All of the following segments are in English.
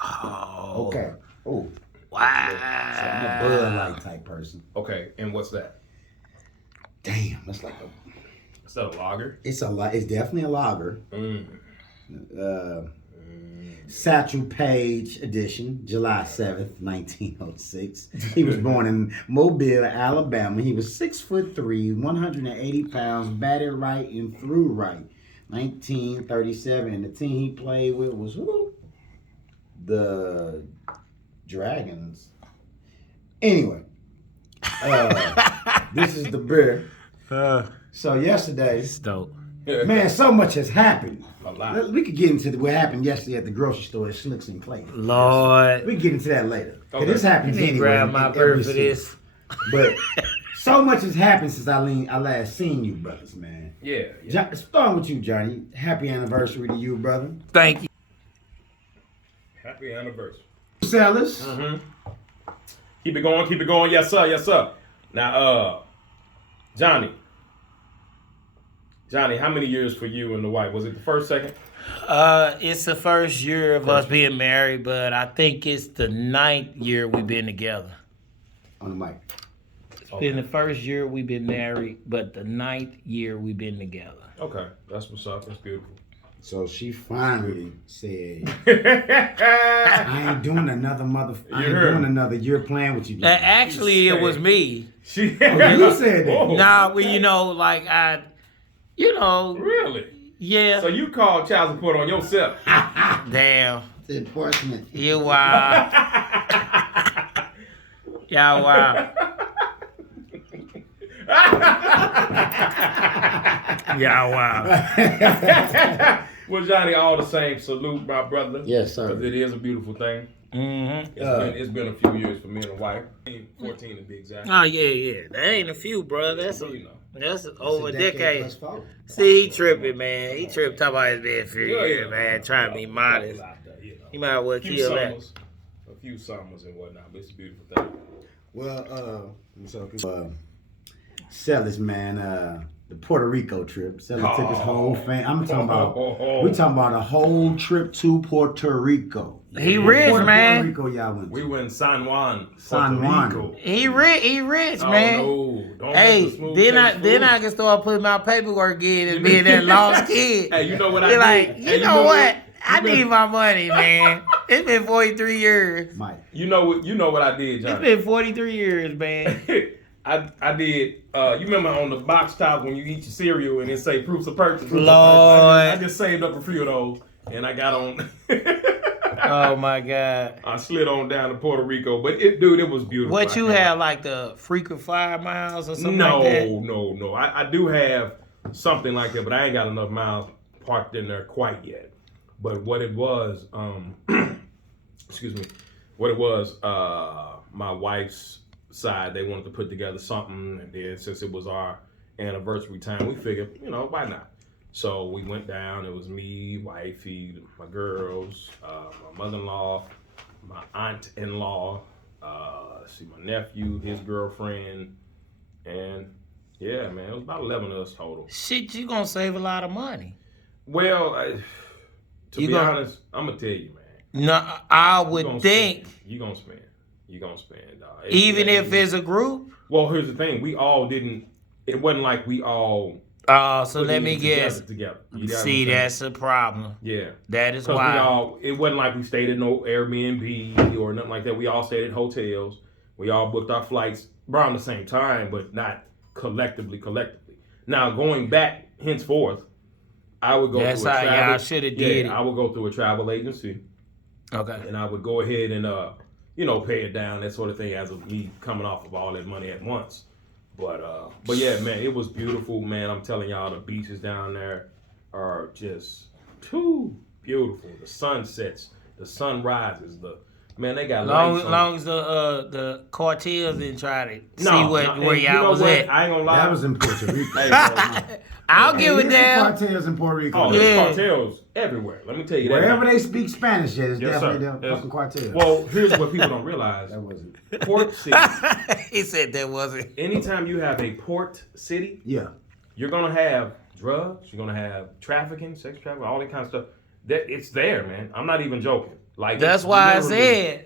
Oh. Okay. Oh. Wow. So I'm a Bud Light type person. Okay, and what's that? Damn, that's like Is that a lager? it's definitely a lager. Mm. Satchel Paige edition, July 7th, 1906. He was born in Mobile, Alabama. He was 6'3", 180 pounds, batted right and threw right. 1937. And the team he played with was who? The Dragons. Anyway, this is the beer. So yesterday, It's dope. man, so much has happened. A lot. We could get into what happened yesterday at the grocery store at Schlicks and Clay. Lord. We can get into that later. 'Cause Okay. This happens You need to anyway. grab my in bird every for city. this. But so much has happened since I last seen you, brothers, man. Yeah. Starting with you, Johnny. Happy anniversary to you, brother. Thank you. Happy anniversary. Sellers. Mm-hmm. Keep it going, keep it going. Yes, sir, yes, sir. Now, Johnny, how many years for you and the wife? Was it the first, second? It's the first year of us being married, but I think it's the 9th year we've been together. On the mic. It's been the first year we've been married, but the 9th year we've been together. Okay, that's what's up. That's beautiful. So she finally said, I ain't doing another year playing with you. Actually, it was me. She you said that. Whoa. Nah, like Really? yeah. So you called child support on yourself? Damn. It's enforcement. You wow. Yeah, wow. Yeah, wow. Well, Johnny, all the same, salute, my brother. Yes, sir. Because it is a beautiful thing. Mm-hmm. It's been a few years for me and the wife. 14 to be exact. Oh yeah. That ain't a few, bro. That's over a decade. plus four. See, he tripping, man. He tripped talking about his being free, man. Trying to be modest. He might as well A few kill that. summers. A few summers and whatnot, but it's a beautiful thing. Well, Sellers, man, the Puerto Rico trip. Sellers took his whole fam. I'm talking about. We talking about a whole trip to Puerto Rico. He rich, man. Puerto Rico, y'all went. We were in San Juan, San Puerto Juan. Rico. He rich, Oh, man. no. Don't Hey, let the smooth then taste fool. I can start putting my paperwork in and being that lost kid. Hey, you know what I Be did? like, Hey, you know what? I need my money, man. It's been 43 years. Mike. You know what I did, It's Johnny? been 43 years, man. I did. You remember on the box top when you eat your cereal and it say proofs of purchase? Lord. I just saved up a few of those and I got on. Oh my God. I slid on down to Puerto Rico, but it was beautiful. What I you can't- have, like the frequent flyer miles or something No, like that? no. I do have something like that, but I ain't got enough miles parked in there quite yet. But what it was, excuse me, my wife's side, they wanted to put together something, and then since it was our anniversary time, we figured, why not? So we went down. It was me, wifey, my girls, my mother-in-law, my aunt-in-law, my nephew, his girlfriend, and yeah, man, it was about 11 of us total. Shit, you gonna save a lot of money. Well, to You be gonna- honest, I'm gonna tell you, man. No, I You would gonna think, spend. You gonna spend, dog. even if it's a group. Well, here's the thing. We all didn't. It wasn't like we all. So put let it me guess. Together. You got what I'm See, saying? that's a problem. Yeah. That is Because why. it wasn't like we stayed at no Airbnb or nothing like that. We all stayed at hotels. We all booked our flights around the same time, but not collectively. Now, going back henceforth, I would go That's through a how travel. y'all shoulda did it. I would go through a travel agency, Okay. and I would go ahead and pay it down, that sort of thing, as of me coming off of all that money at once. But yeah, man, it was beautiful, man. I'm telling y'all, the beaches down there are just too beautiful. The sunsets, the sunrises, they got lights on. Long as the cartels didn't try to see No, where and you y'all know was what? at. I ain't gonna lie. That was in Puerto Rico. Hey, bro, I'll give it There's down. cartels in Puerto Rico. oh, Yeah. there's cartels everywhere. Let me tell you that. Wherever they speak Spanish, it's Yes, definitely sir. the Yes. fucking cartel. Well, here's what people don't realize. That wasn't. Port city. He said that wasn't. Anytime you have a port city, Yeah. you're gonna have drugs. You're gonna have trafficking, sex trafficking, all that kind of stuff. that it's there, man. I'm not even joking. Like That's it's why I literally- said.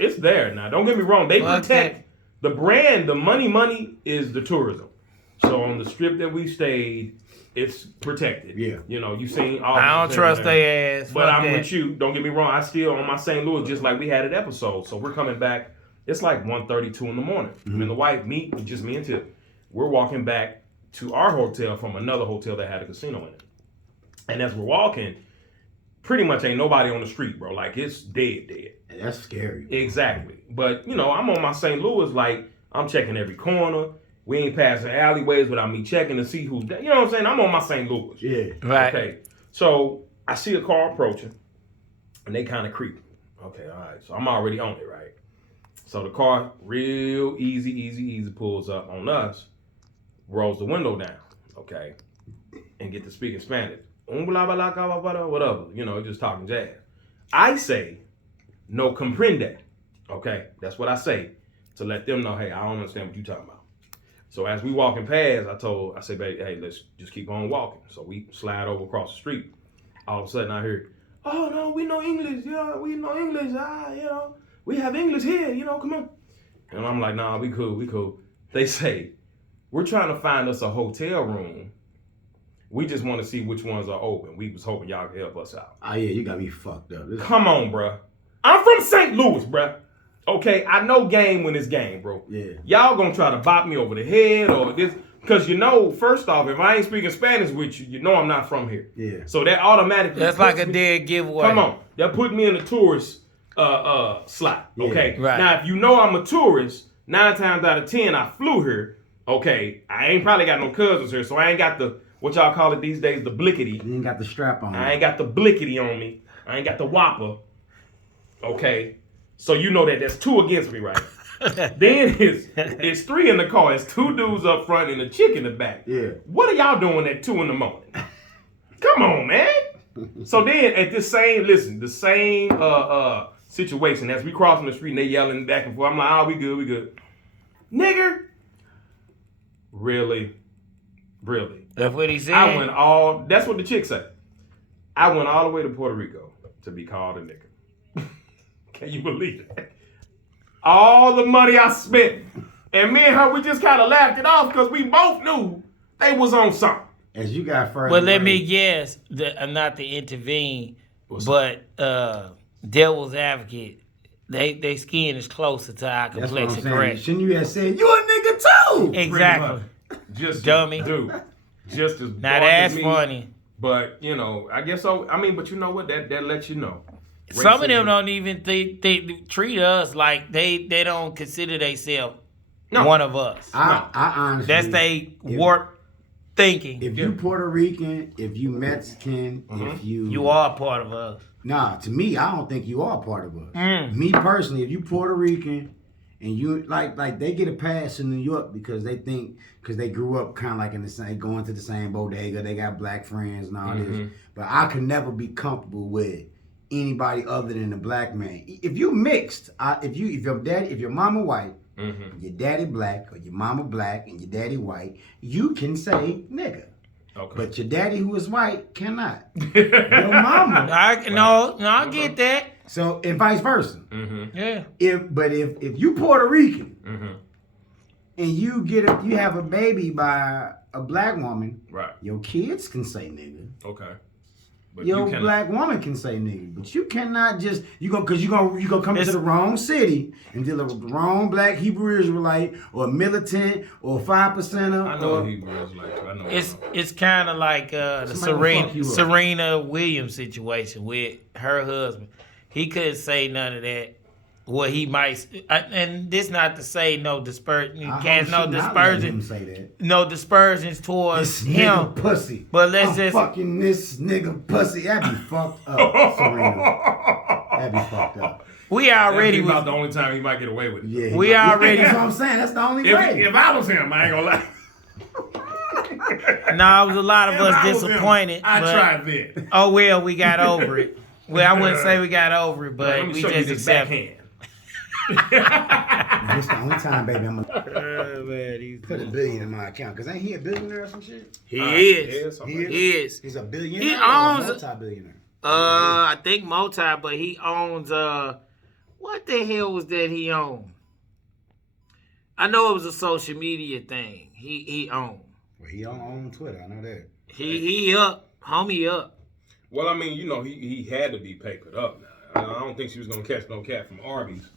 it's there now. Don't get me wrong. They Fuck protect the brand. The money is the tourism. So on the strip that we stayed, it's protected. Yeah. You know, you seen. I don't trust their ass. But Fuck I'm that. with you. Don't get me wrong. I still on my St. Louis, just like we had an episode. So we're coming back. It's like 1:32 in the morning. Me and the wife meet, just me and Tip. We're walking back to our hotel from another hotel that had a casino in it. And as we're walking, pretty much ain't nobody on the street, bro. Like it's dead. That's scary. Exactly. But, you know, I'm on my St. Louis, like, I'm checking every corner. We ain't passing alleyways without me checking to see who's there. You know what I'm saying? I'm on my St. Louis. Yeah. Right. Okay. So I see a car approaching, and they kind of creep. Okay, all right. So I'm already on it, right? So the car, real easy, pulls up on us, rolls the window down, okay, and get to speaking Spanish. Whatever, you know, just talking jazz. I say, no comprende. Okay, that's what I say to let them know, hey, I don't understand what you're talking about. So as we walking past, I said, baby, hey, let's just keep on walking. So we slide over across the street. All of a sudden I hear, oh no, we know English. Yeah, we know English. You know, we have English here. You know, come on. And I'm like, nah, we cool. They say, we're trying to find us a hotel room. We just want to see which ones are open. We was hoping y'all could help us out. Oh yeah, you got me fucked up. Come on, bruh. I'm from St. Louis, bruh. Okay, I know game when it's game, bro. Yeah. Y'all gonna try to bop me over the head or this. Because you know, first off, if I ain't speaking Spanish with you, you know I'm not from here. Yeah. So that automatically That's puts like a me- dead giveaway. Come on. That put me in a tourist slot. Okay. Right. Now, if you know I'm a tourist, 9 times out of 10, I flew here. Okay. I ain't probably got no cousins here, so I ain't got the, what y'all call it these days, the blickety. You ain't got the strap on. I ain't got the blickety on me. I ain't got the whopper. Okay. So you know that there's 2 against me, right? Then it's 3 in the car. It's 2 dudes up front and a chick in the back. Yeah. What are y'all doing at 2 in the morning? Come on, man. So then at the same situation, as we crossing the street and they yelling back and forth, I'm like, oh, we good. Nigger. Really? That's what he said. That's what the chick said. I went all the way to Puerto Rico to be called a nigger. Can you believe it? All the money I spent. And me and her, we just kind of laughed it off because we both knew they was on something. As you got further. But let away- me guess, not to intervene, but devil's advocate, they skin is closer to our That's what I'm complexion, saying. correct? Shouldn't you have said you a nigga too? Exactly. Just Dummy. Dude. Just as Now dark as that's me. funny. But, you know, I guess so. I mean, but you know what? That lets you know. Some of them Racism- don't even they treat us like they don't consider themselves No. one of us. I honestly. That's they warped thinking. If you Puerto Rican, if you Mexican, if you You are part of us. Nah, to me, I don't think you are part of us. Mm. Me personally, if you Puerto Rican and you like they get a pass in New York because they think because they grew up kind of like in the same going to the same bodega, they got black friends and all this. But I could never be comfortable with anybody other than a black man. If you mixed, if your mama white, your daddy black, or your mama black and your daddy white, you can say nigga. Okay. But your daddy who is white cannot. Your mama. I get that. So and vice versa. Yeah. If you Puerto Rican Mm-hmm. and you have a baby by a black woman, Right. your kids can say nigga. Okay. But Your you can black woman can say nigga, but you cannot just you gonna come into the wrong city and deal with the wrong black Hebrew Israelite or a militant or 5%er. I know Hebrew is like I know. It's kind of like the Somebody will fuck you up. Serena Williams situation with her husband. He couldn't say none of that. What he might, and this not to say no dispersion. You can't no dispersion. Say that. No dispersions towards This him. nigga pussy. But let's I'm just fucking this nigga pussy. That'd be fucked up, Serena. That'd be fucked up. We already That's about was. the only time he might get away with it. Yeah, We already- That's what I'm saying. That's the only way. If I was him, I ain't gonna lie. No, it was a lot of If us I was him, disappointed. I but- tried that. Oh well, we got over it. Well, I wouldn't say we got over it, Let but me we show you just this accepted. backhand. This the only time, baby, I'm gonna Man, he's put $1 billion in my account. Cause ain't he a billionaire or some shit? He is. Yeah, something like He is. He's a billionaire. He or a owns- multi-billionaire. I think multi, but he owns what the hell was that he owned? I know it was a social media thing. He owned. Well, he on Twitter. I know that. He up, homie up. Well, I mean, you know, he had to be papered up now. I don't think she was gonna catch no cat from Arby's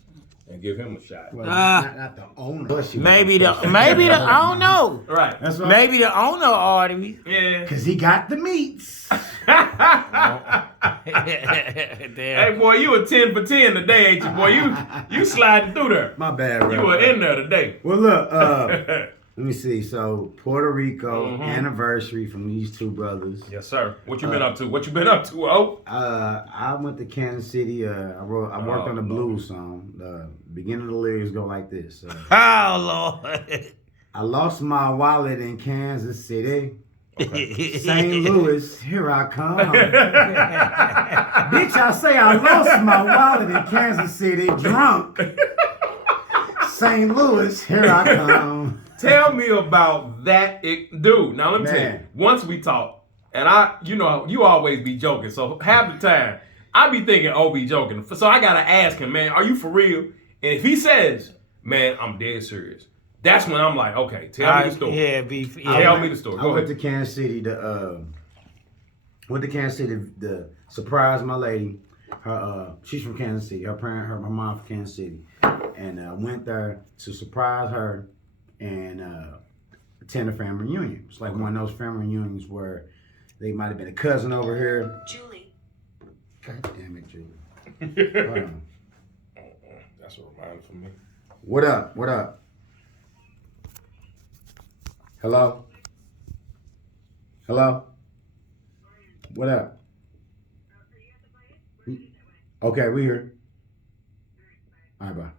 and give him a shot. Well, not the owner. Maybe the I don't know. Right. That's right. Maybe the owner of Artemis. Yeah. Because he got the meats. Damn. Hey boy, you were 10 for 10 today, ain't you, boy? You sliding through there. My bad, bro. You were in there today. Well, look, let me see. So, Puerto Rico anniversary from these two brothers. Yes, sir. What you been up to? What you been up to, oh? I went to Kansas City. I worked on the blues song. The beginning of the lyrics go like this. Oh Lord. I lost my wallet in Kansas City. St. Louis, here I come. Bitch, I say I lost my wallet in Kansas City, drunk. St. Louis, here I come. Tell me about that, dude. Now let me tell you. Once we talk, and you always be joking. So half the time, I be thinking, oh, be joking. So I gotta ask him, man, are you for real? And if he says, man, I'm dead serious, that's when I'm like, okay, tell me the story. Tell me the story. I went to Kansas City to surprise my lady. She's from Kansas City. Her mom from Kansas City, and went there to surprise her and attend a family reunion. It's like one of those family reunions where they might have been a cousin over here. Julie. God damn it, Julie. Hold on. That's a reminder for me. What up? What up? Hello? Hello? What up? Okay, we here. All right, bye.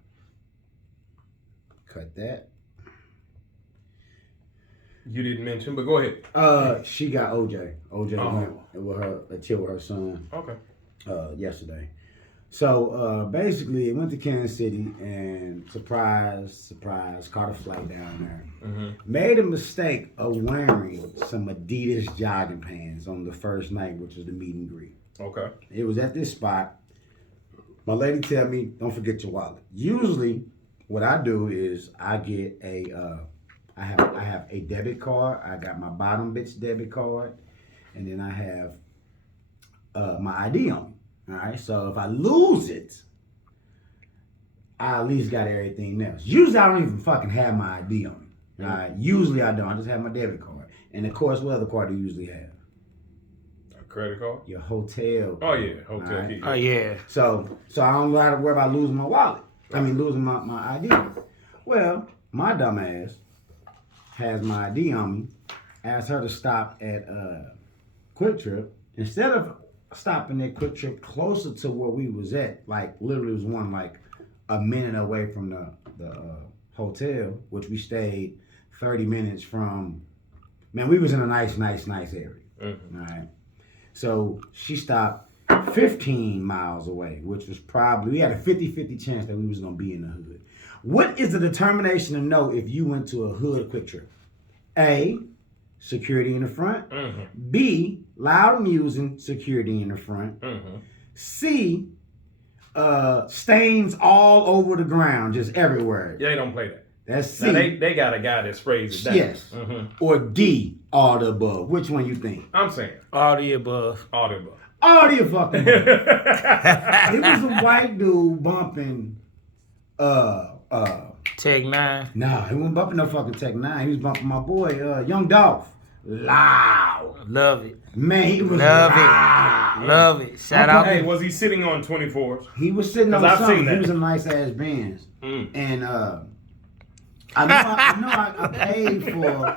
Cut that. You didn't mention, but go ahead. She got OJ. OJ went with her, chill with her son. Okay. Yesterday. So basically, it went to Kansas City and surprise, caught a flight down there. Mm-hmm. Made a mistake of wearing some Adidas jogging pants on the first night, which was the meet and greet. Okay. It was at this spot. My lady tell me, don't forget your wallet. Usually, what I do is I get I have a debit card. I got my bottom bitch debit card, and then I have my ID on me. All right, so if I lose it, I at least got everything else. Usually, I don't even fucking have my ID on me. All right, usually I don't. I just have my debit card, and of course, what other card do you usually have? A credit card? Your hotel. Oh yeah, hotel right. key. Oh yeah. So I don't have to worry about losing my wallet. I mean, losing my ID. Well, my dumb ass has my ID on me. Asked her to stop at Quick Trip. Instead of stopping at Quick Trip closer to where we was at, like literally was one like a minute away from the hotel, which we stayed 30 minutes from. Man, we was in a nice area. Mm-hmm. All right. So she stopped 15 miles away, which was probably, we had a 50-50 chance that we was going to be in the hood. What is the determination to know if you went to a hood Quick Trip? A, security in the front. Mm-hmm. B, loud music, security in the front. Mm-hmm. C, stains all over the ground, just everywhere. Yeah, they don't play that. That's C. Now they got a guy that sprays it down. Yes. Mm-hmm. Or D, all the above. Which one you think? I'm saying all the above. All the above. All the fucking above. It was a white dude bumping Tech 9. Nah, he wasn't bumping no fucking Tech 9. He was bumping my boy, Young Dolph. Loud. Love it. Man, he was Love loud. it. Love it. Shout out. Hey, was he sitting on 24s? He was sitting on something. He was in a nice ass Benz. And I know I paid for.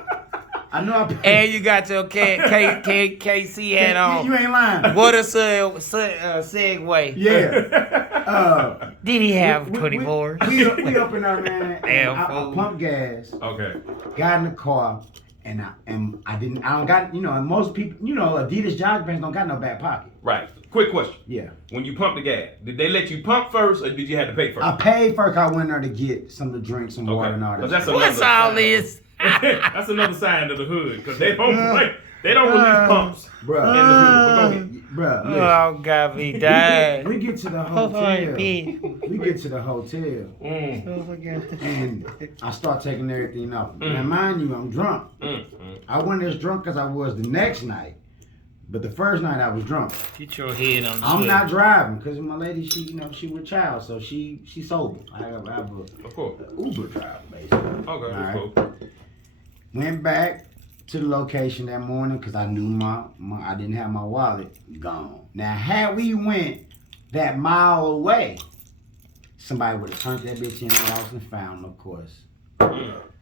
And you got your KC hat on. You ain't lying. What a segue. Yeah. Did he have 24s? We up in there, man. And I pumped gas. Okay. Got in the car, and I don't got, and most people, Adidas jogging pants don't got no back pocket. Right. Quick question. Yeah. When you pump the gas, did they let you pump first, or did you have to pay first? I paid first. I went there to get some to drink, some water, and all that. What's all this? That's another sign of the hood, because they don't play. They don't release pumps Bruh. in the hood. But go ahead. Bruh, listen. Oh, God, me dying. We get to the hotel. We get to the hotel. And I start taking everything off. Now, mind you, I'm drunk. I wasn't as drunk as I was the next night. But the first night I was drunk. Get your head on the I'm swivel. not driving because my lady, she with child, so she sober. I have a Of course. Uber driver, basically. Okay, All that's right. cool. Went back to the location that morning because I knew I didn't have my wallet gone. Now, had we went that mile away, somebody would have turned that bitch in and lost and found, of course.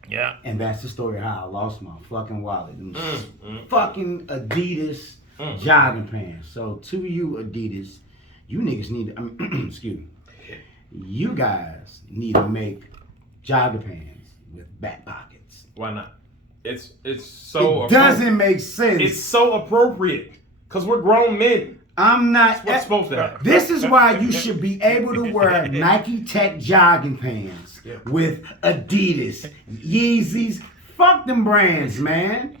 Yeah. And that's the story of how I lost my fucking wallet. Them fucking Adidas jogging pants. So to you, Adidas, you niggas need to, excuse me, you guys need to make jogging pants with back pockets. Why not? It's so It doesn't make sense. It's so appropriate because we're grown men. I'm not. What's supposed to happen? This is why you should be able to wear Nike Tech jogging pants with Adidas, Yeezys. Fuck them brands, man.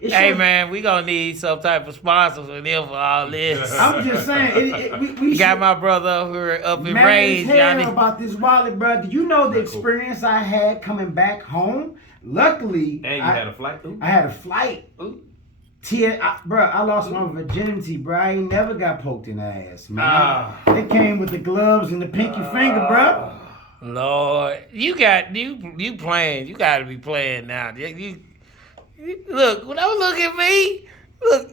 Hey, man, we gonna need some type of sponsor for them for all this. I'm just saying. We got should my brother over here up in mad range, as hell Johnny. about this wallet, bro. Do you know the experience I had coming back home? Luckily, And you had a flight through? I had a flight. Bro, I lost my virginity, bro. I ain't never got poked in the ass, man. They came with the gloves and the pinky finger, bro. Lord, you playing. You got to be playing now. Look, don't look at me. Look,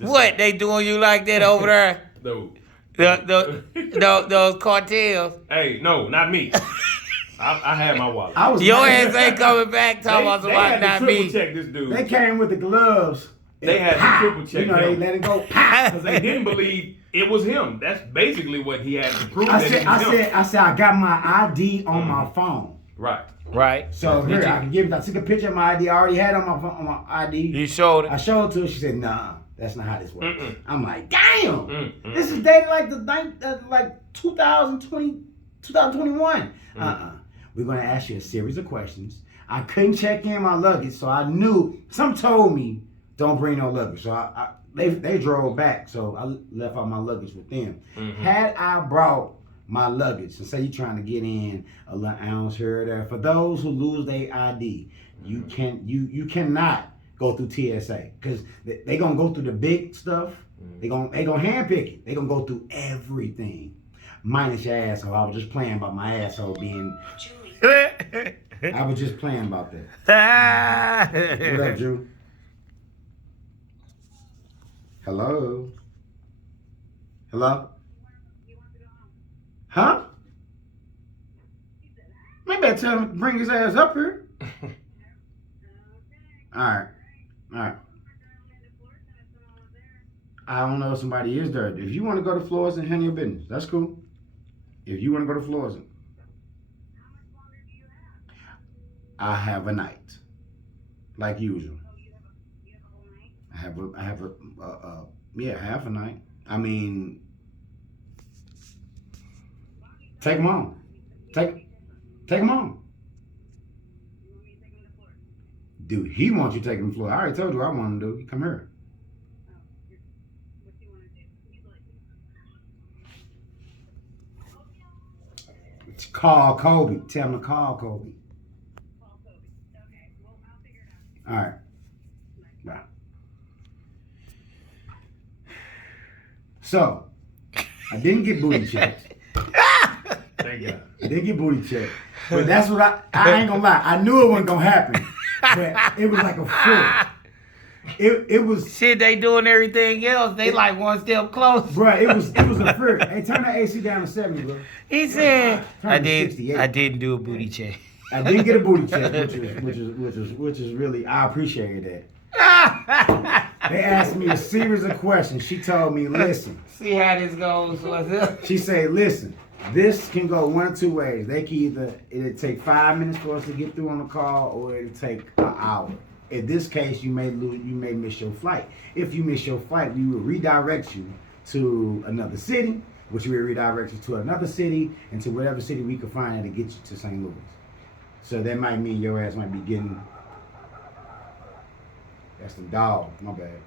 what they doing you like that over there? Dude. Those cartels. Hey, no, not me. I had my wallet. Your ass ain't coming back talking about they somebody, had to not triple me. check this dude. They came with the gloves. They had to triple check You know, they him. let it go. Because they didn't believe it was him. That's basically what he had to prove. I that said, it was him. I said, I got my ID on my phone. Right. So here, I can give it. I took a picture of my ID. I already had it on my phone, on my ID. You showed I it. showed it to her. She said, "Nah, that's not how this works." I'm like, "Damn, this is Mm-mm. dated like like 2020, 2021." We're gonna ask you a series of questions. I couldn't check in my luggage, so I knew. Some told me don't bring no luggage, so they drove back, so I left all my luggage with them. Had I brought my luggage, and say you're trying to get in a little ounce here or there, for those who lose their ID, you cannot go through TSA because they gonna go through the big stuff. They gonna handpick it. They gonna go through everything, minus your asshole. I was just playing about my asshole being. I was just playing about that. What up, Drew? Hello? Hello? Huh? Maybe I tell him to bring his ass up here. Alright. I don't know if somebody is there. If you want to go to Florida and handle your business, that's cool. If you want to go to Florida, I have a night, like usual. I have half a night. I mean, take them on. Take them on. Dude, he wants you to take him to Florida. I already told you what I want him to do. Come here. Call Kobe. Tell him to call Kobe. All right. Bye. So, I didn't get booty checked. Thank God. I didn't get booty checked. But that's what I ain't gonna lie. I knew it wasn't gonna happen. But it was like a flirt. It was Shit, they doing everything else. They like one step closer. Bruh, it was a flirt. Hey, turn that AC down to 70, bro. He said, Turn I to did. 68. I didn't do a booty check. I didn't get a booty check, which is really, I appreciated that. They asked me a series of questions. She told me, listen. See how this goes. She said, listen, this can go one of two ways. They can it'll take 5 minutes for us to get through on the call, or it'll take an hour. In this case, you may miss your flight. If you miss your flight, we will redirect you to another city, which will redirect you to another city, and to whatever city we can find to get you to St. Louis. So that might mean your ass might be getting That's the dog. My bad.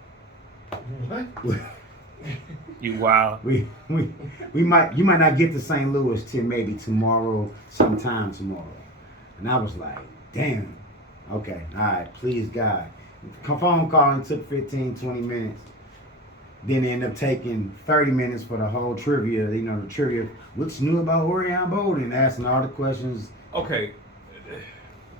What? You wild. We might you might not get to St. Louis till maybe tomorrow, sometime tomorrow. And I was like, damn. Okay, all right, please God. Phone calling took 15, 20 minutes. Then it ended up taking 30 minutes for the whole trivia. You know, the trivia. What's new about Orion Bolden? Asking all the questions. Okay,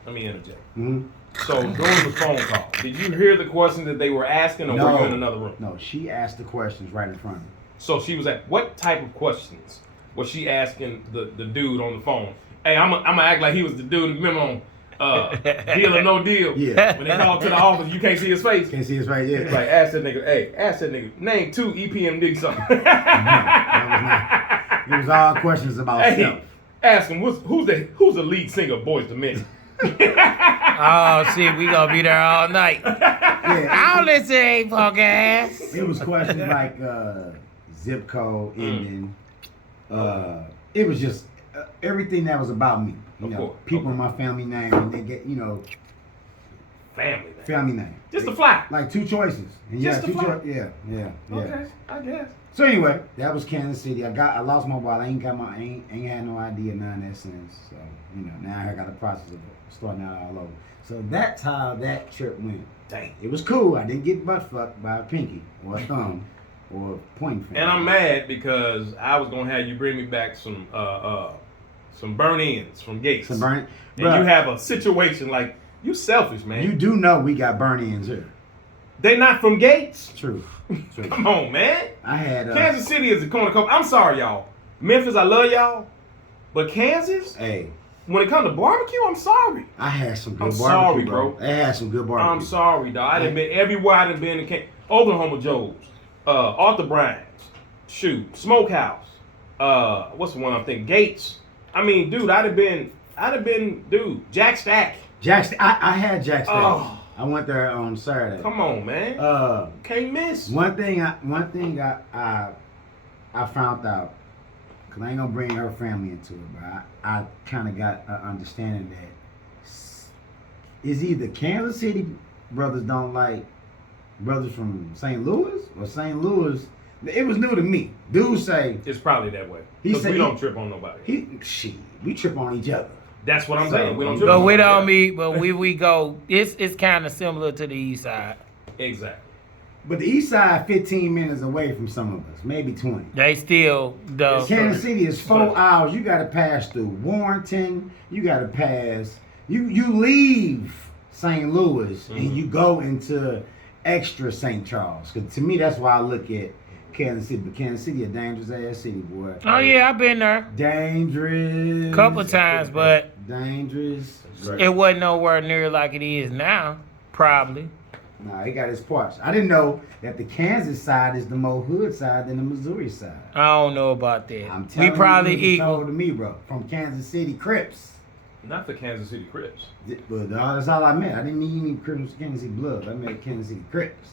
let me interject. Mm-hmm. So during the phone call, did you hear the questions that they were asking, or were you in another room? No, she asked the questions right in front of me. So she was at what type of questions was she asking the dude on the phone? Hey, I'm gonna act like he was the dude. Remember on Deal or No Deal? Yeah. When they called to the office, you can't see his face. Can't see his face yet. Like, ask that nigga, name 2 EPMD something. No, that was not. It was all questions about Hey, self. ask him who's the lead singer of Boyz II Men? Oh shit, we gonna be there all night. Yeah, I don't listen to A punk ass. it was questions like zip code, ending. It was just everything that was about me. You Of know, course, people okay. in my family name, and they get Family, man. family name. Just a fly. Like 2 choices. And Just yeah, the 2 fly. choices. Yeah. Okay, I guess. So anyway, that was Kansas City. I lost my wallet. I ain't had no idea none of that since. So now I got the process of starting out all over. So that's how that trip went. Dang. It was cool. I didn't get butt fucked by a pinky or a thumb or a pointing finger. And I'm mad because I was gonna have you bring me back some burn ends from Gates. Some burn. And Bruh, you have a situation like you selfish, man. you do know we got burn ends here. They not from Gates. True. Come on, man. I had Kansas City is the corner couple. I'm sorry, y'all. Memphis, I love y'all, but Kansas, Hey, when it comes to barbecue, I'm sorry. I had some good I'm barbecue, sorry, bro. bro. I had some good barbecue. I'm sorry, dog. I done been everywhere. I done been in Oklahoma Joe's, Arthur Bryan's, Smokehouse. What's the one I'm thinking? Gates. I mean, dude, I'd have been, dude, Jack Stack. I had Jack Stack. Oh. I went there on Saturday. Come on, man. Can't miss. One thing I found out, cause I ain't gonna bring her family into it, but I kind of got an understanding that is either Kansas City brothers don't like brothers from St. Louis, or St. Louis. It was new to me. Dude say It's probably that way. He Because said we he- don't trip on nobody. we trip on each other. That's what I'm So, saying. We don't trip But on we don't nobody. meet. But we go. It's kind of similar to the east side. Exactly. But the east side 15 minutes away from some of us, maybe 20. They still the. Kansas City is 4 hours. You got to pass through Warrenton. You got to pass. You leave St. Louis and you go into extra St. Charles. Because to me, that's why I look at Kansas City. But Kansas City a dangerous ass city, boy. Oh yeah, I've been there Dangerous. couple times, but Dangerous. Right. it wasn't nowhere near like it is now. Probably. Nah, it got its parts. I didn't know that the Kansas side is the more hood side than the Missouri side. I don't know about that. I'm telling We probably you, equal. told to me, bro, from Kansas City Crips. Not the Kansas City Crips. But that's all I meant. I didn't mean Crips, Kansas City Bloods. I meant Kansas City Crips.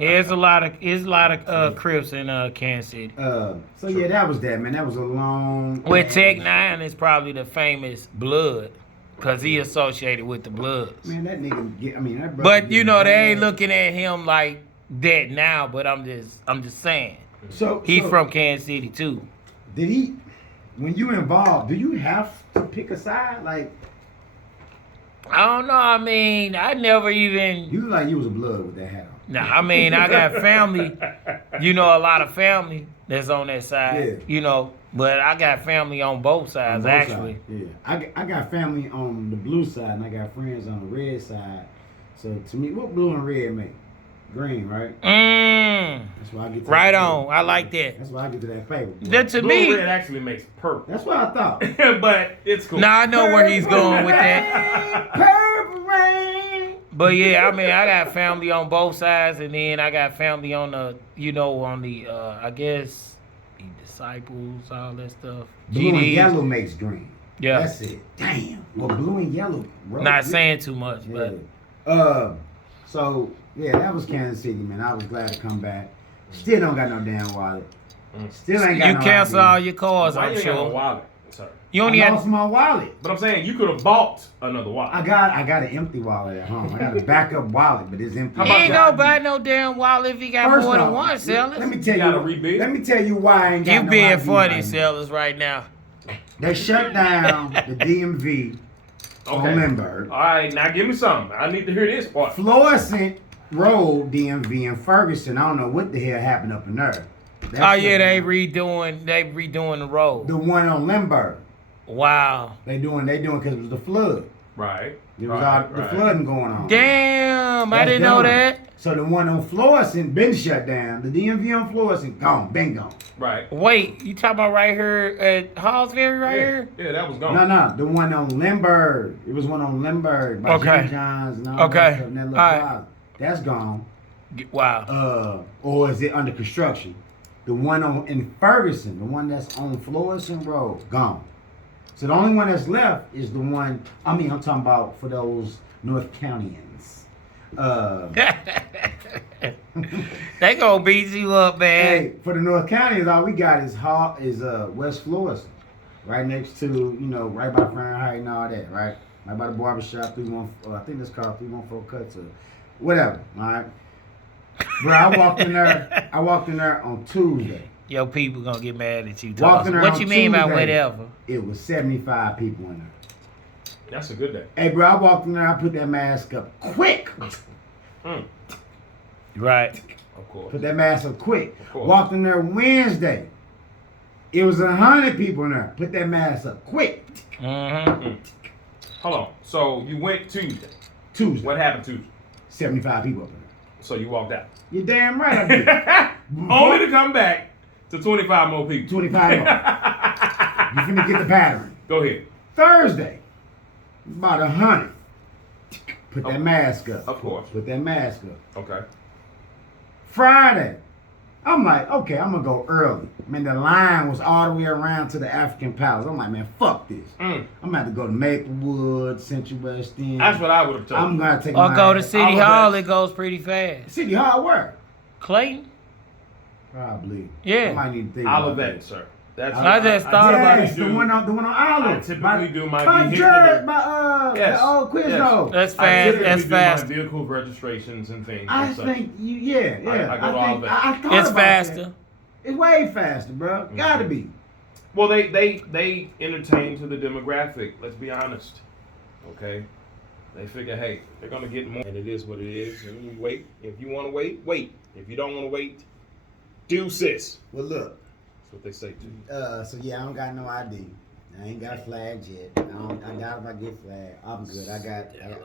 There's a lot of Crips in Kansas City. So yeah, that was that, man. That was a long. With Tech Nine is probably the famous Blood, cause he associated with the Bloods. Man, that nigga. That brother. But you know they ain't look. looking at him like that now. But I'm just saying So he so from Kansas City too. Did he? When you involved, do you have to pick a side? Like I don't know. I mean, I never even. you look like you was a Blood with that hat on. Nah, I mean, I got family. You know, a lot of family that's on that side. Yeah. You know, but I got family on both sides On both actually. sides, yeah. I got family on the blue side and I got friends on the red side. So to me, what blue and red make? Green, right? That's why I get to Right that on. paper. I like that. That's why I get to that paper. boy. That to Blue me. red actually makes purple. That's what I thought. But it's cool. Now I know where he's going with that. Purple rain. But yeah, I mean, I got family on both sides, and then I got family on the, I guess, the disciples, all that stuff. Blue and GDs. yellow makes green. Yeah. That's it. Damn. Well, blue and yellow. Bro. Not saying too much, Yeah. but So yeah, that was Kansas City, man. I was glad to come back. Still don't got no damn wallet. Still ain't got you no cancel ID. all your calls, Why I'm you ain't got no sure. wallet, sir? You only I had. lost my wallet. But I'm saying you could have bought another wallet. I got an empty wallet at home. I got a backup wallet, but it's empty. How He about ain't that? gonna buy no damn wallet if he got First more than off, one sellers. Let me tell You gotta you. rebuild. Let me tell you why I ain't got You no being ID funny, right now. sellers, right now. They shut down the DMV on Lindbergh. All right, now give me something. I need to hear this part. Florissant Road DMV in Ferguson. I don't know what the hell happened up in there. That Oh shut yeah, they down. redoing the road. The one on Lindbergh. Wow. They doing because it was the flood. Right. There was all the flooding going on. Damn, I That's didn't know done. that. So the one on Florissant been shut down. The DMV on Florissant been gone. Right. Wait, you talking about right here at Hallsbury right here? Yeah, that was gone. No, the one on Lindbergh. It was one on Lindbergh by Okay. Jimmy John's and all Okay. that stuff. And that little All right. plaza. That's gone. Wow. Or is it under construction? The one in Ferguson, the one that's on Florissant Road, gone. So the only one that's left is the one. I'm talking about for those North Countyans. They gonna beat you up, man. Hey, for the North Countyans, all we got is West Florissant, right next to right by Fahrenheit and all that, right by the barbershop. 314, I think that's called 314 Cuts or whatever. All right. Bro, I walked in there on Tuesday. Yo, people gonna get mad at you. Walked in there What on you mean by Tuesday. whatever? It was 75 people in there. That's a good day. Hey, bro, I walked in there. I put that mask up quick. Right. Of course. Put that mask up quick. Of course. Walked in there Wednesday. It was 100 people in there. Put that mask up quick. Mm-hmm. Hold on. So you went Tuesday. Tuesday. What happened Tuesday? 75 people up in there. So you walked out. You're damn right I did. Only to come back to 25 more people. 25 more. You finna get the pattern. Go ahead. Thursday, about 100. Put that Okay. mask up. Of course. Put that mask up. Okay. Friday, I'm like, okay, I'm gonna go early. Man, the line was all the way around to the African Palace. I'm like, man, fuck this. I'm gonna have to go to Maplewood, Central West End. That's what I would have told I'm you. gonna take Or my go to ass- City all of Hall. that. It goes pretty fast. City Hall where? Clayton. Probably. Yeah. I might need to think All about of that, sir. That's I just thought about Yes, it. the one on I Olive. typically do my by vehicular. Jared, Yes, the old Quiznos. That's I fast. typically That's do fast. my vehicle registrations and things. I and such. think yeah. I go to all think that. I thought It's about faster. that. It's way faster, bro. Gotta be. Well, they entertain to the demographic. Let's be honest. Okay. They figure, hey, they're gonna get more, and it is what it is. And you wait. If you want to wait, wait. If you don't want to wait, deuces. Well, look. That's what they say to you. So yeah, I don't got no ID. I ain't got flagged yet. I doubt if I get flagged. I'm good.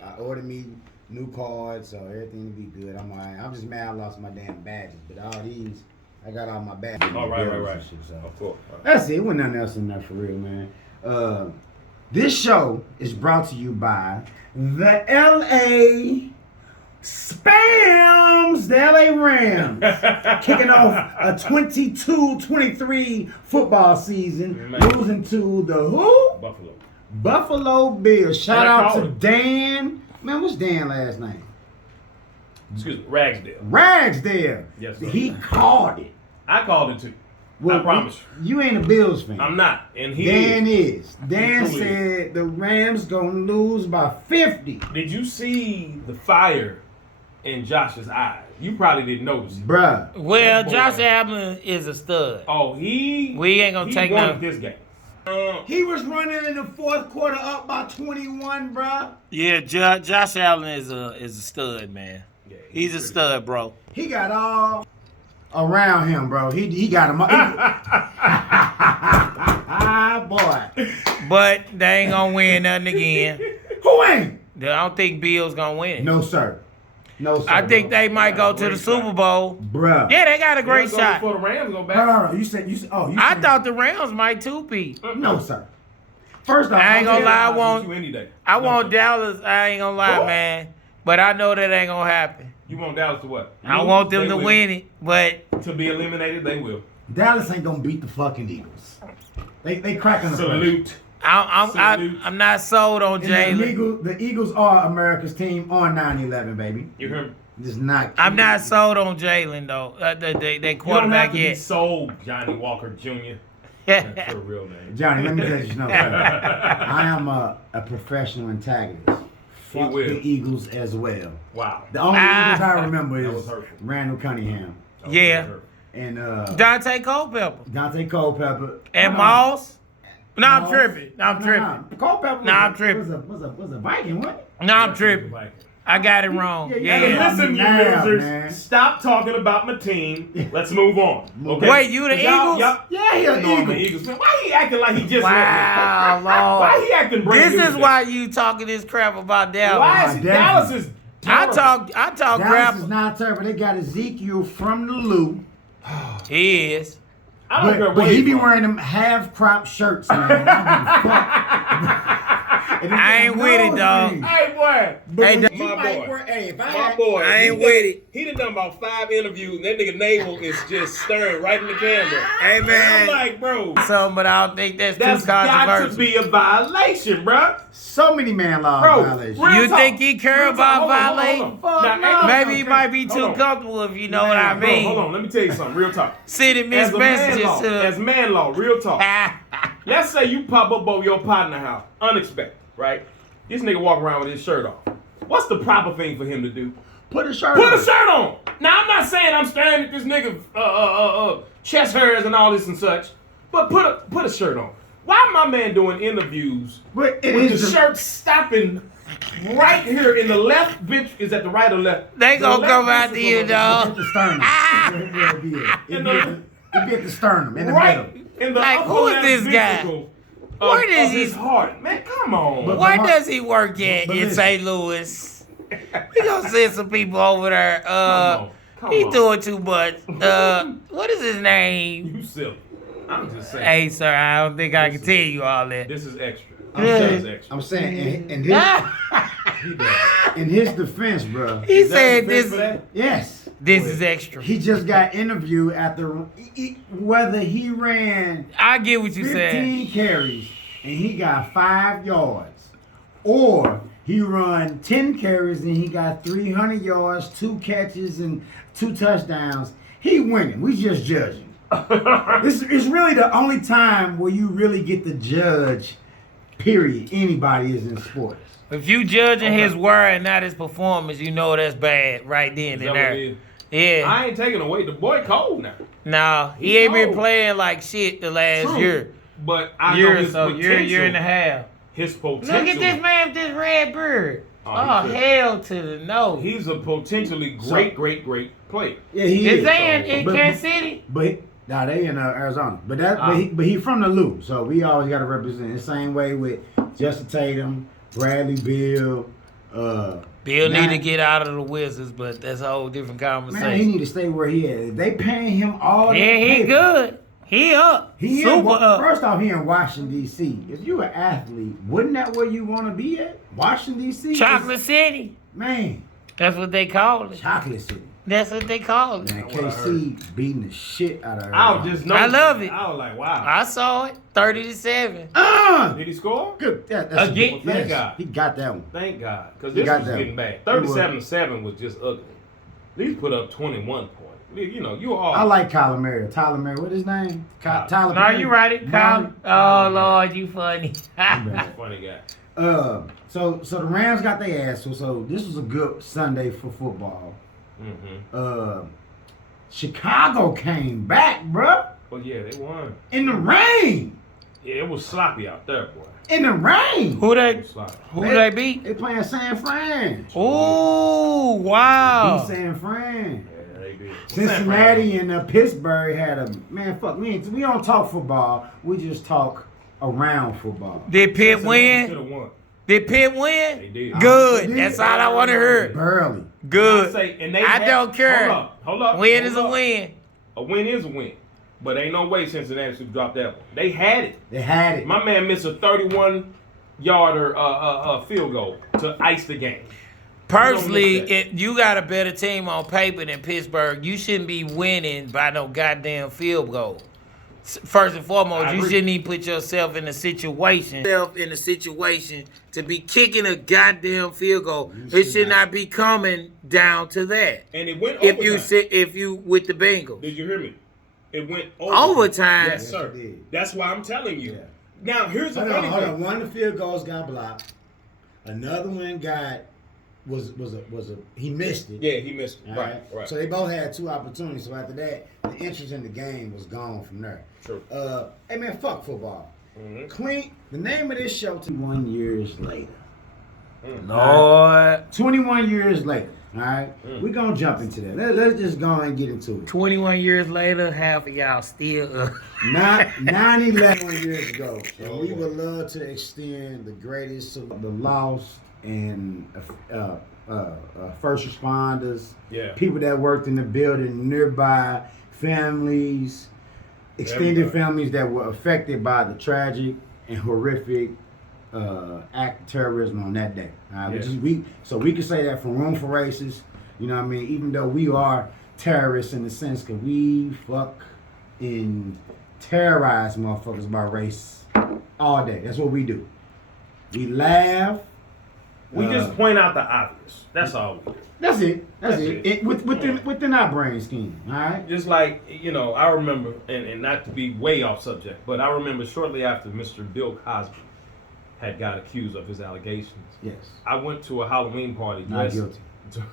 I ordered me new cards, so everything will be good. I'm alright. I'm just mad I lost my damn badges, but all these, I got all my badges. Oh, right. and shit, so. Of course. Right. That's it. Wasn't nothing else in there for real, man. This show is brought to you by the LA Spams, the LA Rams, kicking off a 22-23 football season, Man. losing to the who? Buffalo. Buffalo Bills. Shout And I out called to him. Dan. Man, what's Dan last name? Excuse me, Ragsdale. Ragsdale. Yes, sir. He called it. I called it too. Well, I promise you ain't a Bills fan. I'm not, and he Dan is. is. Dan He truly said the Rams gonna lose by 50. Did you see the fire in Josh's eyes? You probably didn't notice it. Bruh. Well, That boy. Josh Allen is a stud. Oh, We ain't gonna he take wanted no. this game. He was running in the fourth quarter up by 21, bruh. Yeah, Josh Allen is a stud, man. Yeah, He's a pretty stud, bro. He got all around him, bro. He got him. Boy. But they ain't gonna win nothing again. Who ain't? I don't think Bills gonna win. No, sir. No, sir. I think bro. they might go to the Great Super shot. Bruh. Bruh. Yeah, they got a great They'll go shot. Before the Rams go back. No. You said, I thought the Rams might too, Pete. No, sir. First off, I ain't gonna lie, I I'll want- beat you any day. I No, want sir. Dallas. I ain't gonna lie, What? man. But I know that ain't gonna happen. You want Dallas to what? I Lose? want them They to will. win it, but To be eliminated, they will. Dallas ain't gonna beat the fucking Eagles. They cracking the place. Salute. I'm not sold on And Jalen. the Eagles are America's team on 9/11, baby. You hear me? Just not. I'm not sold on Jalen though. They You don't have quarterback to be yet. sold, Johnny Walker Jr. That's her real name. Johnny, let me tell you something. I am a professional antagonist. Fuck will. the Eagles as well. Wow. The only Eagles I remember That was is hurtful. Randall Cunningham Yeah. and Dante Culpepper. Dante Culpepper. And Hold on. Moss. No, I'm Moss. tripping. No, I'm tripping. Culpepper Nah, I'm tripping. was a Viking, wasn't it? No, I'm tripping. I got it wrong. Yeah, Yeah. Hey, listen, you Now, losers. man. Stop talking about my team. Let's move on. Okay? Wait, you the Eagles? Yup. Yeah, he an No, I'm Eagle. the Eagles fan. Why he acting like he just Wow, left me? Lord. Why he acting brand This new is today? why you talking this crap about Dallas. Why is he, Dallas. Dallas is I terrible. talk Dallas crap. is not terrible. They got Ezekiel from the Lou. He is. I don't care But where he he's be from. wearing them half-crop shirts, man. I ain't with it, dog. Hey, boy. Hey, But dog. you My might boy. wear, hey, if I My had, boy. I ain't he with done- it. He done about 5 interviews. And that nigga navel is just staring right in the camera. Hey, And man. I'm like, bro, Some, but I don't think that's that's too got to controversial. be a violation, bro. so many man law Bro, violations. real You talk. think he care Real about talk. Hold on, violating? hold on. Now, ain't no- Maybe he okay. might be Hold too on. comfortable, if you know what I Bro, mean. hold on. Let me tell you something. Real talk. Sending As mixed a man messages law, to as man law, real talk. the. Let's say you pop up over your partner house, unexpected, right? This nigga walk around with his shirt off. What's the proper thing for him to do? Put a shirt Put on. a shirt on. Now I'm not saying I'm staring at this nigga chest hairs and all this and such, but put a shirt on. Why my man doing interviews But it with is the shirt stopping right here in the left? Bitch, is that the right or left? They The gonna left come after bitch is you, on the- dog. at the sternum. Ah! It'd be at In the sternum, in the Right middle. in the Like, upper who is left this guy? ventricle Where of does his he- heart. Man, come on. But- Where Mark- does he work at but in listen. St. Louis? We gonna send some people over there. Come He on. doing too much. What is his name? You silly. I'm just saying. Hey, sir, I don't think I can tell you all that. This is extra. I'm Yeah. This is saying, extra. I'm saying in He does. his defense, bro. He Is that said the defense this. for that? Yes. This is extra. He just got interviewed after whether he ran I get what you 15 said. carries and he got 5 yards, or he run 10 carries and he got 300 yards, 2 catches and 2 touchdowns. He winning. We just judging. It's really the only time where you really get to judge. Period. Anybody is in sports. If you judging his word and not his performance, you know that's bad right then Is and that what there. it is? Yeah. I ain't taking away. The boy cold now. No, he He ain't been cold. playing like shit the last True. year. But I know Year or his so, potential. year and a half. His potential. Look at this man with this red beard. Oh, Oh, he could. hell to the no. He's a potentially great player. Yeah, he Is is. they in But- Kansas City? But nah, they in Arizona. But that, Ah. but he from the Lou, so we always got to represent the same way with Justin Tatum, Bradley Beal. Bill Nah. need to get out of the Wizards, but that's a whole different Man, he conversation. need to stay where he is. They paying him all. Yeah, that he paper. good. He up. He Super in, up. First off, he in Washington D.C. If you an athlete, wouldn't that where you want to be at? Washington D.C. Chocolate City. Man, That's what they call it. Chocolate City. That's what they call it. Man, what I KC beating the shit out of her. I was just I love it. I was like, wow. I saw it. 30-7. Did he score? Good. That's Again? a good, Thank yes, God. he got that one. Thank God, because He this got was that getting one. bad. He was. 37-7 was just ugly. At least put up 21 points. You know, you all. I like Kyler Murray. Tyler Murray, what his name? Tyler. No, you right. It, Kyle. Oh, Lord, you funny. He's a funny guy. So the Rams got their ass. So this was a good Sunday for football. Mm-hmm. Chicago came back, bruh, Well, yeah, they won. in the rain. Yeah, it was sloppy out there, boy. In the rain. Who It they was sloppy. they beat? They playing San Fran. Oh, wow. Beat San Fran. Yeah, they did. Cincinnati and Pittsburgh had a man. Fuck, we don't talk football. We just talk around football. Did Pitt Should win? have won. Did Pitt They win? did. Good. They did. That's all I want to hear. Barely. Good. I don't care. Hold up. Win is Hold a up. win. A win is a win. But ain't no way Cincinnati should drop that one. They had it. They had it. My man missed a 31-yarder field goal to ice the game. Personally, You don't miss if you got a better team on paper than Pittsburgh, you shouldn't be winning by no goddamn field goal. First and foremost, I you agree. shouldn't even put yourself in a situation to be kicking a goddamn field goal. It should not be coming down to that. And it went If overtime. you with the Bengals, Did you hear me? It went over. Overtime. Yes, sir. Yes, it did. That's why I'm telling you. Yeah. Now, here's the Hold funny thing. on. One of the field goals got blocked. Another one he missed it. Yeah, he missed it. All Right. So they both had 2 opportunities. So after that, the interest in the game was gone from there. True. Hey man, fuck football. Mhm. Clean. The name of this show. 21 years later. Lord. 21 years later. All right. We're gonna jump into that. Let's just go and get into it. 21 years later, half of y'all still. Not 9/11 years ago. And Oh, we boy. would love to extend the greatest of the lost and first responders, Yeah. people that worked in the building, nearby families, extended Everybody. families that were affected by the tragic and horrific act of terrorism on that day. So we can say that from Room for Racists, you know what I mean? Even though we are terrorists in the sense that we fuck and terrorize motherfuckers by race all day. That's what we do. We laugh. We just point out the obvious. That's all we do. That's it. That's it. Within our brain scheme. All right. Just like, I remember, and not to be way off subject, but I remember shortly after Mr. Bill Cosby had got accused of his allegations, Yes. I went to a Halloween party Not guilty.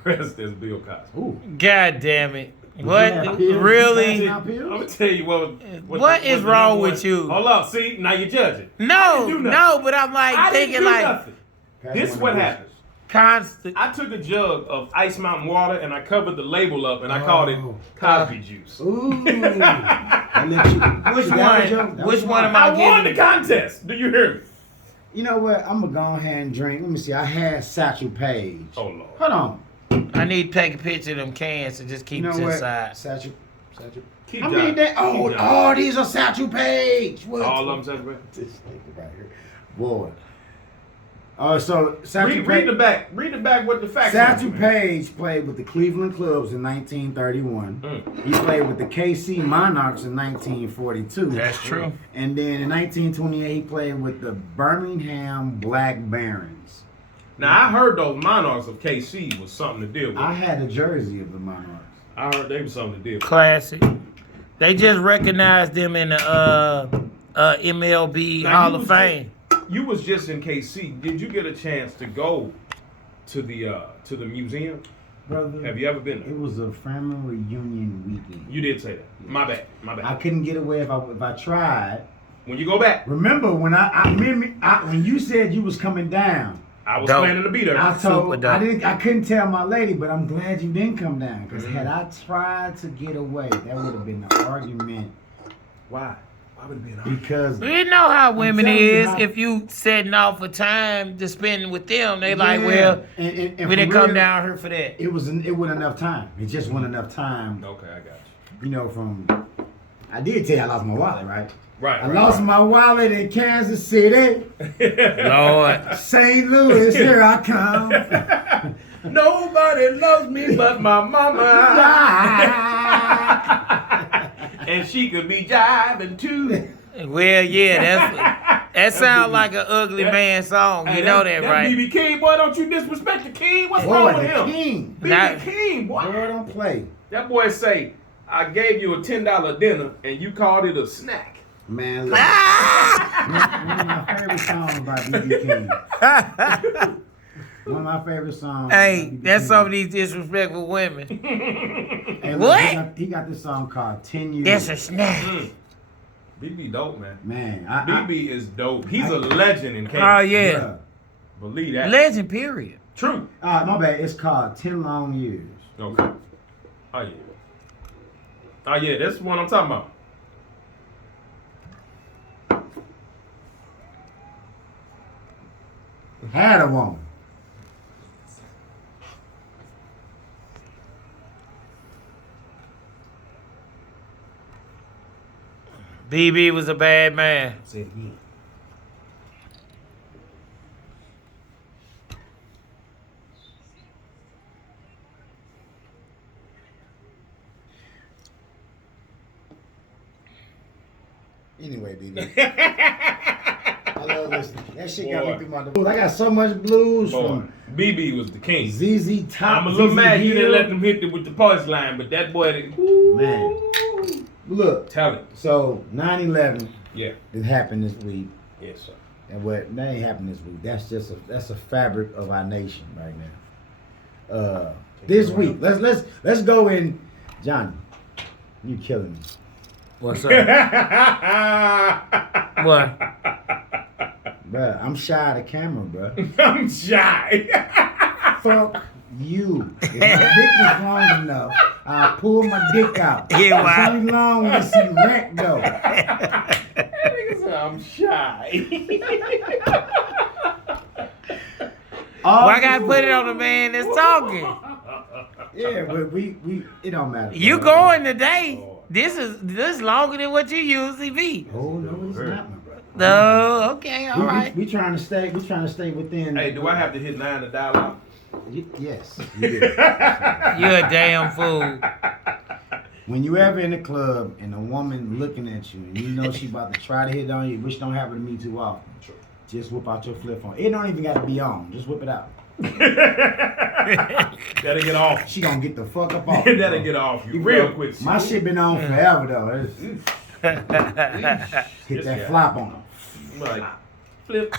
dressed as Bill Cosby. Ooh. God damn it. you What? have pills? Really? You have I'm pills? gonna tell you What is the wrong number with one- you? Hold up, see, now you're judging. No, didn't do no, nothing. but I'm like I didn't thinking do like nothing. Pass This is one what of those. happens. constant. I took a jug of Ice Mountain water and I covered the label up and I called it Oh. Cosby juice. Ooh. I let you. Which That one? was that Which was one mine. am I won the getting? contest. Do you hear me? You know what? I'm gonna go ahead and drink. Let me see. I had Satchel Paige. Oh Lord. Hold on. I need to take a picture of them cans and just keep You know it to the what? side. Satchel. Keep I mean driving. that. Keep driving. Oh, these are Satchel Paige. What? All of them, Satchel Paige? This nigga right here, boy. So Satchel Read the back. Read the back with the facts. Satchel on it, man. Paige played with the Cleveland Clubs in 1931. Mm. He played with the KC Monarchs in 1942. That's true. And then in 1928, he played with the Birmingham Black Barons. Now I heard those Monarchs of KC was something to deal with. I had a jersey of the Monarchs. I heard they was something to deal with. Classic. They just recognized them in the MLB Now, Hall you of was Fame. You was just in KC. Did you get a chance to go to the museum? Brother, Have you ever been there? it was a family reunion weekend. You did say that. My bad. My bad. I couldn't get away if I tried. When you go back, Remember when when you said you was coming down, I was Dope. planning to be there. I Super told dope. I couldn't tell my lady, but I'm glad you didn't come down because Mm-hmm. had I tried to get away, that would have been the argument. Why? Why would it be an argument? Because You know how women telling you is. how- If you setting off a time to spend with them, they like, Yeah. well, and we for didn't come real, down here for that. It wasn't enough time. It just wasn't enough time. Okay, I got You know, I did tell you I lost my wallet, right? you. Right. I lost my wallet in Kansas City, Lord. St. Louis. Here I come. Nobody loves me but my mama. Ah. And she could be jiving too. Well, yeah, that sounds like an ugly man song. You know that, right? BB King, boy, don't you disrespect the king. What's Boy, wrong with the him? king. BB Now- King, boy. Boy, don't play. That boy say, I gave you a $10 dinner and you called it a snack. Man, look. One of my favorite songs by B.B. King. One of my favorite songs. Hey, by B.B. that's King. some of these disrespectful women. Hey, look, What? He got this song called 10 Years. That's a snack. BB dope, man. Man, BB is dope. He's a legend in Kansas. Oh, yeah. bruh. Believe that. Legend, period. True. My bad. It's called 10 Long Years. Okay. Oh, yeah. Oh, yeah, that's what I'm talking about. Had a woman. BB was a bad man. Say it again. Anyway, BB. I love listening. That shit got me Boy. through my blues. I got so much blues Boy, from BB was the king. ZZ Top. I'm a little ZZ mad you didn't Hill. let them hit it with the punchline, but that boy, Man. Look, Tell it. so 9/11 Yeah. it happened this week, Yes, sir. and what that ain't happened this week. That's just a fabric of our nation right now. This week, let's go in. Johnny, you killing me. What's up? What? Bruh, I'm shy of the camera, bruh. I'm shy. Fuck you. If my dick was long enough, I'll pull my dick out. Yeah, why? It's only long when I see rent go. Nigga said I'm shy. Well, I gotta put it on the man that's talking. Yeah, but we it don't matter. You going today? This longer than what you usually be. Oh no, it's not, my brother. No, okay, all right. We trying to stay within. Hey, do I have to hit 9 to dial out? Yes. You did. You're a damn fool. When you ever in the club and a woman looking at you and you know she about to try to hit on you, which don't happen to me too often, just whip out your flip phone. It don't even got to be on. Just whip it out. That'll get off. She gonna get the fuck up off. That'll get off you real quick. My shit been on forever though. Hit that flop on her. Like, flip.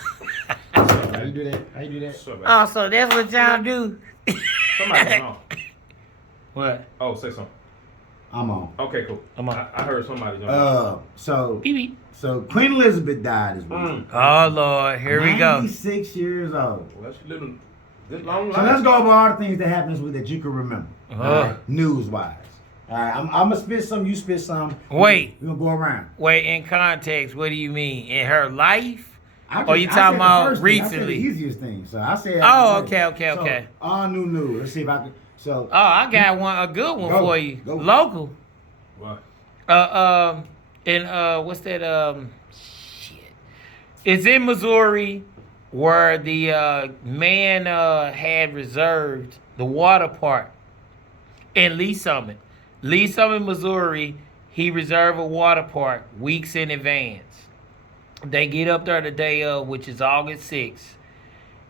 How you do that? How you do that? Oh, so that's what y'all do? Somebody's on. What? Oh, say something. I'm on. Okay, cool. I'm on. I heard somebody jump. So Beep, beep. Queen Elizabeth died this week. Oh, Lord. Here we go. 96 years old. Well, she lived this long life. So let's go over all the things that happened this week that you can remember. News wise. All right, I'm gonna spit some, you spit some. Wait. We're gonna go around. Wait, in context, what do you mean? In her life? I You said talking the about first thing. I said recently? the easiest thing. So I said. Oh, okay. So, all new news. Let's see if I can. So. Oh, I got a good one Go, for you. go. Local. What? What's that? Shit. It's in Missouri, where the man had reserved the water park in Lee Summit. Lee Summit, Missouri. He reserved a water park weeks in advance. They get up there the day of, which is August 6th,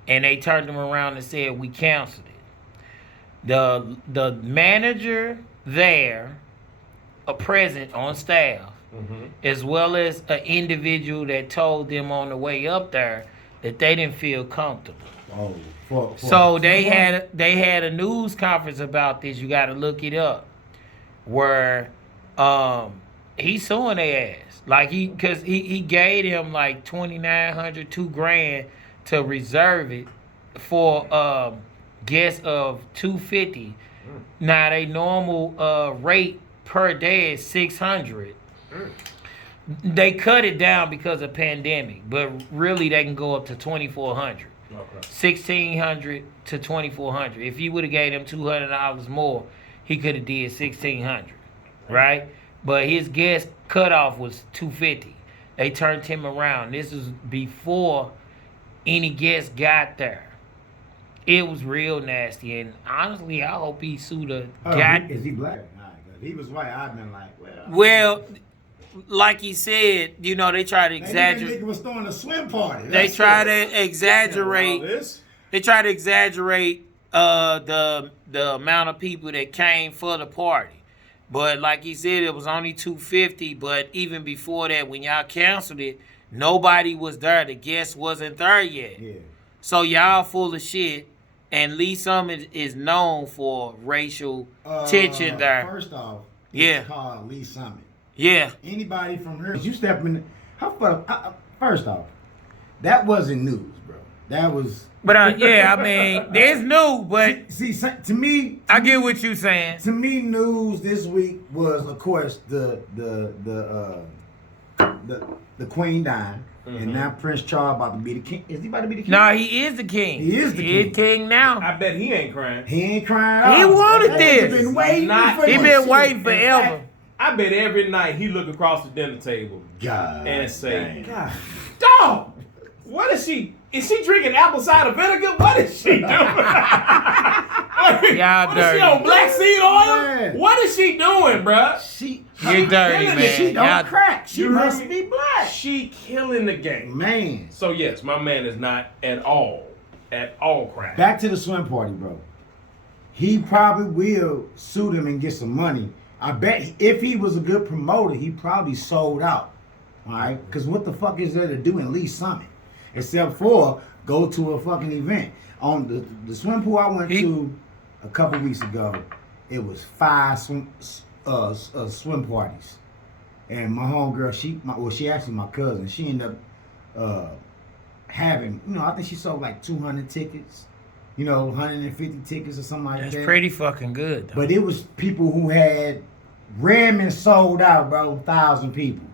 and they turned them around and said, we canceled it. The manager there, a present on staff, as well as an individual that told them on the way up there that they didn't feel comfortable. Oh, So they had a news conference about this. You got to look it up, where he's suing their ass. Like because he gave them like $2,900, $2,000 to reserve it for guests of $250. Now they normal rate per day is $600. They cut it down because of pandemic, but really they can go up to $2,400. $1,600 to $2,400. If you would have gave them $200 more, he could have did $1,600, right? But his guest cutoff was $250. They turned him around. This is before any guests got there. It was real nasty, and honestly, I hope he sued a guy. Is he black? Nah, if he was white, I'd been like, well, like he said, you know, they try to exaggerate. Nigga was throwing a swim party. They try to exaggerate. They try to exaggerate the amount of people that came for the party. But like he said, it was only $250. But even before that, when y'all canceled it, nobody was there. The guest wasn't there yet. Yeah. So y'all full of shit. And Lee Summit is known for racial tension there. First off, Yeah. it's called Lee Summit. Yeah. Anybody from here, you step in. First off, that wasn't news, bro. That was. But yeah, I mean, it's new, but See, to me, I get what you saying. to me, news this week was, of course, the Queen dying, and now Prince Charles about to be the king. Is he about to be the king? No, he is the king. He is the He king. king now. I bet he ain't crying. He ain't crying. He out. wanted That this. nigga been waiting Not- for He this been shit. waiting forever. I bet every night he look across the dinner table God and say, damn. God, dog, what is she? Is she drinking apple cider vinegar? What is she doing? Y'all What is dirty. she on black seed oil? Man. What is she doing, bruh? You're dirty, killing man. it. She don't Y'all- crack. She You must heard be black. She killing the game. Man. So yes, my man is not at all crying. Back to the swim party, bro. He probably will sue them and get some money I bet if he was a good promoter, he probably sold out. All right, because what the fuck is there to do in Lee Summit, except for go to a fucking event? On the swim pool I went to a couple weeks ago, it was 5 swim parties, and my homegirl, she actually my cousin, she ended up having, I think she sold like 200 tickets, 150 tickets or something like that. That's pretty fucking good, though. But it was people who had Redmond sold out, bro, 1,000 people.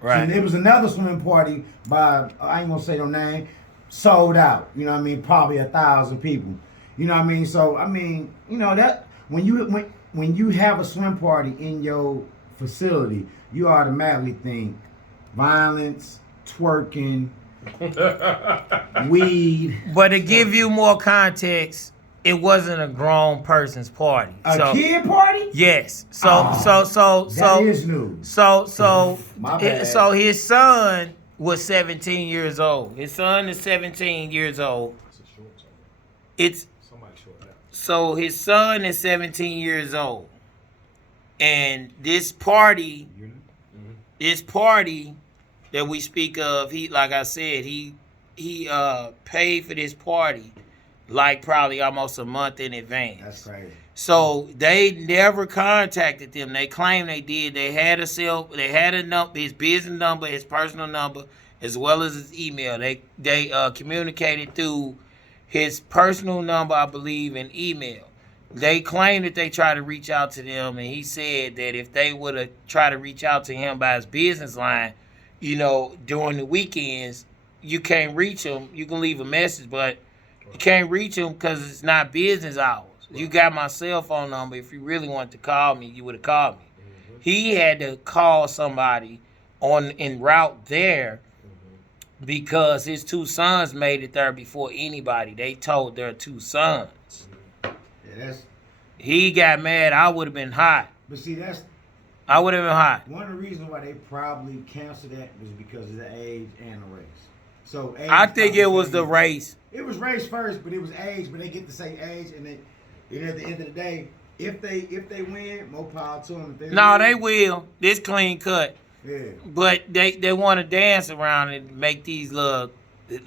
Right. So there was another swimming party by, I ain't gonna say no name, sold out. You know what I mean? Probably 1,000 people. You know what I mean? So I mean, that when you have a swim party in your facility, you automatically think violence, twerking, weed. But to give you more context, it wasn't a grown person's party. A kid party? Yes. That is news. My bad. So his son was 17 years old. His son is 17 years old. So his son is 17 years old. And this party that we speak of, like I said, he paid for this party like probably almost a month in advance. That's crazy. So they never contacted them. They claimed they did. They had a number, his business number, his personal number, as well as his email. They communicated through his personal number, I believe, and email. They claimed that they tried to reach out to them, and he said that if they would have tried to reach out to him by his business line, during the weekends, you can't reach him. You can leave a message, but you can't reach him because it's not business hours. Right. You got my cell phone number. If you really wanted to call me, you would have called me. Mm-hmm. He had to call somebody en route there because his 2 sons made it there before anybody. They told their 2 sons. Yeah, he got mad. I would have been hot. But see, I would have been hot. One of the reasons why they probably canceled that was because of the age and the race. So I think it was the race. It was race first, but it was age. But they get to say age, and at the end of the day, if they win, more power to them. They will. This clean cut. Yeah. But they want to dance around and make these little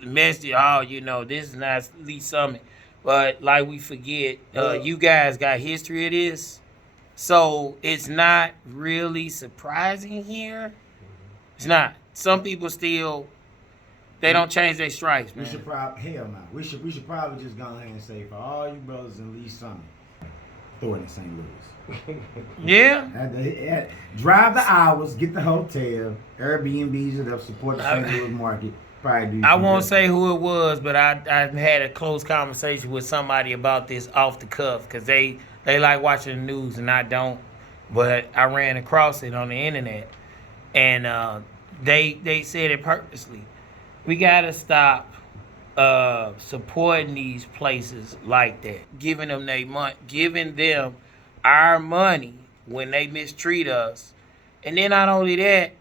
messy. This is not Lee Summit. But like we forget, you guys got history of this, so it's not really surprising here. It's not. Some people still. They don't change their stripes, man. We should probably We should probably just go ahead and say for all you brothers in Lee Summit, throw it in St. Louis. Yeah. Drive the hours, get the hotel, Airbnbs it up, support the St. Louis market. Probably do. I won't say who it was, but I had a close conversation with somebody about this off the cuff because they like watching the news and I don't. But I ran across it on the internet, and they said it purposely. We gotta stop supporting these places like that, giving them our money when they mistreat us, and then not only that,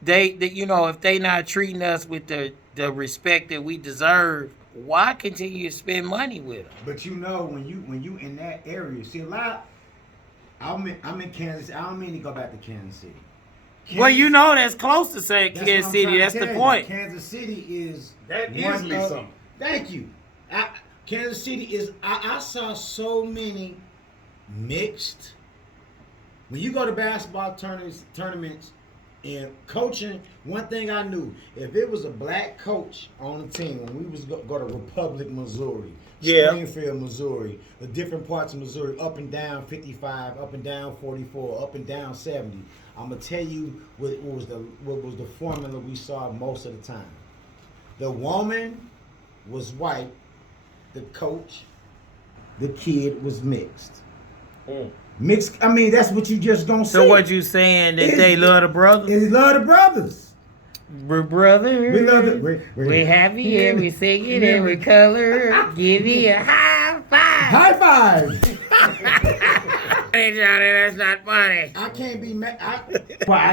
they if they not treating us with the respect that we deserve, why continue to spend money with them? But when you in that area, see a lot. I'm in Kansas. I don't mean to go back to Kansas City. That's close to say Kansas City. That's the point. Kansas City is something. Thank you. Kansas City is. I saw so many mixed. When you go to basketball tournaments and coaching, one thing I knew: if it was a black coach on the team, when we was go to Republic, Missouri, Springfield, Missouri, the different parts of Missouri, up and down 55, up and down 44, up and down 70. I'm gonna tell you what was the formula we saw most of the time. The woman was white, the coach, the kid was mixed. Mixed. I mean, that's what you just gonna say. So what you saying that they love the brothers? They love the brothers. We're brothers. We love it. We're happy and we sing it and we color. Give me a high five. High five. Hey Johnny, that's not funny. I can't be mad. I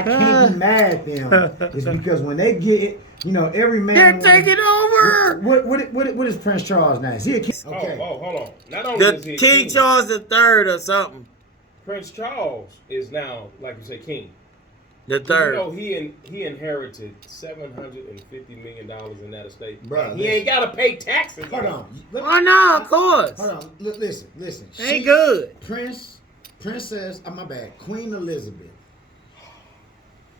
can't be mad at them. It's because when they get it, every man. They're taking over. What is Prince Charles now? Is he a king? Okay. Oh, hold on. Not only is he King Charles III or something. Prince Charles is now, like you say, king. The You third. know, he inherited $750 million in that estate. Bruh, He ain't got to pay taxes. Hold on. Oh no, of course. Hold on. Listen. Ain't good. Princess, my bad, Queen Elizabeth.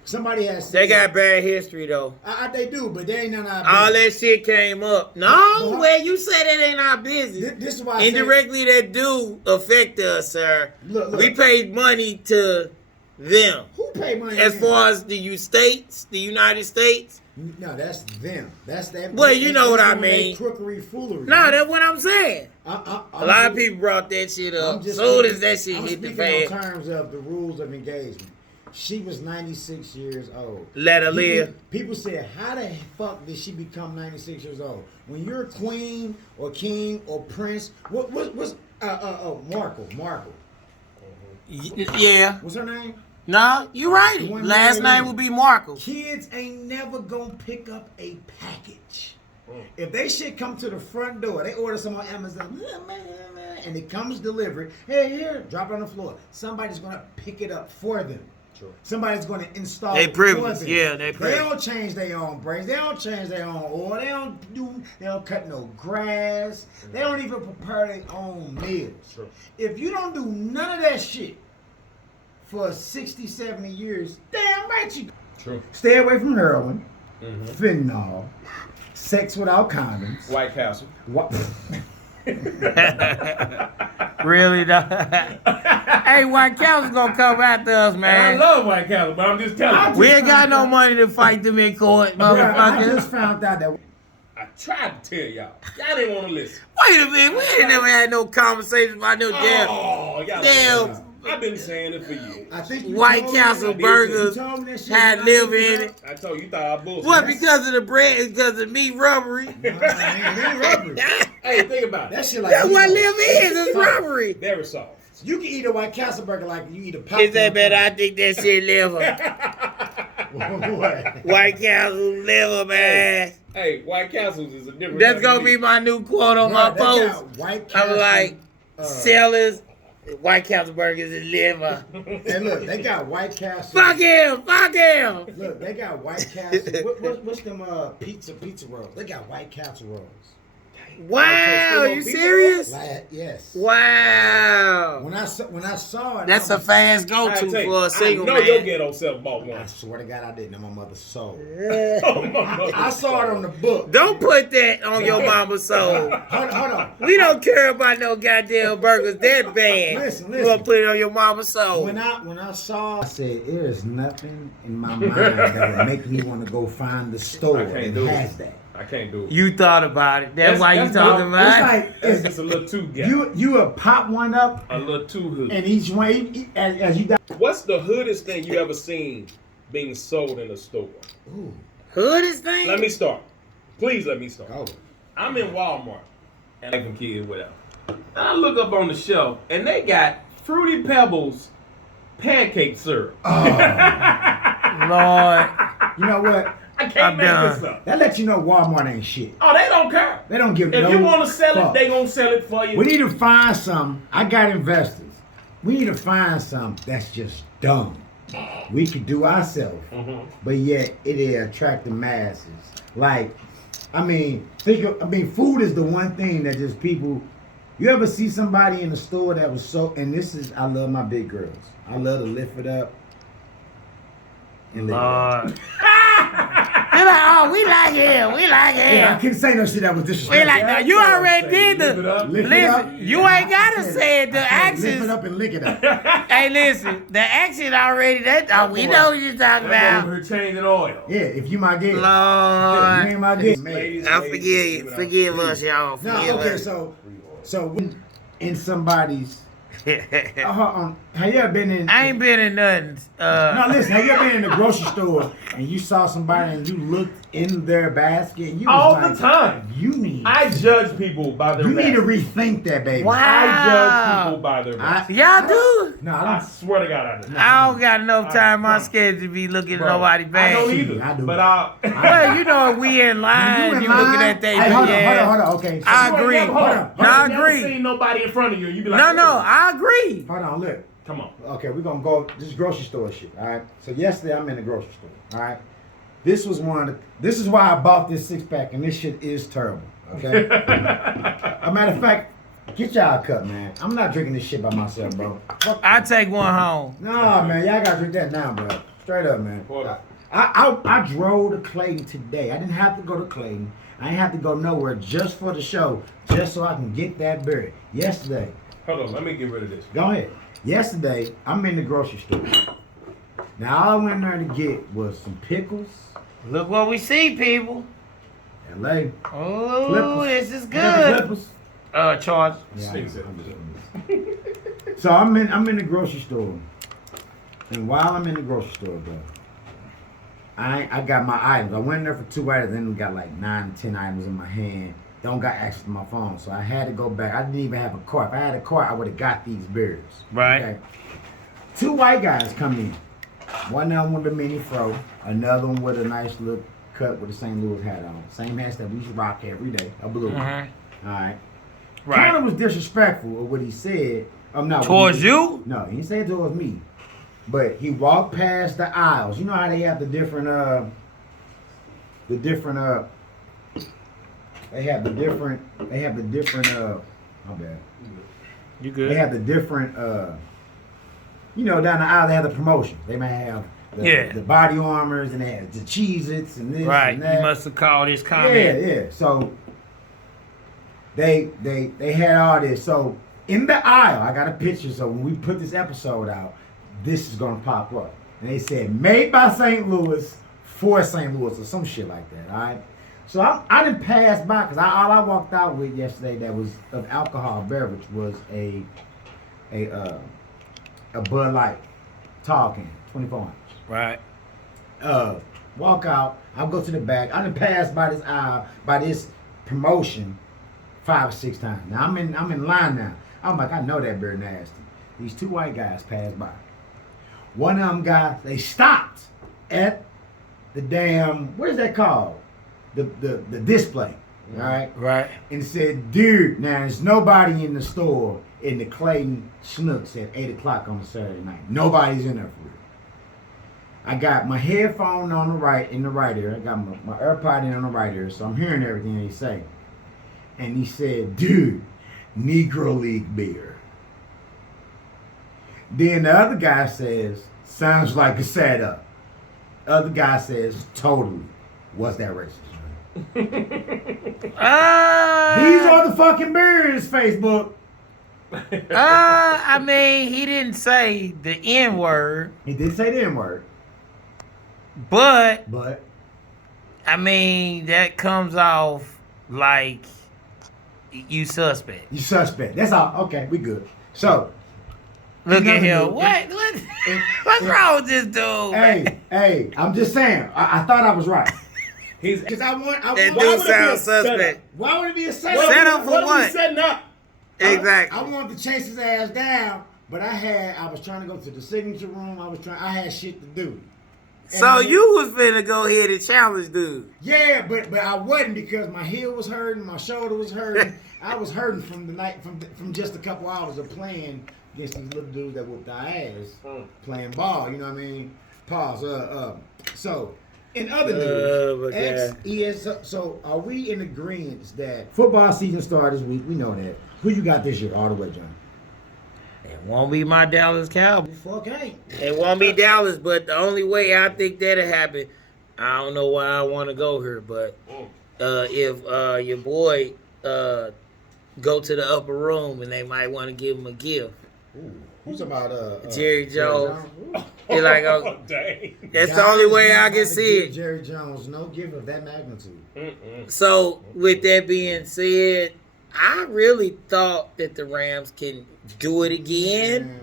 Somebody has said, They got bad history though. they do, but they ain't none of our All business. that shit came up. No, well, you say that ain't our business. This is why I said, Indirectly, that do affect us, sir. Look. We paid money to them. Who paid money? As to far as the United States. no, that's them. That's that. Well, you know what I doing that mean. Crookery foolery. No, that's what I'm saying. I'm A lot of people brought that shit up. I'm just Soon speaking- as that shit I'm hit the speaking fan, on terms of the rules of engagement. She was 96 years old. let her live. People said, how the fuck did she become 96 years old? When you're a queen or king or prince, what's Markle? Yeah. What's her name? No, you right. The one Last married name will be Markle. Kids ain't never gonna pick up a package. If they shit come to the front door, they order some on Amazon, and it comes delivered. Hey, here, drop it on the floor. Somebody's gonna pick it up for them. True. Somebody's gonna install They it privileged, for them. yeah, they They privileged. don't change their own brakes. They don't change their own oil. They don't cut no grass. They don't even prepare their own meals. True. If you don't do none of that shit for 60, 70 years, damn right you True. stay away from heroin, Mm-hmm. fentanyl, sex without condoms. White Castle. What? Really, though. Hey, White Castle's gonna come after us, And I man. love White Castle, but I'm just telling you. We ain't got no money to fight them in court, Bruh, I motherfuckers. just found out that I tried to tell y'all. Y'all didn't want to listen. Wait a minute, we ain't never had no conversation about no damn. Oh, y'all Damn. don't I've been saying it for years. I think you White told me Castle that- burgers you told me that shit had when I liver looked in up. it. I told you, you thought I bullshit. What, because of the bread, because of meat robbery? Nah, it ain't rubbery. Hey, think about That it. shit like That's what meatloaf. liver is, it's robbery. Very soft. You can eat a White Castle burger like you eat a popcorn. Is that better? I think that shit liver. What? White Castle liver, man. Hey, White Castles is a different. That's type gonna of be meat. my new quote on Bruh, my they post. got White Castle, I'm like, uh, sellers, White Castle burgers and liver. And look, they got White Castle. Fuck him, fuck him. Look, they got White Castle. What's them pizza rolls? They got White Castle rolls. Wow, you serious? Like, yes. Wow. When I saw it, That's I a was- fast I go-to tell you, for a single I know your man. ghetto self bought I one. swear to God, I didn't. My mother sold. Oh, my mother. I saw it on the book. Don't put that on your mama's soul. Hold on. We don't care about no goddamn burgers that bad. Listen. You gonna put it on your mama's soul. When I saw, I said, there is nothing in my mind that would make me want to go find the store I can't that do it. has that. I can't do it. You thought about it. That's why you that's talking not- about it. It's like That's just a little too ghetto. you would pop one up, A little too hood. and each one as you got. What's the hoodest thing you ever seen being sold in a store? Ooh, Hoodest thing? Let me start. Please let me start. go. I'm in Walmart and I can kid whatever. And I look up on the shelf and they got Fruity Pebbles pancake syrup. Lord. You know what? I I'm can't make done. this up. That lets you know Walmart ain't shit. Oh, they don't care. They don't give If no you want to sell fuck. it, they gonna sell it for you. We need to find some. I got investors. We need to find some that's just dumb. We could do ourselves, but yet it'll attract the masses. Like, food is the one thing that just people. You ever see somebody in the store that was so? And this is, I love my big girls. I love to lift it up and lift it up. Lord. You're like, oh, we like him. We like Yeah, I him. couldn't say no shit that was We disrespectful. like, no, you already did Lift it up. the. Lift it up. Listen, you ain't gotta say it. The Lift it actions. up and lick it up. Hey, listen, the action already. That we know what you're talking They're about. over here changing oil. Yeah, if you my girl. You Lord, ain't my girl. Ladies, I ladies, forgive you. give it up. Forgive us, y'all. No, Forgive okay, us. so when in somebody's have you ever been in I ain't been in nothing. no, listen, have you ever been in the grocery store and you saw somebody and you looked in their basket and you was All like, the time. you need I judge people by their you need to basket. rethink that, baby. Wow. I judge people by their basket. Y'all do? No, I I don't. swear to God, I do. I don't got enough time on my promise. schedule to be looking at Bro, nobody's I don't bag. either. I do. But I. Well, you know, if we in line, in you line? looking at that. Hey, hold yeah. on, okay. So, I agree. Hold on. No, I You never agree. seen nobody in front of you. You be like, No, "Oh." I agree. hold on, look. Come on. Okay, we're gonna go this grocery store shit. All right. So yesterday I'm in the grocery store. All right. This was this is why I bought this 6-pack, and this shit is terrible. Okay. A matter of fact, get y'all a cup, man. I'm not drinking this shit by myself, bro. Fuck I that. take one home. Nah, man, y'all gotta drink that now, bro. Straight up, man. Hold on. I drove to Clayton today. I didn't have to go to Clayton. I didn't have to go nowhere just for the show, just so I can get that beer. Yesterday, Hold on. Let me get rid of this. go ahead. Yesterday, I'm in the grocery store. Now, all I went there to get was some pickles, Look what we see, people. LA. Oh, Clippers. this is You got the good. Clippers? Charge. Yeah, Sneaks it. So I'm in the grocery store, and while I'm in the grocery store, bro, I got my items. I went in there for 2 items, then got like 9, 10 items in my hand. Don't got access to my phone, so I had to go back. I didn't even have a cart. If I had a cart, I would have got these beers. Right. 2 white guys come in. One of them with a mini fro, another one with a nice little cut with a St. Louis hat on. Same hats that we used to rock every day, a blue one. Mhm. All right. Right. Kind of was disrespectful of what he said. No, Towards you? No, he didn't say it towards me. But he walked past the aisles. You know how they have the different my bad. You They good? have the different down the aisle they have the promotion. They may have the body armors and they have the Cheez-Its and this Right. and You that. must have called this comment. Yeah. So they had all this. So in the aisle, I got a picture. So when we put this episode out, this is gonna pop up. And they said made by St. Louis for St. Louis or some shit like that. All right. So I didn't pass by because all I walked out with yesterday that was of alcohol beverage was a Bud Light tall can, 24 ounce. Right. Walk out. I'll go to the back. I done passed by this aisle, by this promotion 5 or 6 times. Now I'm in line now. I'm like, I know that beer nasty. These 2 white guys passed by. One of them guys, they stopped at the damn, what is that called? The display. All right. Right. And said, dude, now there's nobody in the store in the Clayton Schnooks at 8 o'clock on a Saturday night. Nobody's in there for real. I got my headphone on the right, in the right ear. I got my AirPod in on the right ear, so I'm hearing everything they say. And he said, dude, Negro League beer. Then the other guy says, sounds like a setup. Other guy says, totally. What's that racist? These are the fucking beers, Facebook. I mean, he didn't say the N word, He did say the N-word, but but I mean that comes off like you suspect. you suspect. That's all. Okay, we good. So, Look at Nothing him. new. What's wrong with this dude? man? hey, I'm just saying. I thought I was right. He's Because I want. That why dude would it be sounds a- suspect. Why would it be a Set setup? up for what? what? Are we setting up? Exactly. I wanted to chase his ass down, but I was trying to go to the signature room. I had shit to do. So And- you was finna go ahead and challenge dude. Yeah, but I wasn't because my heel was hurting, my shoulder was hurting. I was hurting from the night from just a couple hours of playing against these little dudes that whooped our ass playing ball. You know what I mean? Pause. So in other Oh, news, my God. so are we in agreement that football season started this week? We know that. Who you got this year all the way, John? It won't be my Dallas Cowboys. Fuck ain't. It won't be Dallas, but the only way I think that'll happen, I don't know why I want to go here, but if your boy go to the upper room and they might want to give him a gift. Who's about Jerry Jones. Ooh. He like, Oh, dang. that's the only way I can see it. Jerry Jones, no gift of that magnitude. So with that being said, I really thought that the Rams can do it again,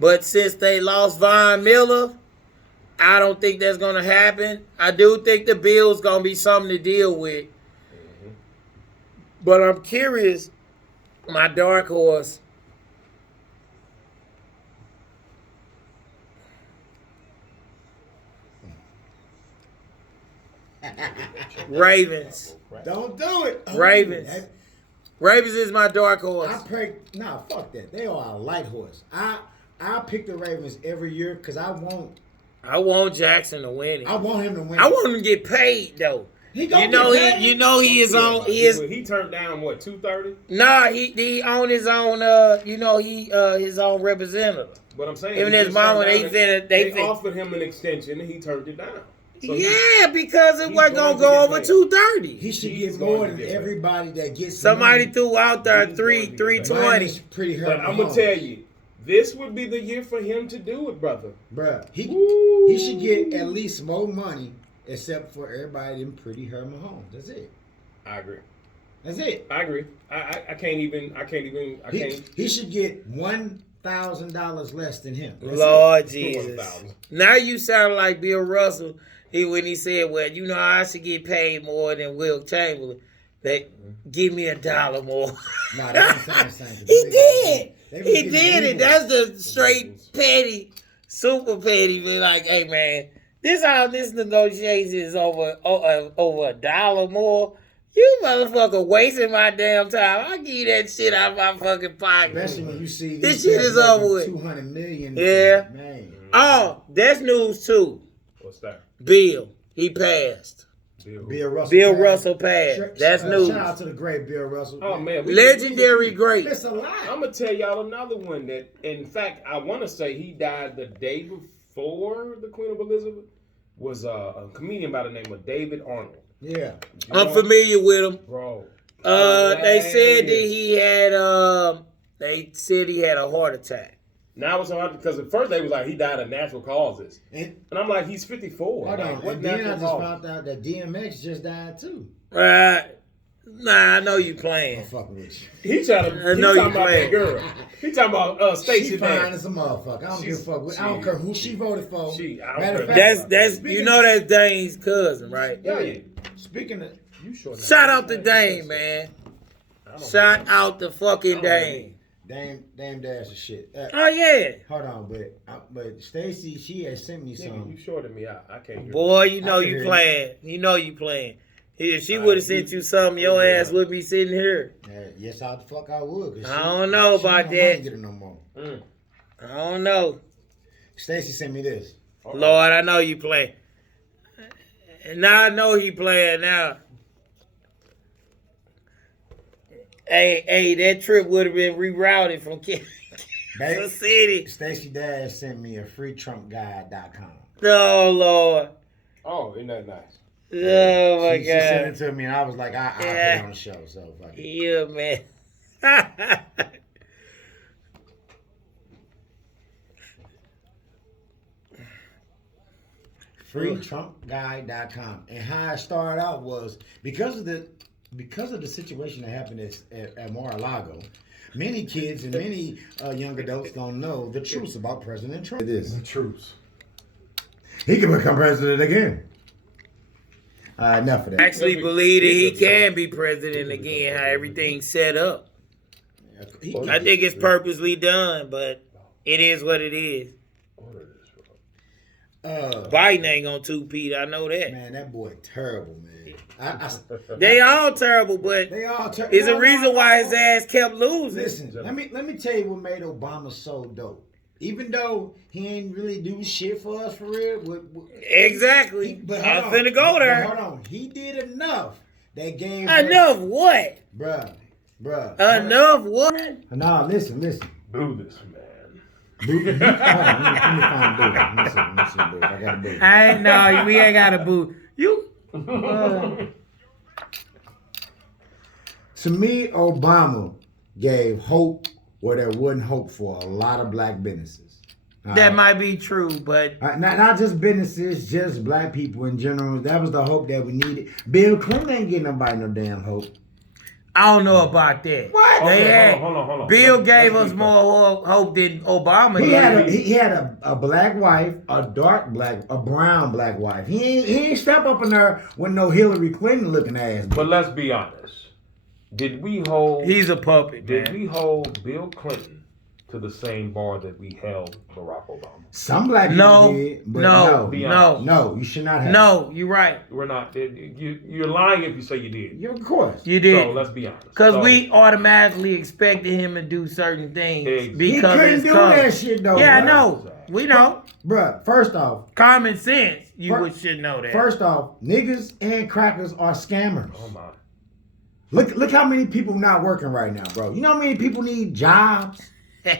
but since they lost Von Miller, I don't think that's going to happen. I do think the Bills going to be something to deal with. But I'm curious, my dark horse, Ravens. Don't do it. Ravens. Ravens is my dark horse. I pray. Nah, fuck that. They are a light horse. I I pick the Ravens every year because I want Jackson to win it. him to win. I want him to get paid though. He gonna get paid. He is on. He turned down what, 230? Nah, he on his own. His own representative. But I'm saying, Even he his just mama, turned down they offered him an extension and he turned it down. So because it he's wasn't going gonna to go get over paid. 230. He should He's get going more to than get paid. everybody that gets Somebody money. threw out there He's going to get paid. 320. Minus Pretty Hurt But I'm gonna Mahomes. tell you, this would be the year for him to do it, brother. Bruh, Woo. he should get at least more money, except for everybody in Pretty Hurt Mahomes. That's it. I agree. That's it. I agree. I can't even. He should get $1,000 less than him. That's Lord it. Jesus. 1,000. Now you sound like Bill Russell. When he said, "Well, I should get paid more than Will Chamberlain. They give me $1 more." Nah, they ain't saying the same thing. He did. They was He getting did it. evil. That's the straight petty, super petty. Be like, hey man, this negotiation is over $1 more. You motherfucker wasting my damn time. I'll give you that shit out of my fucking pocket. Especially when you see This these shit is cats over making with. $200 million. Yeah. Man. Oh, that's news too. What's that? Bill, he passed. Bill Russell. Bill passed. Russell passed. That's news. Shout out to the great Bill Russell. Oh man, Legendary great. It's a lot. I'm gonna tell y'all another one that, in fact, I want to say he died the day before the Queen of Elizabeth. Was a comedian by the name of David Arnold. Yeah. I'm familiar with him. Bro. They said that they said he had a heart attack. Now it's hard because at first they was like he died of natural causes, And and I'm like he's 54. hold on. Like, what And then I natural just causes? found out that DMX just died too. Right? Nah, I know you I'm playing. fucking with you. He trying to. I He know talking you about playing. that girl. He talking about She Stacey fine Dash. as a motherfucker. I don't give a She's- fuck. I don't care who she voted for. I don't Matter of care. fact, That's speaking- that's Dane's cousin, right? Yeah. Speaking of You sure? Shout out to Dane, man. Shout out to fucking Dane. Dame Dash and shit. Oh yeah, Hold on, but Stacy, she had sent me Nigga, some. you shorted me out. I can't. Hear boy, you. you know I can you hear playing. You know you playing. If she would have sent you something, your ass would be sitting here. Yes, how the fuck I would. 'Cause I don't know she about don't that. wanna get her no more. I don't know. Stacy sent me this. Lord, I know you playing. Now I know he playing now. Hey, that trip would have been rerouted from Kansas Baby, City. Stacy Dash sent me a freetrumpguide.com. Oh Lord. Oh, isn't that nice? Oh my She sent God. it to me, and I was like, I'll put Yeah. it on the show. So fuck it. Yeah, man. freetrumpguide.com. And how I started out was because of the situation that happened at Mar-a-Lago. Many kids and many young adults don't know the truth about President Trump. It is. The truth. He can become president again. Enough of that. Actually believe that he can be president again, how everything's set up. I think it's purposely done, but it is what it is. Biden ain't gonna two-peat, I know that. Man, that boy terrible, man. They all terrible, but They all terrible. there's a reason why his ass kept losing. Listen, let me tell you what made Obama so dope. Even though he ain't really do shit for us for real. Exactly. But I'm hold on. finna go there. But hold on. He did enough. That game. Enough what? Bruh. Enough what? Nah, listen. Do this, man. Hold on, let me find Boo. Let me see Boo. I got a Boo. I ain't no, we ain't got a boo. You To me, Obama gave hope where there wasn't hope for a lot of black businesses. All that right? might be true, but Not just businesses, just black people in general. That was the hope that we needed. Bill Clinton ain't getting nobody no damn hope. I don't know about that. What? They Okay, had, hold on. Bill Let's gave be us fair. more hope than Obama He did. had a black wife, a brown black wife. He ain't step up in there with no Hillary Clinton looking ass. But let's be honest. Did we hold? He's a puppet, Did man. we hold Bill Clinton to the same bar that we held Barack Obama. Some black people No, did, but no, Be no, honest. no, you should not have. no. You're right. We're not. You're lying if you say you did. You, of course. You did. So let's be honest. Because So, we automatically expected him to do certain things Exactly. He because couldn't it's do color. that shit though. Yeah, I bruh. know. We know. Bruh, first off, Common sense. You Fir- should know that. First off, niggas and crackers are scammers. Oh my. Look how many people not working right now, bro. You know how many people need jobs?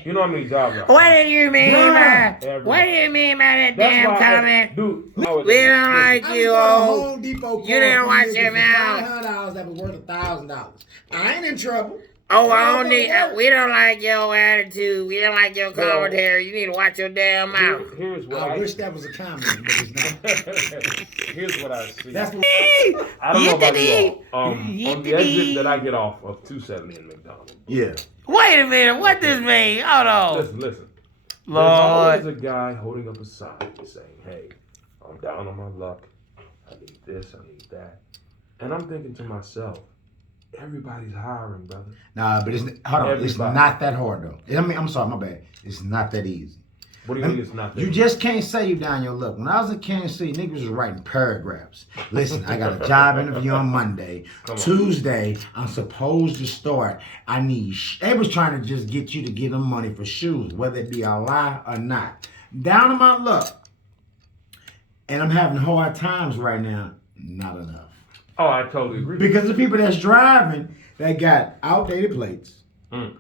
You know how many jobs are? What did you mean by? Everybody. What do you mean by that That's damn why comment? dude. We don't like I you, was going to oh. Home Depot You didn't calling watch niggas your for mouth. $500 that was worth $1,000. I ain't in trouble. Oh, I don't need. We don't like your attitude. We don't like your Well, commentary. You need to watch your damn mouth. Here's what I wish that was a comment, but it's not. Here's what I see. That's what. I don't know about you all. On the Yippee. exit that I get off of 270 in McDonald's. Yeah. Wait a minute. What this mean? Hold on. Listen. Lord. There's always a guy holding up a sign saying, "Hey, I'm down on my luck. I need this. I need that." And I'm thinking to myself, everybody's hiring, brother. Nah, but it's hold on. It's Everybody. not that hard though. I mean, I'm sorry, my bad. It's not that easy. What do you mean it's not You there? just can't say you down your luck. When I was in Kansas City, niggas was writing paragraphs. Listen, I got a job interview on Monday. Come on. Tuesday, I'm supposed to start. I need. They was trying to just get you to give them money for shoes, whether it be a lie or not. Down on my luck, and I'm having hard times right now. Not enough. Oh, I totally agree. Because the people that's driving, they got outdated plates, Mm.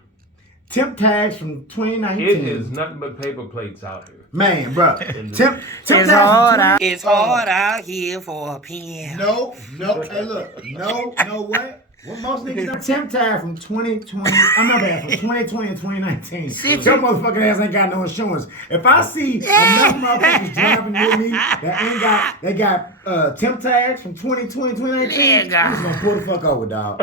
temp tags from 2019. It is nothing but paper plates out here. Man, bro. In the- Temp It's tags hard from out. 20 It's hard out here for a pen. No, hey look, no what? What most niggas got temp tag from 2020, I'm not bad, from 2020 and 2019. Your motherfucking ass ain't got no insurance. If I see enough motherfuckers driving with me that got temp tags from 2020, 2019, Nigga. I'm just gonna pull the fuck over, dog.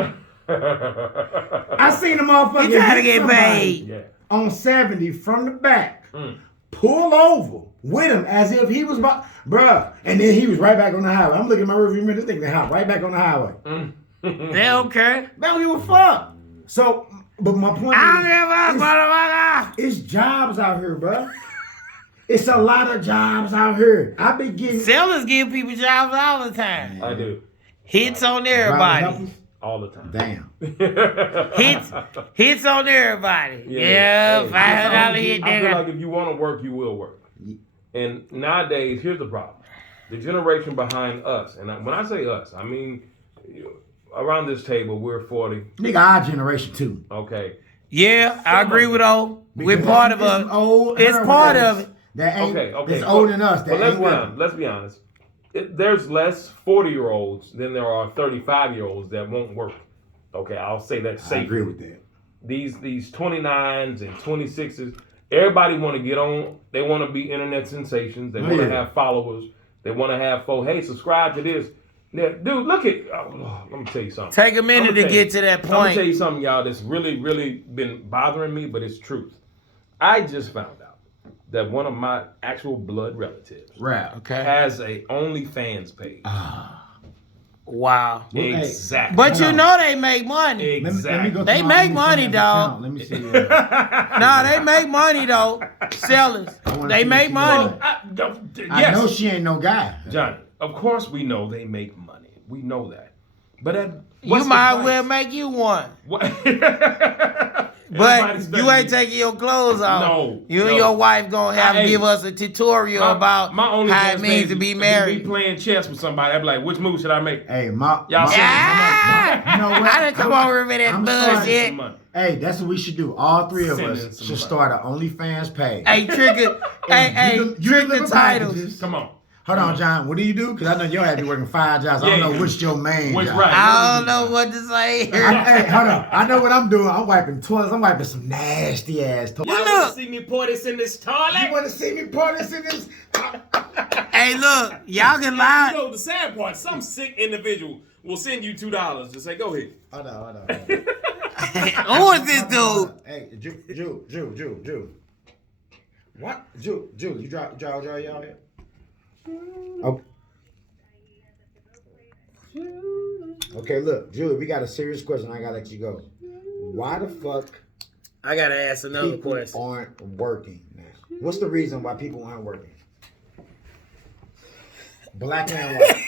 I seen the motherfucker You trying to hit get somebody paid. Yeah. on 70 from the back. Mm. Pull over with him as if he was about, bruh. And then he was right back on the highway. I'm looking at my rearview mirror, this nigga hop right back on the highway. Mm. They don't care. They don't give a fuck. So, but my point I don't give a fuck, motherfucker. is, it's jobs out here, bruh. It's a lot of jobs out here. I been getting Sellers give people jobs all the time. I do. Hits on driving everybody. Mm. All the time. Damn. Hits on everybody. Yeah. Yeah, Hey, $500 hit I feel there. like if you want to work, you will work. And nowadays, here's the problem. The generation behind us, and when I say us, I mean around this table, we're 40. Nigga, our generation too. Okay. Yeah, I agree with O. We're Because part of it's it. some old It's part heroes of it. That ain't, Okay. that's older than us. That But let's ain't be working. honest. Let's be honest. There's less 40-year-olds than there are 35-year-olds that won't work. Okay, I'll say that I safely. agree with that. These 29s and 26s, everybody want to get on. They want to be internet sensations. They want to have followers. They want to have folks. Hey, subscribe to this. Now, dude, look at. Oh, let me tell you something. Take a minute I'ma to tell get you- to that I'm gonna tell point. you something, y'all. That's really been bothering me, but it's truth. I just found out that one of my actual blood relatives Right. Okay. has a OnlyFans page. Wow. Hey, Exactly. But you Hold on. know they make money. Let me go to They my make OnlyFans money, dog. account. Let me see. Nah, they make money though. Sellers. wanna They see make what she money. I know Yes, she ain't no guy. Johnny. Of course, we know they make money. We know that. But You might as well make you one. But you ain't taking your clothes off. No, You and no. your wife gonna have to Hey, give us a tutorial about my only how it means to be married. Be playing chess with somebody. I'd be like, which move should I make? Hey, Y'all my, see some Ah! you know what? I done come over with that I'm sorry. bullshit. Some money. Hey, that's what we should do. All three of Send in us some should money. start an OnlyFans page. Hey, trigger. hey, You trigger deliver titles. packages. Come on. Hold on, John. What do you do? Because I know your ass be working 5 jobs. I Yeah, don't know yeah. which your main Which job. right. I don't know what to say here. Hey, hold on. I know what I'm doing. I'm wiping toilets. I'm wiping some nasty ass toilets. Well, look. see me pour this in this toilet? You want to see me pour this in this? Hey, look, y'all can lie. the sad part, some sick individual will send you $2 to say, go ahead. Hold on. Who is this dude? Hey, Jew. What? Jew, you draw y'all here? Oh. Okay, look, Julie, we got a serious question. I gotta let you go. Why the fuck I gotta ask another People question. aren't working now. What's the reason why people aren't working? Black and white.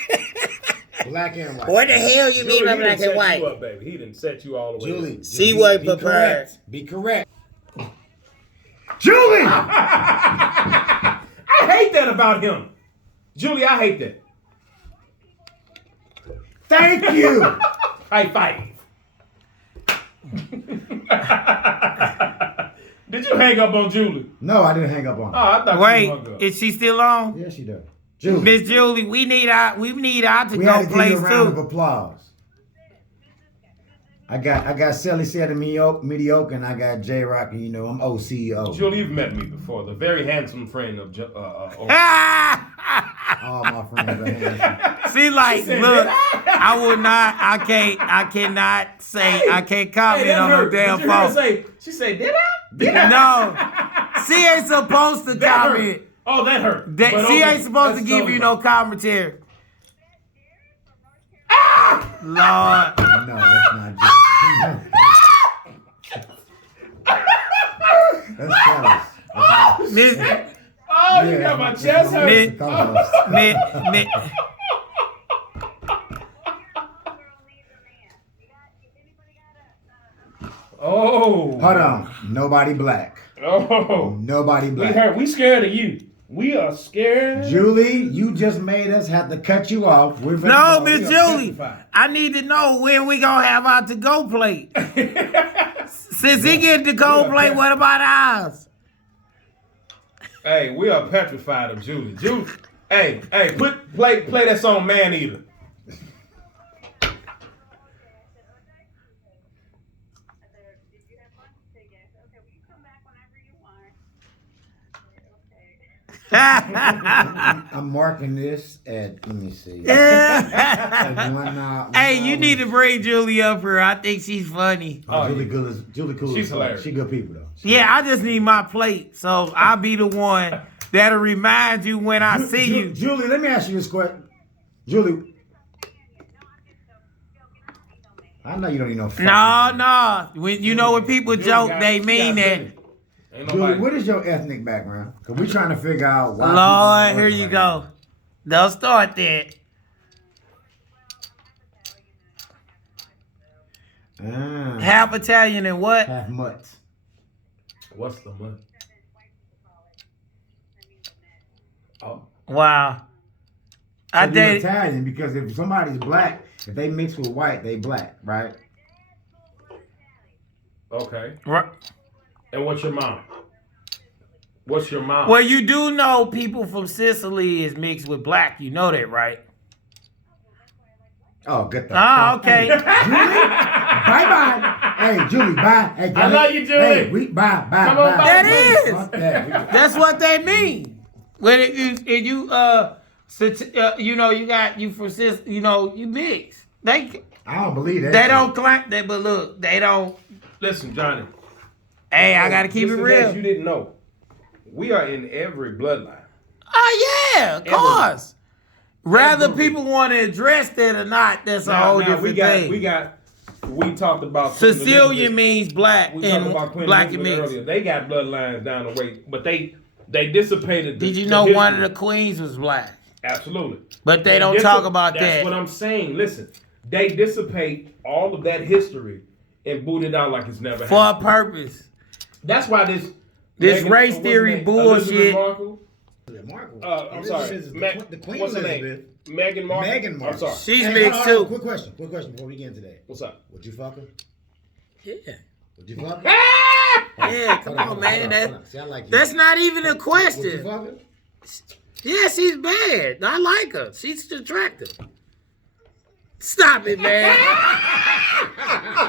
Black and white. What the hell you mean by Julie, black he and done set you white? up, baby. He didn't set you all the way. Julie, up. She wasn't prepared. Correct. Be correct. Julie! I hate that about him. Julie, I hate that. Thank you. High five. Did you hang up on Julie? No, I didn't hang up on Oh, her. I thought Wait, you hung up. is she still on? Yeah, she does. Julie, Miss Julie, we need our to we go had to give you a place round of too. applause. I got Sally said mediocre, and I got J Rock, and you know I'm OCO. Julie, you've met me before. The very handsome friend of All my friends are handsome. See, like, said, look, "Did I cannot say, I can't comment on no damn Did you hear her phone. say? She said, "Did I? Did I?" No, she ain't supposed to That comment. hurt. Oh, that hurt. That, But she okay, ain't supposed to that's give totally you no fine. commentary. Lord, No, that's not just. That's jealous. Miss, Oh, you got my chest hurt. Miss, Miss, Miss, Oh. Hold on. Nobody black. Oh. Nobody We black. hurt. We scared of you. We are scared. Julie, you just made us have to cut you off. We're finna no, go. Miss We are Julie, petrified. I need to know when we gonna have our to-go plate. Since he get to-go plate, what about ours? Hey, we are petrified of Julie. Julie. Hey, play that song Man Eater. I'm marking this at, let me see. At one hour- Hey, one you hour. need to bring Julie up here. I think she's funny. Oh, Oh, Julie yeah. good as Julie cool. She's as fuck. hilarious. She good people though. Yeah, I just need my plate, so I'll be the one that'll remind you when I see you. Julie, let me ask you this question. Julie, I know you don't need no. fucking- No. When you know when people Julie joke, got- they she mean got that. plenty. Ain't Julie, nobody. what is your ethnic background? Cause we trying to figure out why. Lord, people here working you right go. Don't start that. now. Half Italian and what? Half mutts. What's the money? Oh. Wow. I So you're dated. Italian because if somebody's black, if they mix with white, they black, right? Okay. Right. And what's your mom? What's your mom? Well, you do know people from Sicily is mixed with black. You know that, right? Oh, good. Ah, okay. Julie, bye bye. Hey, Julie, bye. Hey, I love you, Julie. Hey, we bye. Come on, bye. That is. Fuck that. That's what they mean. When you know, you from Sicily, you know, you mix. They I don't believe that. they don't claim that, but look, they don't. Listen, Johnny. Hey, I gotta keep just it in real. case you didn't know. We are in every bloodline. Oh yeah, of course. Rather people want to address that or not, that's a whole different thing. We talked about Queen Sicilian Elizabeth. means black We talked about and Queen black and Elizabeth mixed. earlier. They got bloodlines down the way, but they dissipated. Did you the know one of history. the queens was black? Absolutely. But they don't talk about That's that. what I'm saying. Listen, they dissipate all of that history and boot it out like it's never For a happened. purpose. That's why this This Meghan- race what's her theory name? bullshit. Elizabeth Markle? Markle. I'm sorry. The Queen What's her name? Elizabeth. Meghan Markle. Meghan I'm Markle. sorry. She's Hey, mixed hold on, too. Quick question before we get into that. What's up? Would you fuck her? Yeah. Would you fuck her? Yeah, come on, man. See, I like you. That's not even a Would you question. fuck her? Yeah, she's bad. I like her. She's attractive. Stop it, man.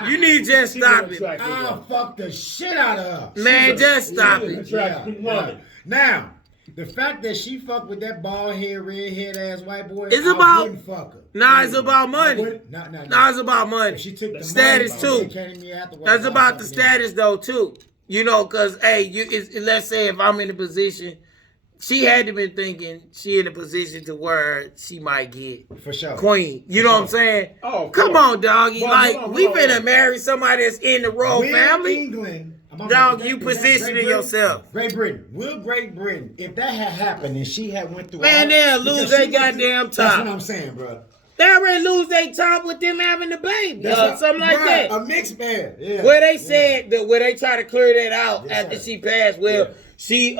You need to just stop it. I'll fuck the shit out of her. Man, just stop she's it. attractive woman. Now, the fact that she fucked with that bald head, red head ass white boy, It's I about- wouldn't fuck her. Nah, it's about money. No. No, it's about money. If she took the Status money, too. she came to me afterwards, That's I'll about the fuck status though too. You know, cause hey, let's say if I'm in a position, she had to been thinking she in a position to where she might get him. For sure. queen. You know what I'm saying? Oh, Come on, doggy. Well, like hold on, we hold on. finna marry somebody that's in the royal When family. England Dog, you positioning yourself. Great Britain. Will Great Britain, if that had happened and she had went through Man, all- they'll because lose she their went through- goddamn That's top. what I'm saying, bro. They already lose their top with them having the baby or something like Right, that. A mixed bag. Yeah. Where they said that where they try to clear that out Yes, after sir. she passed, well, she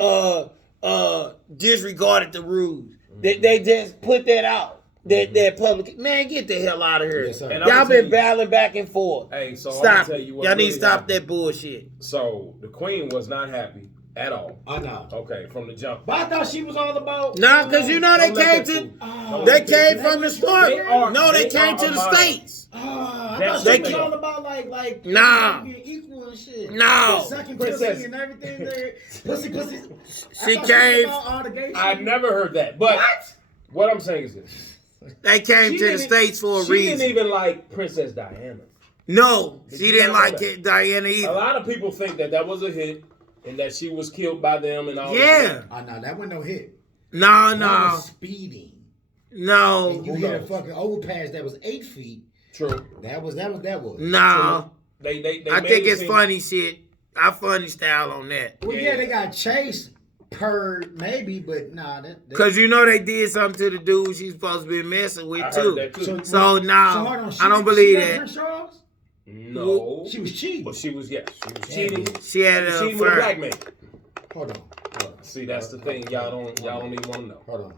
disregarded the rules. They just put that out. That public man, get the hell out of here. Yes, sir. And Y'all I'ma been tell you- battling back and forth. Hey, so Stop I'ma tell it. you what Y'all need really to stop happened. that bullshit. So the queen was not happy at all. I know. Okay, from the jump. But I thought she was all about. Nah, cause you know they Don't let came that to fool- Oh, they Don't came let from the that- start. They are- No, they they came are to the aligned. States. Oh, I That's thought she the was thing. all about like Nah. being equal and shit. No. Sucking Princess. pussy and everything. Pussy. She I thought came- was about all the gay shit. I've never heard that. But what I'm saying is this. They came She to the didn't- States for a She reason. didn't even like Princess Diana. No, Did she you didn't not know like that? it, Diana A either. lot of people think that was a hit and that she was killed by them and all this Yeah. shit. Oh no, that wasn't no hit. No, That no, was speeding. no, And you Who hit a knows? fucking overpass that was 8 feet. True. That was. no. They I made think it it's seem- funny shit. I funny style on that. Well, Yeah. yeah, they got chased per maybe, but nah. That, Cause you know they did something to the dude she's supposed to be messing with I heard too. that too. So nah, hold on, I don't believe that. Prince Charles? No. She was cheating. But she was Yeah. cheating. She had She a cheating with a affair. black man. Hold on. See, that's the thing. Y'all don't even want to know. Hold on.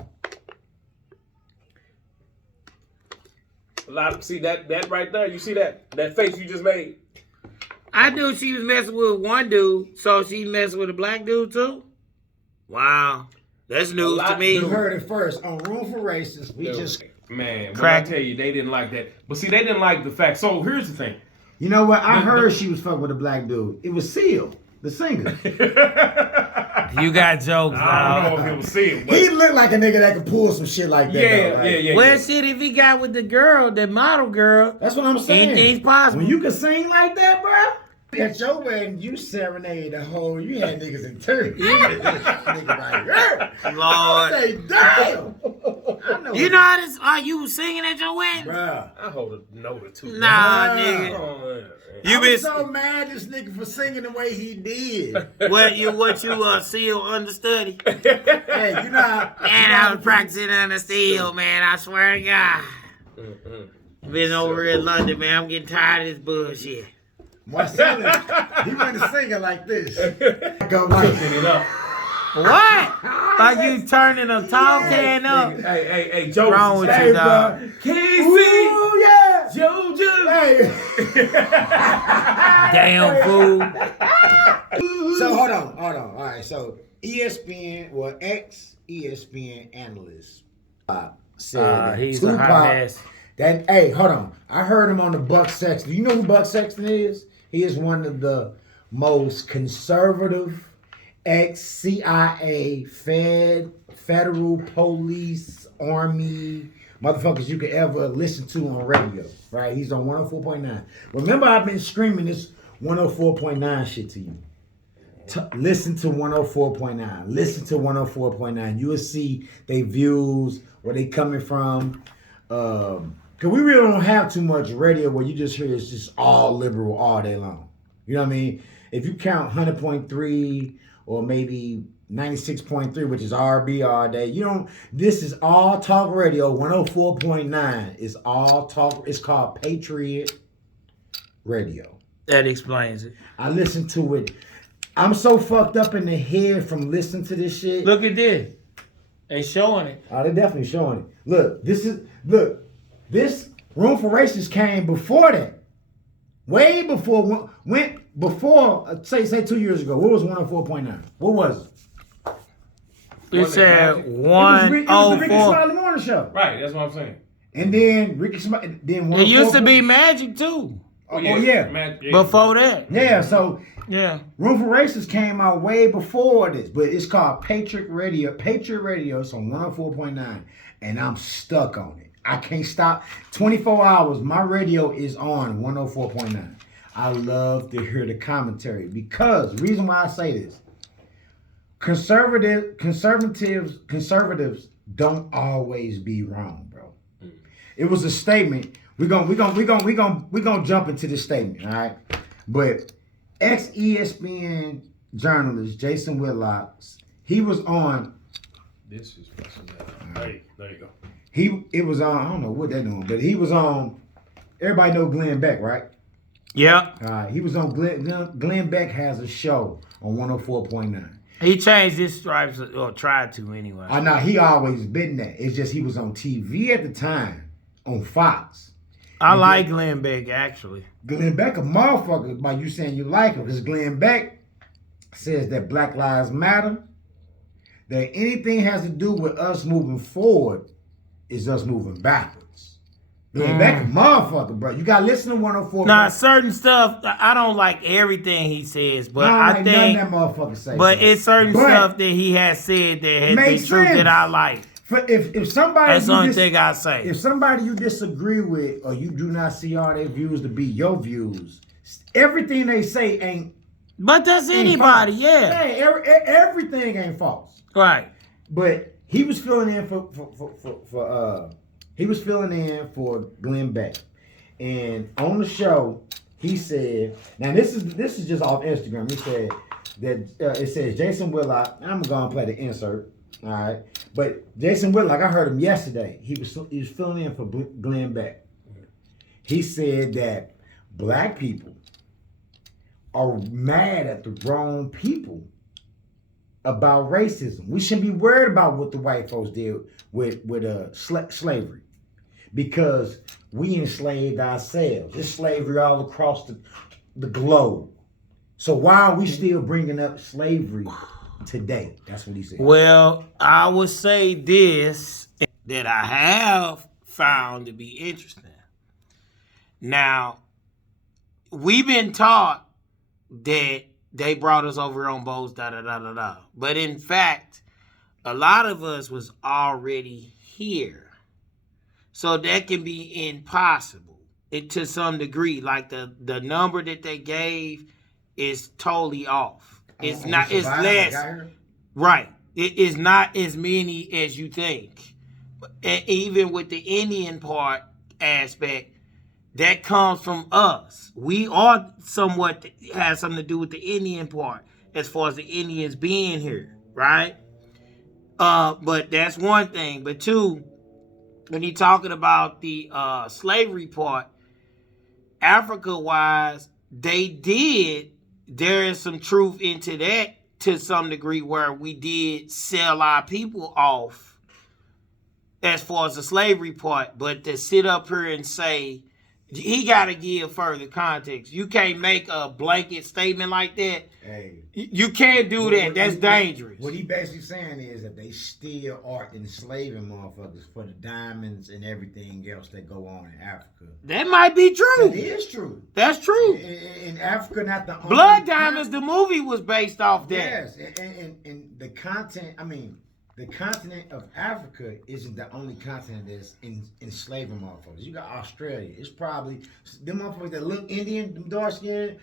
A lot of, see that right there. You see that face you just made? I knew she was messing with one dude, so she messing with a black dude too. Wow, that's news lot- to me. You heard it first on Room for Racists. We Dude, just, man, when Crack. I tell you, they didn't like that. But see, they didn't like the fact. So here's the thing. you know what? I heard she was fucking with a black dude. It was Seal, the singer. You got jokes, I don't know if it was sealed, but He looked like a nigga that could pull some shit like that. yeah, though, right? yeah. Well, shit, if he got with the girl, the model girl, That's what I'm saying. anything's possible. When you can sing like that, bro. At your wedding, you serenade the whole. You had niggas in tears. Nigga like, "Yeah." Lord, I say, damn. I know. you know how this? Are you singing at your wedding? Bruh. I hold a note or two. Nah, Nah. nigga. Oh, man. You I been was so mad this nigga for singing the way he did. what you seal understudy? Hey, you know how, Man, I was practicing under steel, man. I swear to God. Been over in London, man. I'm getting tired of this bullshit. Marcellus, he went to singing like this. Go like Cooking it up. What? Like you turning a tall can up? Hey, Joe. Wrong with Hey, you, dog? bro. Casey. Ooh, yeah. Jojo. Hey. Damn fool. So hold on. All right. So ESPN, well, ex-ESPN analyst said that He's a hot Tupac. mess. That hey, hold on. I heard him on the Buck Sexton. You know who Buck Sexton is? He is one of the most conservative ex-CIA, federal police, army motherfuckers you could ever listen to on radio. Right? He's on 104.9. Remember, I've been screaming this 104.9 shit to you. Listen to 104.9. Listen to 104.9. You will see they views, where they coming from. Cause we really don't have too much radio where you just hear it's just all liberal all day long. You know what I mean? If you count 100.3 or maybe 96.3, which is RB all day, you don't. This is all talk radio. 104.9 is all talk. It's called Patriot Radio. That explains it. I listen to it. I'm so fucked up in the head from listening to this shit. Look at this. They showing it. Oh, they're definitely showing it. Look, this Room for Racists came before that. Way before, say 2 years ago. What was 104.9? What was it? It said It was the Ricky 104. Smiley Morning Show. Right, that's what I'm saying. And then Ricky Smiley, then It used to 104. be Magic too. Oh, yeah. Man, Before that. Yeah, so Yeah. Room for Racists came out way before this, but it's called Patriot Radio. Patriot Radio, it's on 104.9, and I'm stuck on it. I can't stop. 24 hours, my radio is on 104.9. I love to hear the commentary because, the reason why I say this, conservatives don't always be wrong, bro. It was a statement. We're gonna jump into this statement, all right? But ex-ESPN journalist Jason Whitlock. He was on. This is messing up. Hey, there you go. It was on. I don't know what they're doing, but he was on. Everybody know Glenn Beck, right? Yeah. He was on Glenn Beck has a show on 104.9. He changed his stripes, or tried to anyway. I know he always been that. It's just he was on TV at the time on Fox. I like Glenn Beck, actually. Glenn Beck a motherfucker by you saying you like him, because Glenn Beck says that Black Lives Matter, that anything has to do with us moving forward is us moving backwards. Glenn Beck a motherfucker, bro. You gotta listen to 104. Nah, certain stuff, I don't like everything he says, but I I don't like think, nothing that motherfucker say. but bro. it's certain But stuff that he has said that has been makes true sense. that I like. If somebody That's the only thing I say. if somebody you disagree with or you do not see all their views to be your views, everything they say ain't. But that's ain't anybody, false. yeah. Hey, everything ain't false. Right. But he was filling in he was filling in for Glenn Beck, and on the show he said, now this is just off Instagram. He said that it says Jason Whitlock. I'm gonna play the insert. All right, but Jason Whitlock, I heard him yesterday. He was filling in for Glenn Beck. He said that black people are mad at the wrong people about racism. We shouldn't be worried about what the white folks did with slavery, because we enslaved ourselves. There's slavery all across the globe. So why are we still bringing up slavery today? That's what he said. Well, I would say this that I have found to be interesting. Now, we've been taught that they brought us over on boats, da-da-da-da-da. But in fact, a lot of us was already here. So that can be impossible to some degree. Like the number that they gave is totally off. It's not, it's less. Right. It is not as many as you think. And even with the Indian part aspect, that comes from us. We are somewhat, has something to do with the Indian part as far as the Indians being here, right? But that's one thing. But two, when you're talking about the slavery part, Africa-wise, there is some truth into that to some degree, where we did sell our people off as far as the slavery part. But to sit up here and say, he got to give further context. You can't make a blanket statement like that. Hey, You can't do that. That's dangerous. What he basically saying is that they still are enslaving motherfuckers for the diamonds and everything else that go on in Africa. That might be true. That is true. That's true. In Africa, not the only Blood Diamonds, the movie was based off that. Yes, and the content. I mean, the continent of Africa isn't the only continent that's enslaving motherfuckers. You got Australia. It's probably them motherfuckers that look Indian, them dark skinned,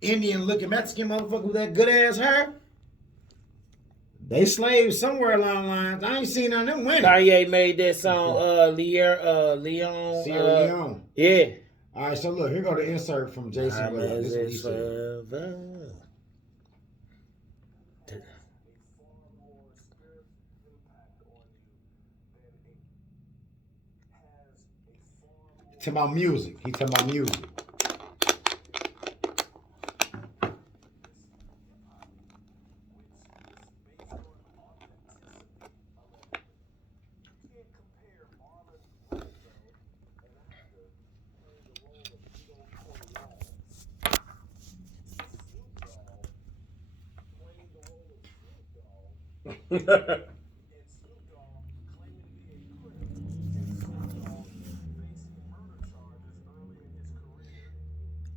Indian looking Mexican motherfucker with that good ass hair. They slaves somewhere along the lines. I ain't seen none of them winning. Kanye made that song, Leon. Sierra Leone. Yeah. All right, so look, here go the insert from Jason Whitlock. This is what he said. He talking about music. He talking about music.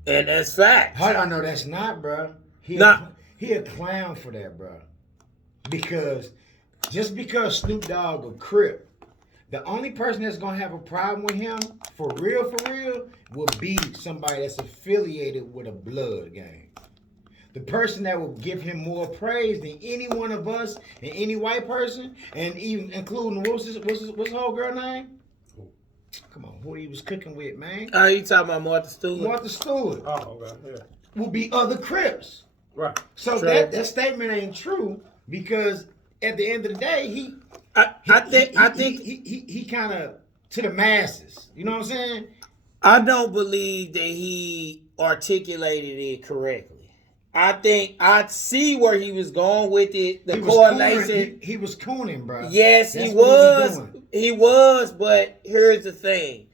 And that's fact. Hold on, no, that's not, bro. He a clown for that, bro. Because just because Snoop Dogg a Crip, the only person that's gonna have a problem with him, for real, will be somebody that's affiliated with a blood gang. The person that will give him more praise than any one of us and any white person, and even including what's his whole girl name? come on, who he was cooking with, man? Oh, you talking about Martha Stewart? Martha Stewart Oh, okay, yeah. will be other Crips. Right. So True. that statement ain't true because at the end of the day, I think he kind of to the masses. You know what I'm saying? I don't believe that he articulated it correctly. I think I see where he was going with it. The He was correlation. cooning. He was cooning, bro. Yes, That's he what was. doing. He was, but here's the thing.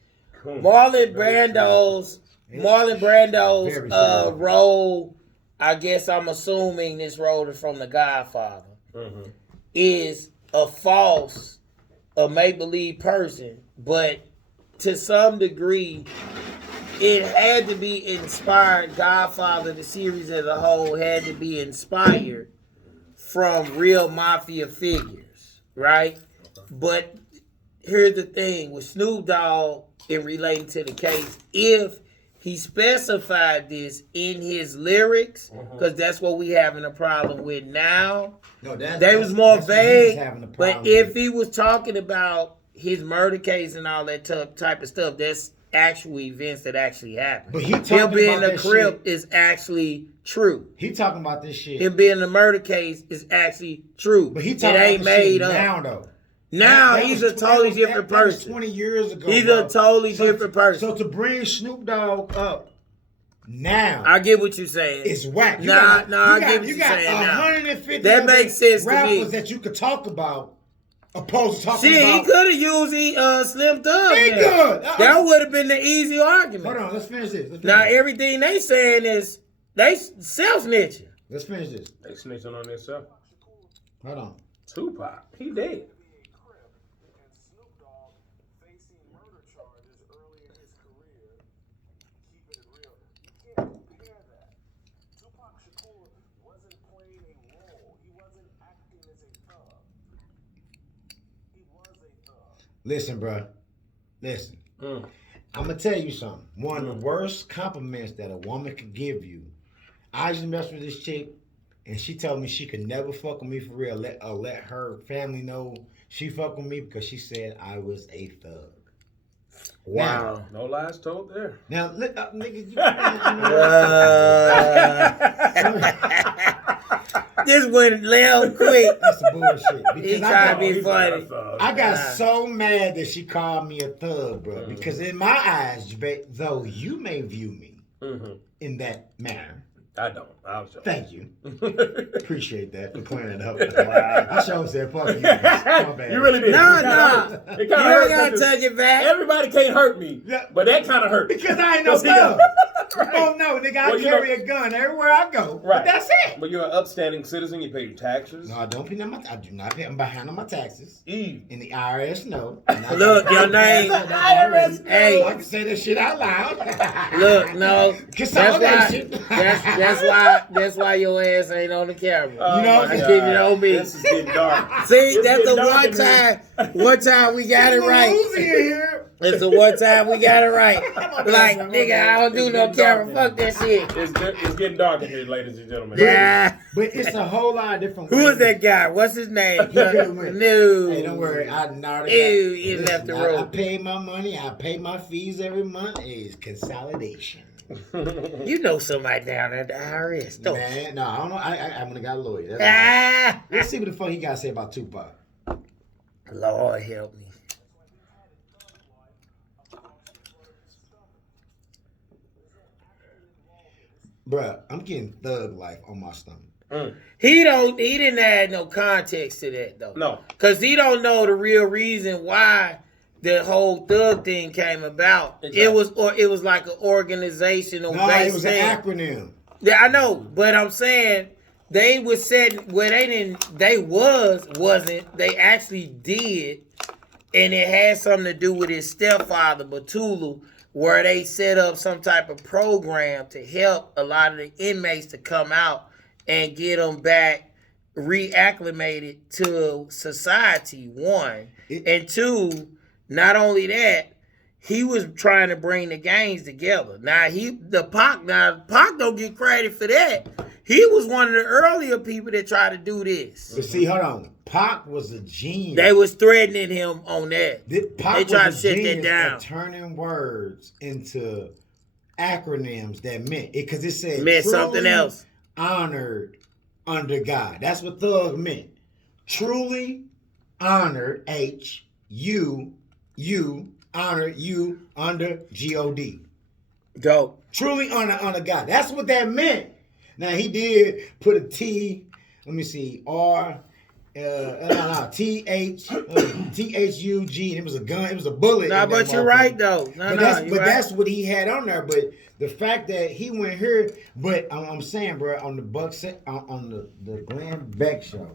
Marlon Brando's Very true. role, I guess I'm assuming this role is from The Godfather, Mm-hmm. is a make-believe person, but to some degree, it had to be inspired. Godfather, the series as a whole, had to be inspired from real mafia figures, right? But here's the thing with Snoop Dogg in relating to the case, if he specified this in his lyrics, because that's what we having a problem with now. No, They was more that's what he was vague, having a but problem if with. he was talking about his murder case and all that type of stuff, that's actual events that actually happened. But he Him talking being about a that Crip shit. is actually true. He talking about this shit. Him being a murder case is actually true. But he It talking ain't about this made shit up. now though. Now That he's was a totally that- different that was person. 20 years ago. He's bro. a totally different person. So to bring Snoop Dogg up now, I get what you're saying. it's whack. You Nah, got, I you get got, what you you're got saying now. 150 That other makes sense to rappers me. that you could talk about, opposed to talking Shit, he about. could have used Slim Thug. He there. could. That would have been the easy argument. Hold on, let's finish this. Now everything they saying is they self snitching. Let's finish this. They snitching on themselves. Hold on. Tupac, he dead. Listen, bro. Listen. Mm. I'm gonna tell you something. One of the worst compliments that a woman could give you. I used to mess with this chick, and she told me she could never fuck with me for real. Let her family know she fuck with me because she said I was a thug. Wow. No lies told there. Now, look, nigga, This went left quick. that's some bullshit. He Because tried to be he's not a funny. thug. I got so mad that she called me a thug, bro. Because in my eyes, though you may view me Mhm. in that manner, I don't. I was joking. thank you. Appreciate that for clearing it up. I sure said fuck you. My bad. You really did. Nah, It kinda nah. hurt. It You kinda don't hurt gotta because touch it back. everybody can't hurt me, Yeah. but that kind of hurt. Because I ain't no Because he thug. got- Oh no, nigga, I Well, you carry a gun everywhere I go. But Right. that's it. But you're an upstanding citizen. You pay your taxes. No, I don't pay my. I do not pay. I'm behind on my taxes. Eve. And the IRS know. Look, your name. Hey. I can say that shit out loud. Look, no. Consolidation. That's why your ass ain't on the camera. Oh You know, my I God. keep it on me. This is getting dark. See, It's that's the getting dark one in here. time we got it right. Uzi in here. It's the one time we got it right. Like, nigga, I don't do no camera. Fuck that shit. It's getting dark in here, ladies and gentlemen. Yeah. But it's a whole lot of different. Who is ways. that guy? What's his name? could've went. No. Hey, don't worry. I know Ew, he left the I room. pay my money. I pay my fees every month. It's consolidation. You know somebody down at the IRS, don't you? Man, no, I don't know. I'm gonna got a lawyer. That's Ah. Let's see what the fuck he got to say about Tupac. Lord help me. Bruh, I'm getting thug life on my stomach. He didn't add no context to that though. No. Cause he don't know the real reason why the whole thug thing came about. Exactly. It was like an organizational No, based it was thing. an acronym. Yeah, I know, but I'm saying they was said where they actually did, and it had something to do with his stepfather, Batulu, where they set up some type of program to help a lot of the inmates to come out and get them back reacclimated to society, one. And two, not only that, he was trying to bring the gangs together. Now Pac don't get credit for that. He was one of the earlier people that tried to do this. But see, hold on. Pac was a genius. They was threatening him on that. Pac They tried to was a shut that genius down. at turning words into acronyms that meant it, because it said Meant truly something else. honored under God. That's what thug meant. Truly honored, honored you under God. Dope. Truly honor God. That's what that meant. Now he did put a T. Let me see. R. THUG. And it was a gun. It was a bullet. Nah, in that but you're motherfucker. right though. But that's what he had on there. But the fact that he went here. But I'm saying, bro, on the on the Glenn Beck show,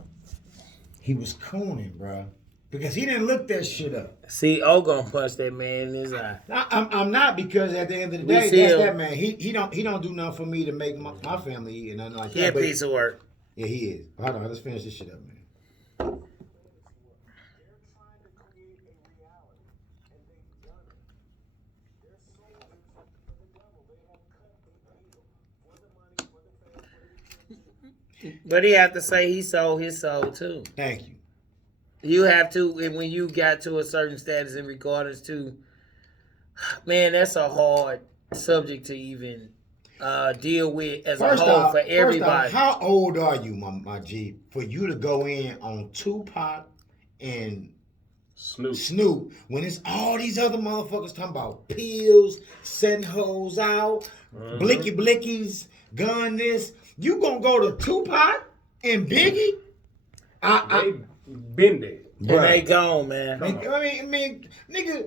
he was cooning, bro, because he didn't look that shit up. See, O gonna punch that man in his eye. I'm not, because at the end of the We day, see that's him. that man. He don't do nothing for me to make my family eat and nothing like Yeah, that. But piece of work. yeah, he is. Hold on, let's finish this shit up, man. But he have to say he sold his soul too. Thank you. You have to, and when you got to a certain status in recordings too, man, that's a hard subject to even deal with as a whole for everybody. How old are you, my G, for you to go in on Tupac and Snoop when it's all these other motherfuckers talking about pills, setting hoes out, blicky blickies, gun this? You gonna go to Tupac and Biggie? They been dead. And they gone, man. I mean, nigga.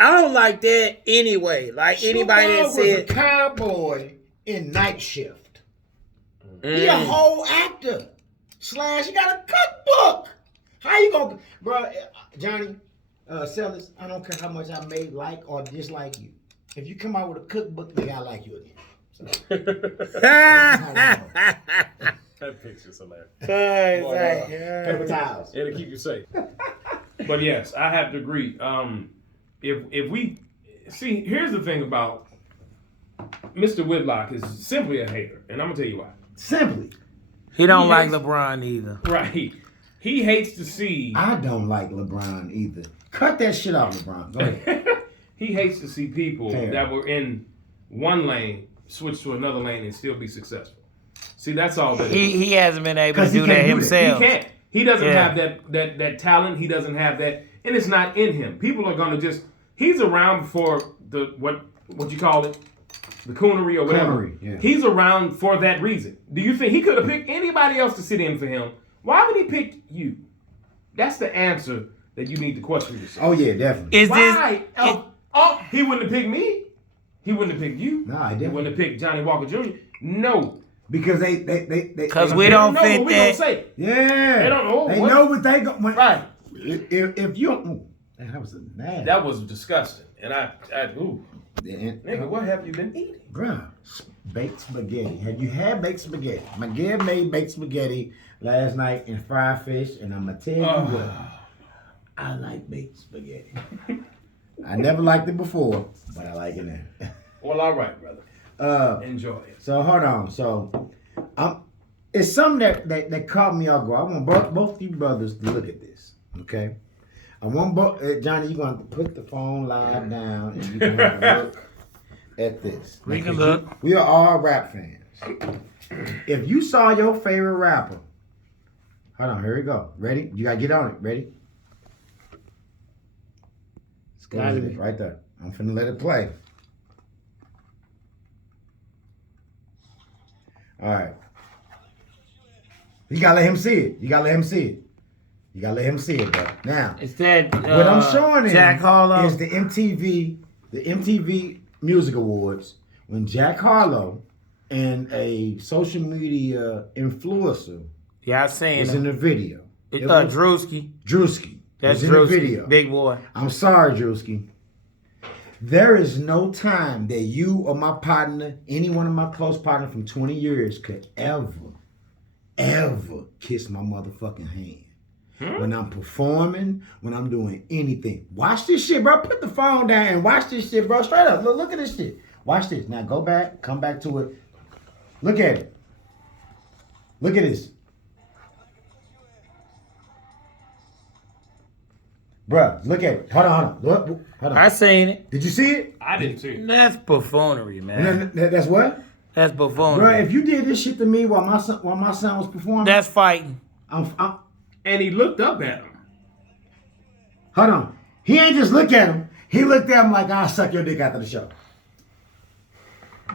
I don't like that anyway. Like anybody Snoop that Dogg was a said, cowboy in Night Shift. He a whole actor. / he got a cookbook. How you gonna, bro? Johnny, Sellers, I don't care how much I may like or dislike you. If you come out with a cookbook, nigga, I like you again. So, That picture's hilarious. paper towels. It'll keep you safe. But yes, I have to agree. If we see, here's the thing about Mr. Whitlock is simply a hater, and I'm gonna tell you why. Simply, he don't He like hates- LeBron either. Right? He hates to see. I don't like LeBron either. Cut that shit off, LeBron. Go ahead. He hates to see people Damn. that were in one lane switch to another lane and still be successful. See, that's all that is. He hasn't been able to 'Cause he do that can't do that. himself. He can't. He doesn't Yeah. have that talent. He doesn't have that, and it's not in him. People are gonna just. He's around for the what you call it, the coonery or whatever. Coonery, yeah. He's around for that reason. Do you think he could have picked anybody else to sit in for him? Why would he pick you? That's the answer that you need to question yourself. Oh yeah, definitely. Is Why? this? He wouldn't have picked me. He wouldn't have picked you. Nah, He definitely. wouldn't have picked Johnny Walker Jr. No. Because they 'Cause they- we They don't know fit what we gonna that. say. Yeah. They don't know They what- know what they go. Right. If you, man, that was a nasty. That was disgusting. And ooh. And- Nigga, what have you been eating? Bruh, baked spaghetti. Have you had baked spaghetti? My dad made baked spaghetti last night and fried fish, and I'm gonna tell you what, I like baked spaghetti. I never liked it before, but I like it now. Well, all right, brother. Enjoy it. So hold on. So, it's something that caught me off guard. I want both you brothers to look at this. Okay. I want Johnny. You're gonna have to put the phone live down, and you're gonna have to look at this. We can Because look. We are all rap fans. If you saw your favorite rapper, hold on. Here we go. Ready? You gotta get on it. Ready? Let's go Got to it. this right there. I'm finna let it play. All right. You gotta let him see it. You gotta let him see it. You gotta let him see it, bro. Now, It's that. what I'm showing him Jack Harlow. is the MTV Music Awards when Jack Harlow and a social media influencer Yeah, I seen was in him. the video. Drewski. Drewski. That's was in the Drewski. video. Big boy. I'm sorry, Drewski. There is no time that you or my partner, any one of my close partners from 20 years could ever kiss my motherfucking hand. When I'm performing, when I'm doing anything. Watch this shit, bro. Put the phone down and watch this shit, bro. Straight up. Look at this shit. Watch this. Now go back. Come back to it. Look at it. Look at this. Bruh, look at it. Hold on. Look, hold on. I seen it. Did you see it? I didn't see it. That's buffoonery, man. That's what? That's Bruh, buffoonery. if you did this shit to me while my son was performing, That's fighting. I'm And he looked up at him. hold on. He ain't just look at him. He looked at him like, I'll suck your dick after the show.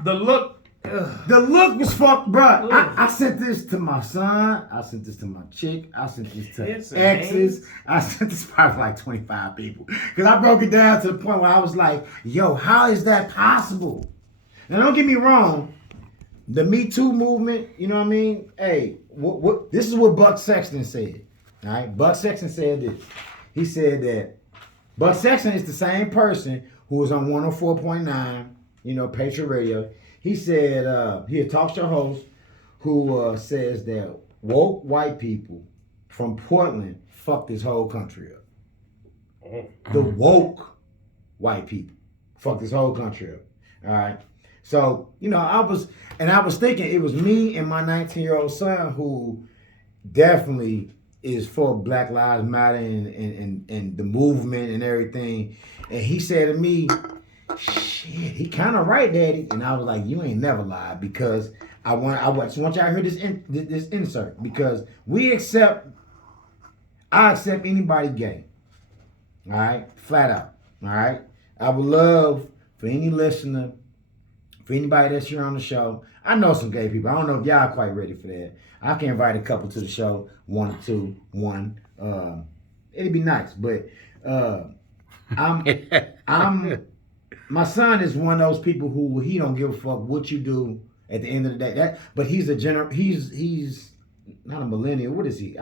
The look. The look was fucked, bruh. I sent this to my son. I sent this to my chick. I sent this It's to exes. I sent this probably like 25 people. Because I broke it down to the point where I was like, yo, how is that possible? Now, don't get me wrong. The Me Too movement, you know what I mean? Hey, this is what Buck Sexton said. All right? Buck Sexton said this. He said that Buck Sexton is the same person who was on 104.9, Patriot Radio. He said, he a talk show host who says that woke white people from Portland fucked this whole country up. Oh. The woke white people fucked this whole country up. All right. So, I was thinking it was me and my 19-year-old son who definitely is for Black Lives Matter and the movement and everything. And he said to me, shit, he kind of right, Daddy. And I was like, you ain't never lied, because I want y'all to hear this insert, because I accept anybody gay. All right, flat out. All right, I would love for any listener, for anybody that's here on the show. I know some gay people. I don't know if y'all quite ready for that. I can invite a couple to the show, one or two, one. It'd be nice, but my son is one of those people who he don't give a fuck what you do at the end of the day. But he's he's not a millennial. What is he?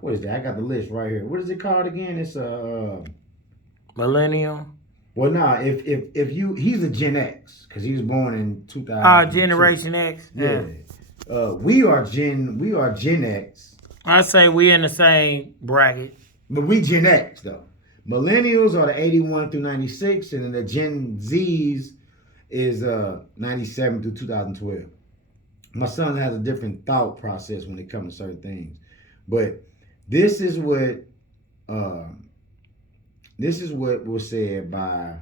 What is that? I got the list right here. What is it called again? It's Millennial. Well, nah. He's a Gen X because he was born in 2000. Generation X. Yeah. We are Gen X. I say we in the same bracket. But we Gen X though. Millennials are the 81 through 96, and then the Gen Zs is 97 through 2012. My son has a different thought process when it comes to certain things, but this is what was said by,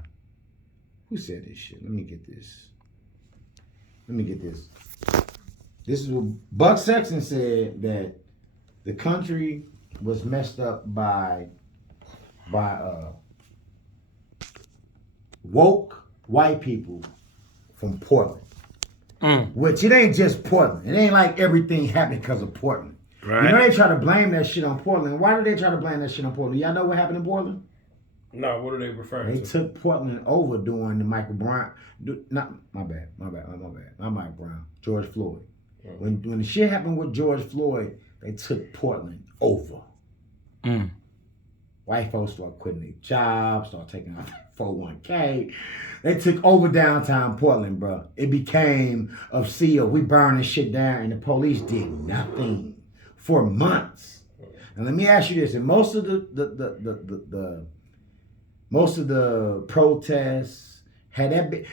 who said this shit? Let me get this. This is what Buck Sexton said, that the country was messed up by woke white people from Portland. Which it ain't just Portland. It ain't like everything happened because of Portland. Right. They try to blame that shit on Portland. Why do they try to blame that shit on Portland? Y'all know what happened in Portland? No, what are they referring They to? took Portland over during the Michael Brown. Not my bad. Not Michael Brown. George Floyd. When the shit happened with George Floyd, they took Portland over. White folks started quitting their jobs, started taking out 401k. They took over downtown Portland, bro. It became of CEO. We burning shit down, and the police did nothing for months. And let me ask you this: in most of the protests, had that been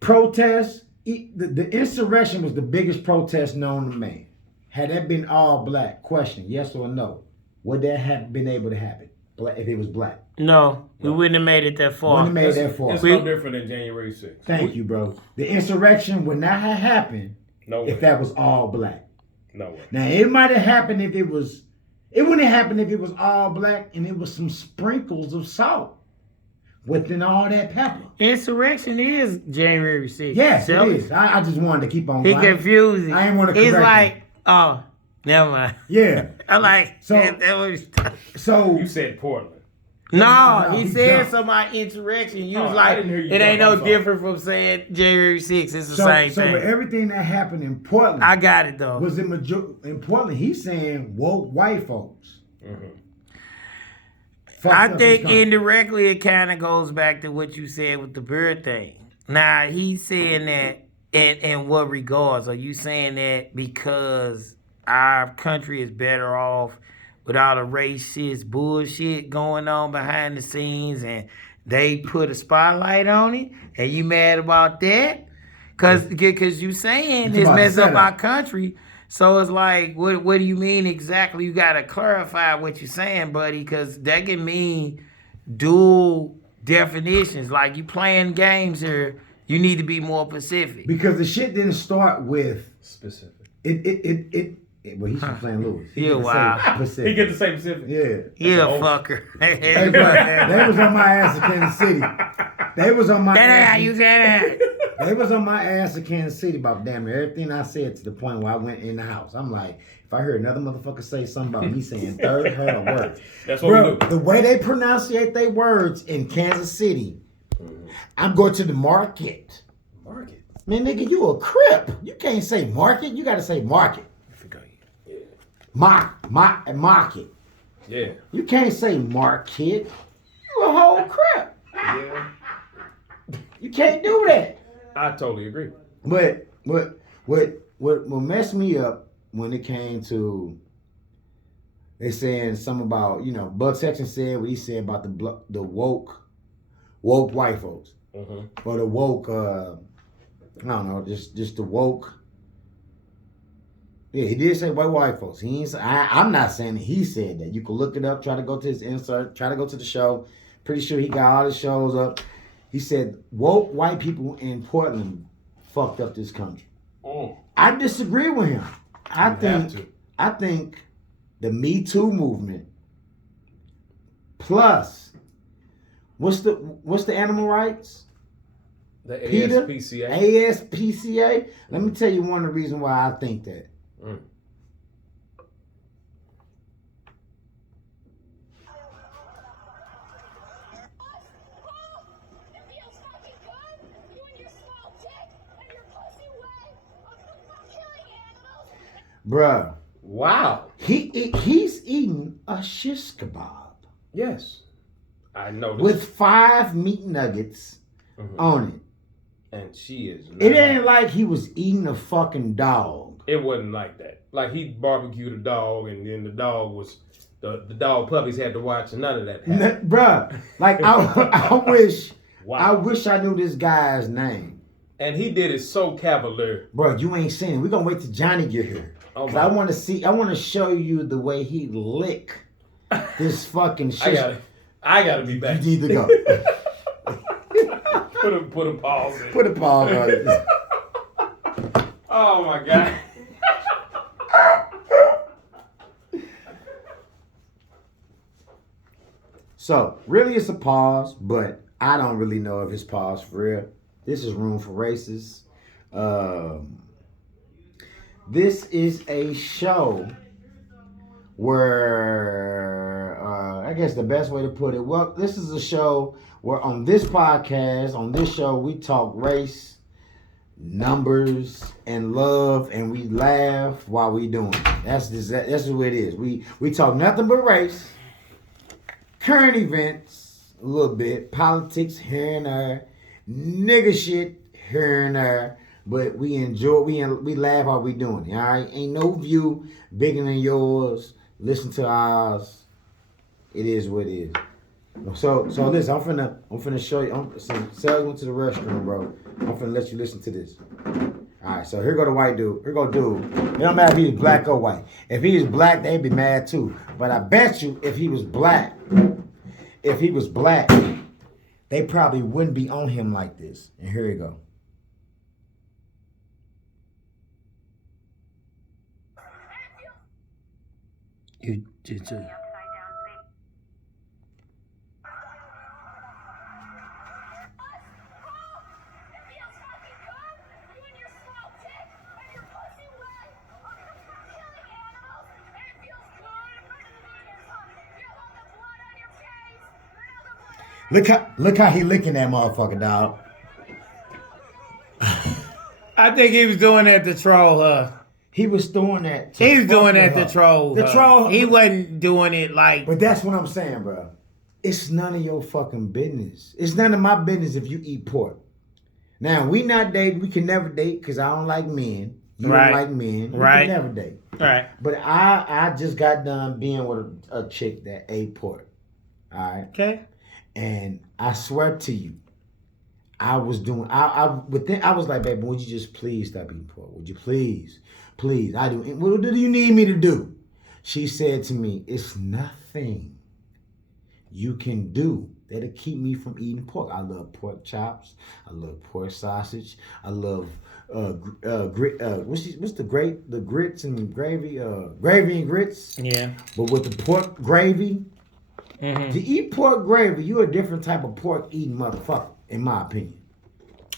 protests, the insurrection was the biggest protest known to man. Had that been all black? Question: yes or no? Would that have been able to happen if it was black? No, we wouldn't have made it that far. Wouldn't have made that far. It's no different than January 6th. Thank you, bro. The insurrection would not have happened if that was all black. No way. Now it might have happened if it was. It wouldn't have happened if it was all black and it was some sprinkles of salt within all that pepper. Insurrection is January 6th. Yes, Tell it is. I just wanted to keep on. He confused it. I ain't want to It's correct like, him. oh, never mind. Yeah. I'm like, So- that was So You said Portland. No, No, he he said jumped. something about insurrection. You Oh, was I like, didn't hear you it ain't jump. I'm no sorry. different from saying January 6th. It's the so same so thing. with everything that happened in Portland, I got it though. was in Portland. He's saying woke white folks. fucked I up think this country. indirectly it kind of goes back to what you said with the bird thing. Now, he's saying that in what regards? Are you saying that because our country is better off with all the racist bullshit going on behind the scenes and they put a spotlight on it and you mad about that? Because you saying It's this about mess the up setup. our country. So it's like, what do you mean exactly? You gotta clarify what you're saying, buddy, because that can mean dual definitions. Like you playing games here, you need to be more specific. Because the shit didn't start with Specific. it. Well, he's from St. Louis. He Yeah, get the wow. same Pacific. He get the same Pacific. Yeah. Yeah, That's fucker. Hey, bro, they was on my ass in Kansas City. They was on my ass. You said They was on my ass in Kansas City about damn near everything I said to the point where I went in the house. I'm like, if I heard another motherfucker say something about me saying third, heard a word. That's what Bro, we do. the way they pronunciate their words in Kansas City, I'm going to the market. Market. Man, nigga, you a crip. You can't say market. You got to say market. Market. Yeah. You can't say market. You a whole crip. Yeah. You can't do that. I totally agree. But what messed me up when it came to they saying something about, Buck Sexton said what he said about the woke white folks. Mm-hmm. Or the woke I don't know, just the woke. Yeah, he did say white folks. He ain't, I'm not saying that he said that. You can look it up, try to go to his insert, try to go to the show. Pretty sure he got all the shows up. He said woke white people in Portland fucked up this country. Mm. I disagree with him. I You have to. think the Me Too movement plus what's the animal rights? The PETA? ASPCA. ASPCA. Let me tell you one of the reasons why I think that. Mm. Bruh, Wow. he's eating a shish kebab Yes. I know. with 5 meat nuggets Mhm. on it. And she is. It not- ain't like he was eating a fucking dog. It wasn't like that. Like he barbecued a dog, and then the dog was the dog puppies had to watch, and none of that happened. Bruh, like I wish Wow. I knew this guy's name. And he did it so cavalier. Bro, you ain't seen it. We're gonna wait till Johnny get here. Oh 'Cause my. I want to show you the way he lick this fucking shit. I gotta be back. You need to go. Put a pause in. Put a pause on it. Oh my god. So, really it's a pause, but I don't really know if it's pause for real. This is Room for Racists. This is a show where, I guess the best way to put it, well, this is a show where on this podcast, on this show, we talk race, numbers, and love, and we laugh while we doing it. That's what it is. We talk nothing but race, current events, a little bit, politics here and there, nigga shit here and there, but we enjoy, we laugh while we doing it. All right, ain't no view bigger than yours. Listen to ours. It is what it is. So listen, I'm finna show you. Sally went to the restroom, bro. I'm finna let you listen to this. All right, so here go the white dude. Here go dude. It don't matter if he's black or white. If he was black, they'd be mad too. But I bet you, if he was black, they probably wouldn't be on him like this. And here you go. You did too. Look how he licking that motherfucker, dog. I think he was doing that to troll her. He was doing that. He was doing that her. to troll The her. troll. He wasn't doing it like. But that's what I'm saying, bro. It's none of your fucking business. It's none of my business if you eat pork. Now, we not dating. We can never date because I don't like men. You Right. don't like men. We Right. can never date. Right. But I just got done being with a chick that ate pork. All right. Okay. And I swear to you, I was doing. I was like, baby, would you just please stop eating pork? Would you please? Please, I do. What do you need me to do? She said to me, it's nothing you can do that'll keep me from eating pork. I love pork chops. I love pork sausage. I love what's the grits and gravy? Gravy and grits. Yeah. But with the pork gravy, Mm-hmm. to eat pork gravy, you're a different type of pork eating motherfucker, in my opinion.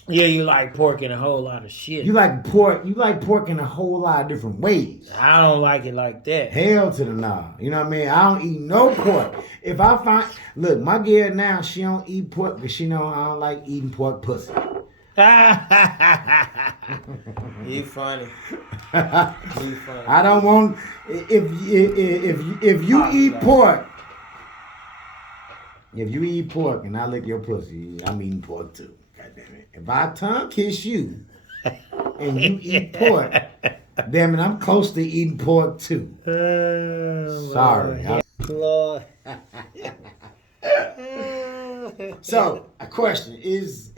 Yeah, you like pork in a whole lot of shit. You like pork in a whole lot of different ways. I don't like it like that. Hell to the nah. You know what I mean? I don't eat no pork. If I find, look, my girl now, she don't eat pork because she know I don't like eating pork pussy. You funny. I don't want, if you eat pork, if you eat pork and I lick your pussy, I'm eating pork too. God damn it. If I tongue kiss you and you eat pork, damn it, I'm close to eating pork too. Sorry. Lord. So, a question is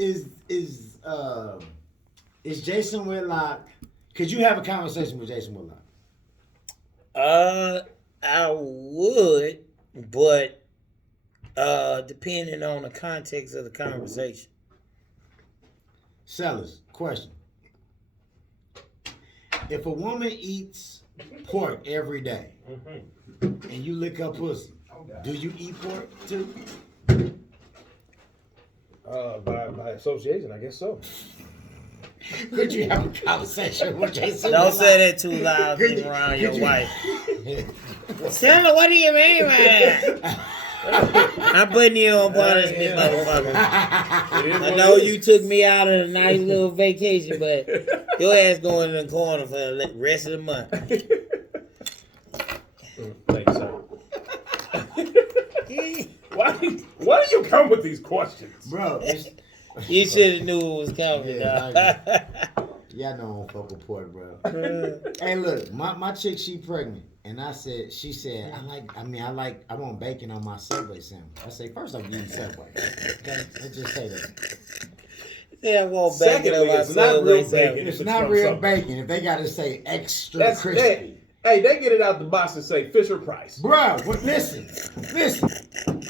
Jason Whitlock? Could you have a conversation with Jason Whitlock? I would, but depending on the context of the conversation. Sellers, question. If a woman eats pork every day and you lick her pussy, do you eat pork too? By association, I guess so. Could you have a conversation with Jason Don't Whitlock? say that too loud being around your wife. Sandra, what do you mean by that? I'm putting you on punishment, motherfucker. I know you took me out on a nice little vacation, but your ass going in the corner for the rest of the month. Thanks, sir. Why do you come with these questions? Bro, You should have knew it was coming, Yeah, dog. y'all know I don't fuck with pork, bro. Hey, look, my chick, she pregnant. And she said, I want bacon on my Subway sandwich. I say, first I'm eating Subway. Okay, let's just say that. Yeah, I want bacon Secondly, on my it's not Subway real bacon. sandwich. It's It's not from real Subway. bacon. If they gotta say extra That's crispy. hey, they get it out the box and say Fisher Price. Bro, listen.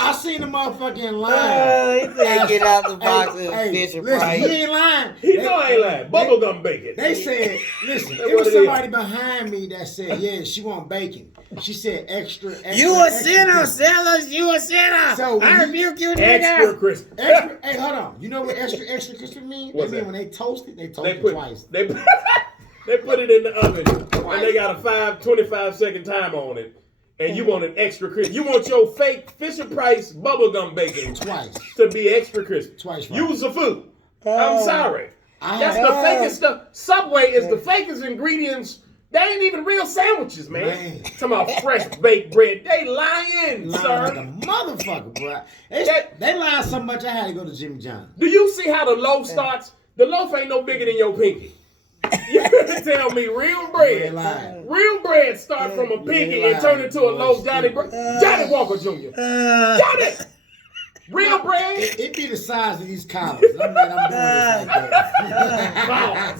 I seen the motherfucking line. He said get out the box and Fisher listen, Price. he ain't lying. He know I ain't lying. Bubblegum bacon. They said, listen, That's it was what it is. somebody behind me that said, yeah, she want bacon. She said extra. You a extra sinner, crispy. sellers. You a sinner. So when I you- rebuke you, Extra nigga. crispy. Extra, hey, hold on. You know what extra crispy mean? What's They mean that? when they toast it, they toast They it put twice. they put it in the oven and they got a 25-second time on it. And you want an extra crispy. You want your fake Fisher Price bubblegum bacon Twice. to be extra crispy. Twice right. Use the food. I'm sorry. That's the fakest stuff. Subway is the fakest ingredients. They ain't even real sandwiches, man. Talking about fresh baked bread. They lying, Lying like sir. a motherfucker, bro. That- They lied so much I had to go to Jimmy John. Do you see how the loaf starts? The loaf ain't no bigger than your pinky. You better tell me real They bread. lied. Real bread start from a pinky and turn into a loaf. Johnny Walker Jr. Johnny! Real bread? It be the size of these collars. I'm glad I'm doing this like that.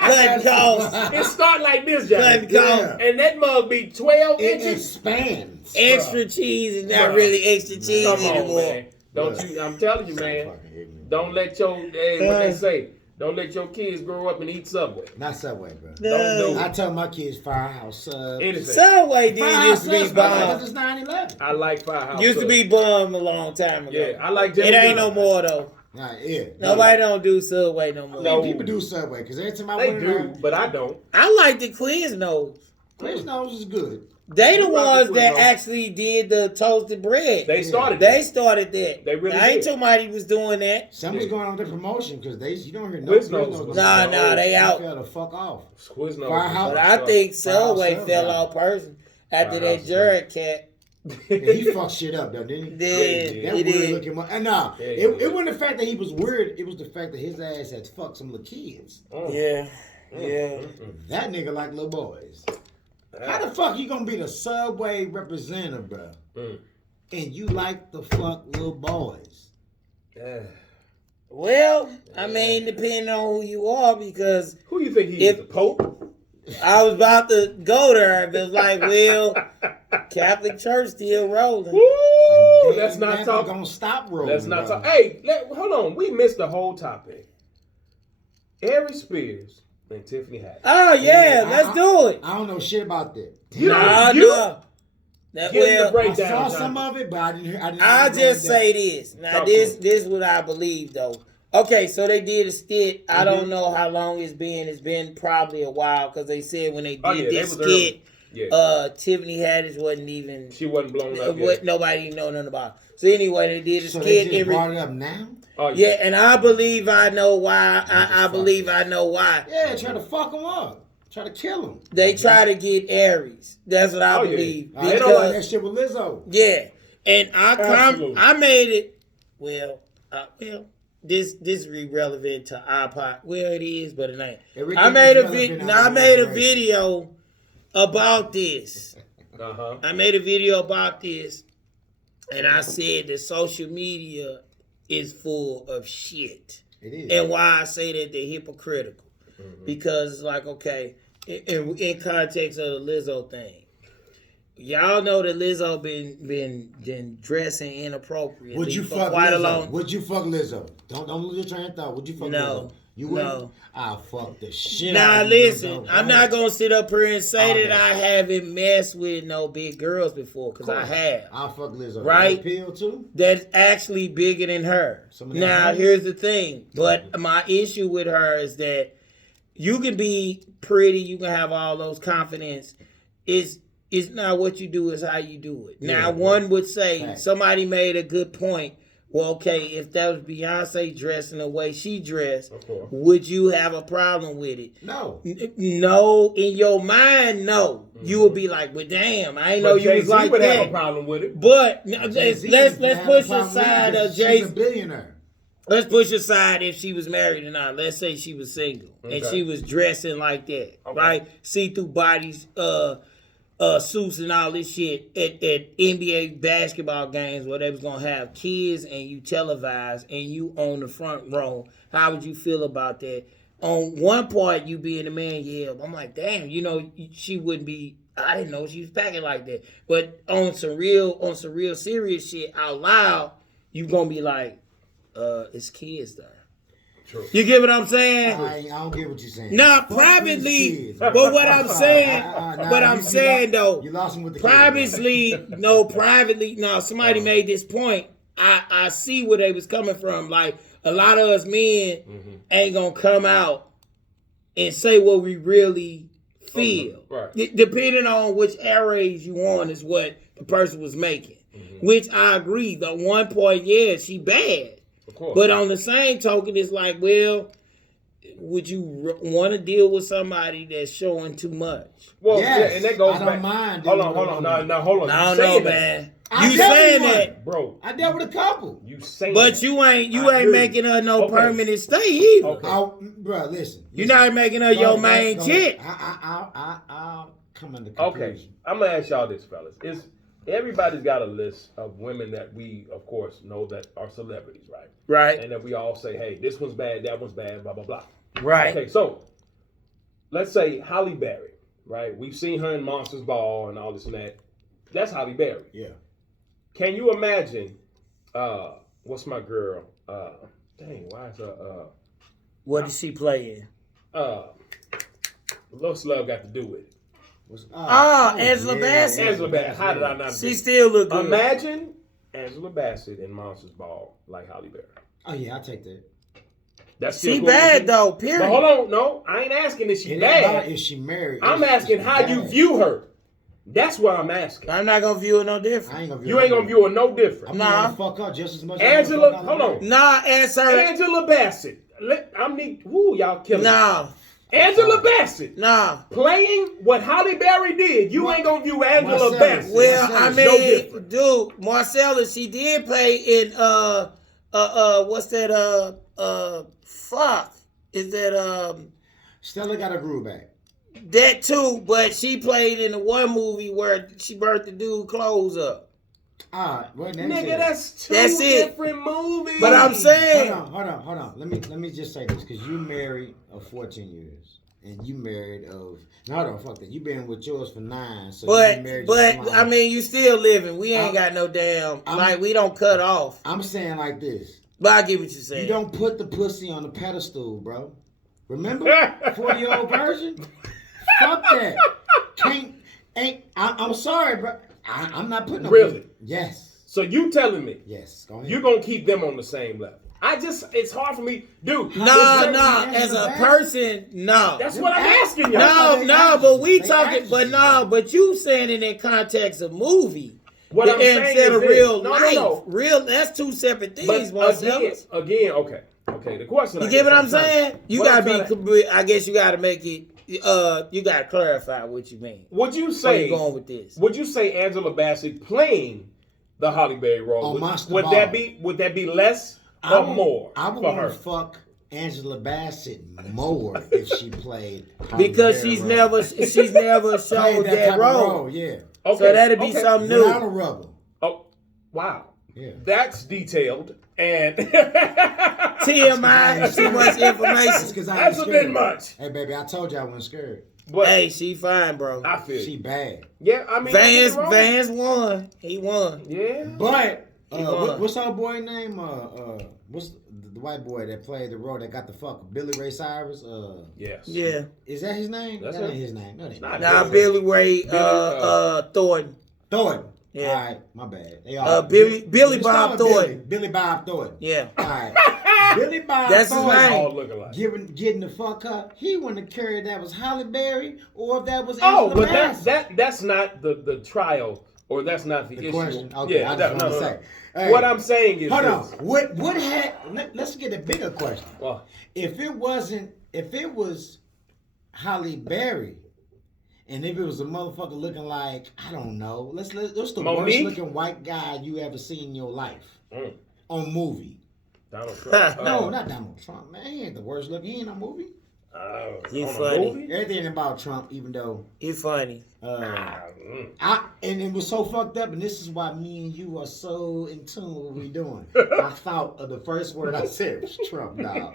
Cutting costs. It start like this, Johnny. Cutting costs. And that mug be 12 It inches. Oh, expands. Extra cheese is not Bruh. really extra cheese Come on, anymore. man. Don't you? I'm telling you, man. Fucking ignorant. Don't let your what they say. Don't let your kids grow up and eat Subway. Not Subway, bro. Don't do I it. tell my kids Firehouse subs. Anything. Subway did Firehouse used to be subs, because bomb. it's 9/11. I like Firehouse. Used to subs. be bomb a long time ago. Yeah, I like It Jimmy ain't John's. no more though. Nah, yeah. Nobody don't do Subway no more. No. People do Subway because every time I They went do, around, but I don't. I like the Quiznos. Quiznos is good. They the You like ones the that Quiznos. actually did the toasted bread. They started. They started that. They really I ain't did. somebody was doing that. Something's Yeah. going on with the promotion because you don't hear no Quiznos was- Nah, No, they They out. fell the fuck off. Quiznos. Firehouse. But I think Subway Firehouse fell Subway. off person after that Firehouse Jared cat. Yeah, he fucked shit up though, didn't he? Did That he weird did? looking and nah, Yeah, it yeah. wasn't the fact that he was weird. It was the fact that his ass had fucked some little kids. Yeah, yeah. That nigga like little boys. How the fuck you gonna be the Subway representative, bro? Mm. And you like the fuck little boys? Well, I mean, depending on who you are, because Who you think he If- is? The Pope? I was about to go there, but it's like, well, Catholic Church still rolling. Woo! Let's not Never talk. gonna stop rolling. Let's not brother. talk. Hey, hold on. We missed the whole topic. Aries Spears and Tiffany Haddish. Oh yeah, let's do it. I don't know shit about that. You Nah, don't. You no. That, Give me the well, I breakdown. saw some Jonathan. of it, but I didn't hear. I'll just say this. Now Talk this to this what I believe though. Okay, so they did a skit. I Mm-hmm. don't know how long it's been. It's been probably a while because they said when they did Oh, yeah, they this was early. skit, Yeah. Tiffany Haddish wasn't even She wasn't blown up what yet. nobody know nothing about. So anyway, they did a So skit. they just brought it up now. Oh, Yeah, and I believe I know why. I believe I know why. Yeah, try to fuck him up, try to kill him. They try to get Aries. That's what I Oh, yeah. believe. They don't like that shit with Lizzo. Yeah, and Absolutely. I made it. Well, this is irrelevant to our pot. Well, it is, but it ain't. Everything I made is a relevant video. out I of made a race. video about this. Uh-huh. I made a video about this, and I said that social media is full of shit. It is. And why I say that they're hypocritical. Because it's like, okay, in context of the Lizzo thing, y'all know that Lizzo been dressing inappropriately Would you for fuck quite a Lizzo? long. Would you fuck Lizzo? Don't lose your train of thought. Would you fuck No. Lizzo? You wouldn't? No. I'll fuck the shit Now out of you, listen, Lizzo. I'm not gonna sit up here and say Okay. that I haven't messed with no big girls before, because I have. I'll fuck Lizzo. Right? Pill too? That's actually bigger than her. Some of that Now, money? here's the thing. But my issue with her is that you can be pretty, you can have all those confidence. It's not what you do, it's how you do it. Now, Yeah. one would say, Right. somebody made a good point. Well, okay, if that was Beyonce dressing the way she dressed, Of course. would you have a problem with it? No. No, in your mind, no. You would be like, well, damn, I ain't know But you was Jay-Z like would have a that. problem with it. But Jay-Z let's had a push problem with it aside because Jay. She's a billionaire. Let's push aside if she was married or not. Let's say she was single and Okay. she was dressing like that, Okay. right? See-through bodies, suits and all this shit at NBA basketball games where they was gonna have kids and you televise and you on the front row. How would you feel about that? On one part, you being the man, yeah. I'm like, damn, she wouldn't be. I didn't know she was packing like that. But on some real serious shit out loud, you gonna be like, it's kids there. True. You get what I'm saying? I don't get what you're saying. Now, Fuck these privately, kids. but what I'm saying, Nah, but I'm you saying though, you lost him with the privately, no, somebody made this point. I see where they was coming from. Like, a lot of us men ain't gonna come out and say what we really feel. Right. Depending on which arrays you on is what the person was making. Which I agree. The one point, yeah, she bad. Of course. But on the same token, it's like, well, would you want to deal with somebody that's showing too much? Well, Yes, yeah, and that goes I don't back. mind Hold dealing on, hold with on. women. No, hold on. I You don't know, saying that, man. I You dealt with saying one. that, bro. I dealt with a couple. You saying but that. you I ain't agree. making her no Okay. permanent stay either. Okay. Bro, listen. You're not making her your No, main no, chick. I'll come into Okay, conclusion. I'm gonna ask y'all this, fellas. Everybody's got a list of women that we, of course, know that are celebrities, right? Right, And that we all say, hey, this one's bad, that one's bad, blah blah blah. right. Okay, so let's say Halle Berry, right? We've seen her in Monsters Ball and all this and that. That's Halle Berry. Yeah. Can you imagine? What's my girl? Dang, why is her? What did she play in? What's love got to do with it? Angela Bassett. Angela Bassett. How did I not? She still look good. Imagine Angela Bassett in Monsters Ball like Halle Berry. Oh yeah, I'll take that. That's still She cool bad with you? though, But period. hold on, no, I ain't asking if she It ain't about bad. is she married. I'm Is asking she how you bad? view her. That's what I'm asking. I'm not gonna view it no different. I ain't gonna view You ain't gonna view her no different. I'm Nah. gonna fuck her just as much. Angela- as I hold on. Nah, answer. Angela Bassett. Y'all killing me. Nah, Angela Bassett nah. playing what Halle Berry did. You ain't gonna view Angela Marcellus. Bassett. Well, Marcellus, I no mean, different. dude, Marcellus, she did play in what's that? Fuck, is that Stella got a groove back. that too? But she played in the one movie where she burnt the dude clothes up. What Nigga, that's two That's it. different movies. But I'm saying, Hold on. Let me just say this, because you married of 14 years. and you married of no, fuck that. You been with yours for 9, so you But been married but just I mean, you still living. We ain't got I'm- no damn I'm- like we don't cut off. I'm saying like this. But I get what you're saying. You don't put the pussy on the pedestal, bro. Remember? 40-year-old version? Fuck that. I'm sorry, bro. I'm not putting no Really? pussy. Yes. So you telling me Yes. Go ahead. you gonna keep them on the same level? It's hard for me, dude. No, Is no. that As a bad? person, no. That's what I'm asking you. No, but we They talking, ask but you. no, but you saying it in context of movie. What I'm saying instead is of this. real No, life. no. Real, that's two separate But things, Marcellus. again, okay. The question. You I get what guess I'm saying? You what I'm gotta trying be, I guess you gotta make it, you gotta clarify what you mean. Would you Where say? you going with this? Would you say Angela Bassett playing the Holly Berry role? On would, Monster would Ball. that be less or more I would for want her? to fuck Angela Bassett more if she played Holly Because Berry she's role. never Played showed that that type of role. yeah. Okay, So that'd be okay. something Without a new. rubber. Oh, wow. Yeah. That's detailed and TMI, too much That's information. because I that's ain't a scared. bit much. Hey, baby, I told you I wasn't scared. But Hey, she fine, bro. I feel She you. bad. Yeah, I mean, nothing wrong. Vance won. He won. Yeah. But He won. what's our boy name? What's the white boy that played the role that got the fuck Billy Ray Cyrus? Yes. Yeah. Is that his name? That's that ain't him. his name. No, that's Not Now Billy Billy Ray Billy, Thornton. Thornton. Yeah. All right, my bad. They all Billy Just Bob call him Thornton. Billy Bob Thornton. Yeah. All right. Billy Bob That's his Thornton. name. All look alike. Getting the fuck up. He wouldn't have cared if that was Halle Berry or if that was Oh, Angela but Bassett. that's not the trial, or that's not the The issue. question. Okay, Yeah, I just want to say. Hey, What I'm saying is hold this. on. What had? Let's get a bigger question. Well, If it was Halle Berry, and if it was a motherfucker looking like, I don't know, what's the Monique? worst looking white guy you ever seen in your life Mm. on movie? Donald Trump. No, not Donald Trump, man. He ain't the worst looking. He ain't no movie. You on a funny. movie? Everything about Trump, even though He funny. and it was so fucked up, and this is why me and you are so in tune with what we doing. I thought of the first word I said was Trump, dog.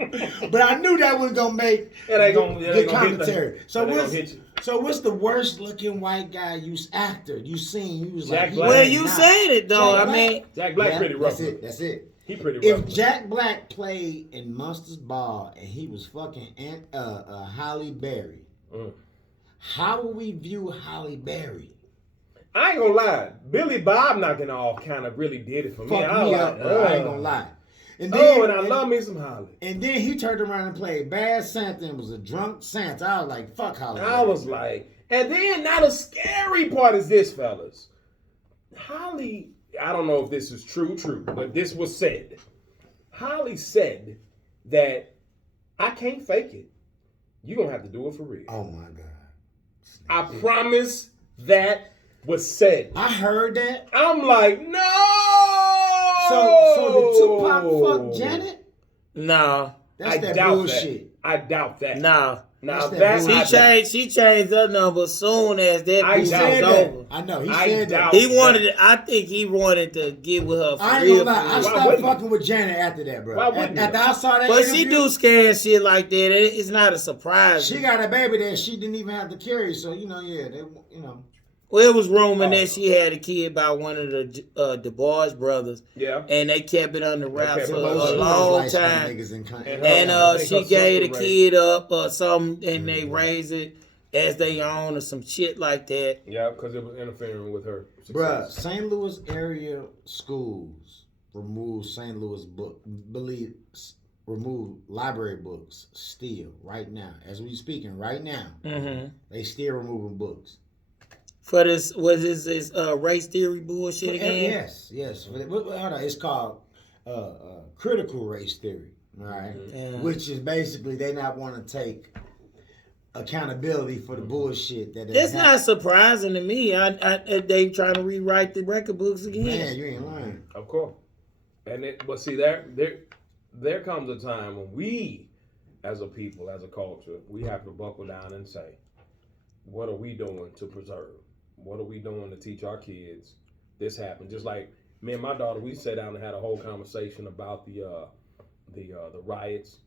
But I knew that was gonna make It ain't gonna- it good ain't gonna hit commentary. the- So it ain't what's gonna hit you. so what's the worst looking white guy you actor you seen? You was Jack like, he Black. Well, was you not. said it though. Jack I mean, Jack Black Yeah, pretty rough. That's it. He pretty rough. If Jack Black played in Monsters Ball and he was fucking Halle Berry, Mm. how would we view Halle Berry? I ain't gonna lie, Billy Bob knocking off kind of really did it for me. Fuck I me was up, like, bro. I ain't ugh. gonna lie. And Oh, and I love me some Holly. And then he turned around and played Bad Santa and was a drunk Santa. I was like, fuck Halle Berry. I was like, and then now the scary part is this, fellas. Holly, I don't know if this is true, but this was said. Holly said that I can't fake it. You're gonna have to do it for real. oh my god. I promise that was said. I heard that. I'm like, no. So did Tupac fuck Janet? no, That's I that doubt bullshit. that. I doubt that. no. Now That's that that's bullshit. She changed her number soon as that I piece doubt was Said that. over. that. I know. He I said doubt that. He wanted it. I think he wanted to get with her for I ain't real. gonna lie. I for real. stopped wouldn't fucking with Janet after that, bro. Why wouldn't After you? I saw that But she interview, do scare shit like that. It's not a surprise. She got a baby that she didn't even have to carry. So yeah, Well, it was rumored Oh. that she had a kid by one of the DuBois brothers, Yeah. and they kept it under wraps kept for it a under long Light-skinned time. niggas in country. And, And I think she her gave the sister kid up or something, and they raised it as they own or some shit like that. Yeah, because it was interfering with her Bruh, success. St. Louis area schools remove remove library books still right now. As we speaking right now, Mm-hmm. they still removing books. For this, was this race theory bullshit again? Yes. Hold on, it's called critical race theory, all right? Yeah. Which is basically they not want to take accountability for the bullshit that It's not surprising to me. They trying to rewrite the record books again. Man, you ain't lying. Of course. But see, there comes a time when we, as a people, as a culture, we have to buckle down and say, what are we doing to preserve? What are we doing to teach our kids this happened? Just like me and my daughter, we sat down and had a whole conversation about the riots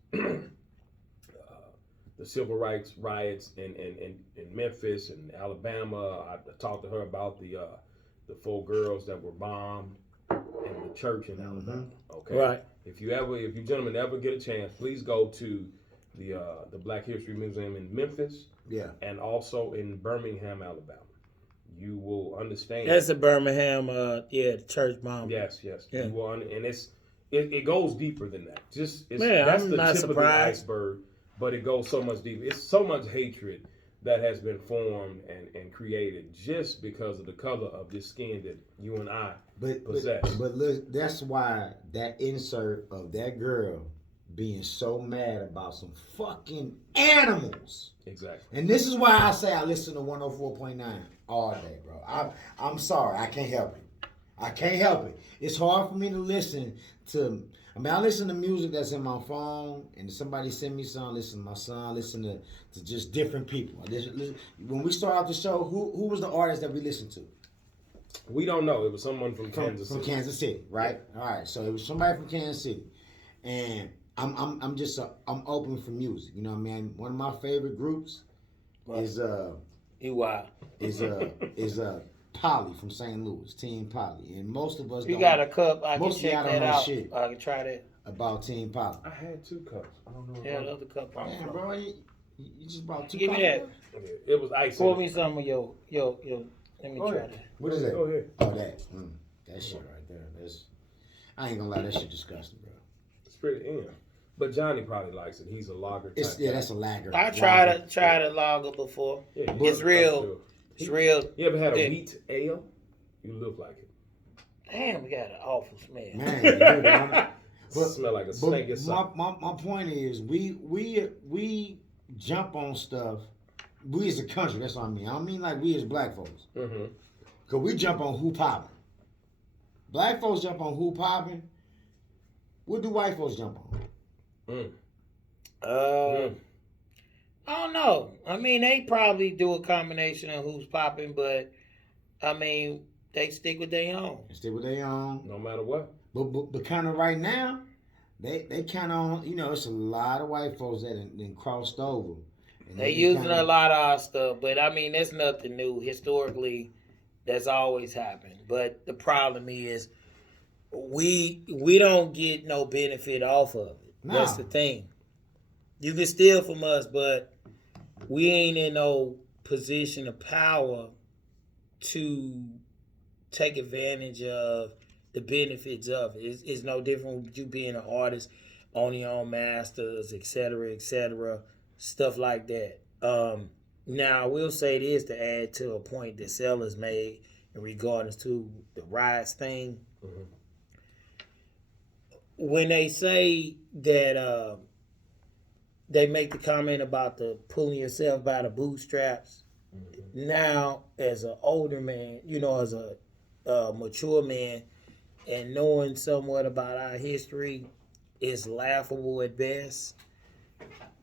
the civil rights riots in Memphis and Alabama. I talked to her about the 4 girls that were bombed in the church in Alabama. Okay, Right. If you gentlemen ever get a chance, please go to the Black History Museum in Memphis Yeah. and also in Birmingham, Alabama. You will understand. That's the Birmingham, the church mom. Yes. Yeah. You will, and it goes deeper than that. Man, that's I'm the not tip of the surprised. iceberg, but it goes so much deeper. It's so much hatred that has been formed and created just because of the color of this skin that you and I possess. But look, that's why that insert of that girl being so mad about some fucking animals. Exactly. And this is why I say I listen to 104.9 all day, bro. I'm sorry, I can't help it. I can't help it. It's hard for me to listen to. I mean, I listen to music that's in my phone, and somebody send me some. Listen to my son. Listen to just different people. When we start out the show, who was the artist that we listened to? We don't know. It was someone from Kansas From City. Kansas City, right? All right. So it was somebody from Kansas City, and I'm open for music. You know what I mean? One of my favorite groups is Polly from St. Louis, Team Polly, and most of us. You got a cup? I can most of check y'all don't that know out. shit I can try that. about Team Polly. I had 2 cups. I don't know. Yeah, another cup. Man, bro, you just bought 2 Give me cups? that. It was ice. Pour in me it. some of your. Let me Go try ahead. that. What is that? Go ahead. Oh, that. That shit right there. I ain't gonna lie, that shit disgusting, bro. It's pretty in. But Johnny probably likes it. He's a lager type. That's a lager. I tried a lager before. Yeah, It's real. sure. It's real. You ever had a Yeah. wheat ale? You look like it. Damn, we got an awful smell. Man, dude, Smell like a snake or but something. my point is, we jump on stuff. We as a country, that's what I mean. I don't mean like we as black folks. Mm-hmm. Cause we jump on who popping. Black folks jump on who popping. What do white folks jump on? I don't know. I mean, they probably do a combination of who's popping, but I mean, they stick with their own. Stay with their own. No matter what. But kind of right now, they kind of, it's a lot of white folks that then crossed over. And They using a lot of our stuff, but I mean, that's nothing new. Historically, that's always happened. But the problem is, we don't get no benefit off of it. Nah. That's the thing. You can steal from us, but we ain't in no position of power to take advantage of the benefits of it. It's no different with you being an artist, owning your own masters, et cetera, stuff like that. Now, I will say this to add to a point that Sellers made in regards to the riots thing. Mm-hmm. When they say that they make the comment about the pulling yourself by the bootstraps, now as an older man, as a mature man, and knowing somewhat about our history is laughable at best,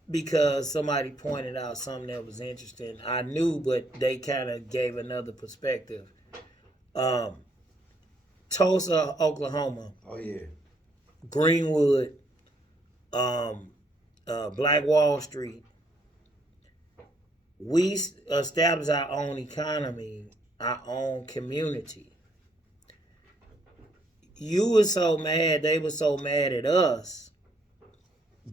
because somebody pointed out something that was interesting. I knew, but they kind of gave another perspective. Tulsa, Oklahoma, Oh yeah. Greenwood, Black Wall Street. We established our own economy, our own community. You were so mad, they were so mad at us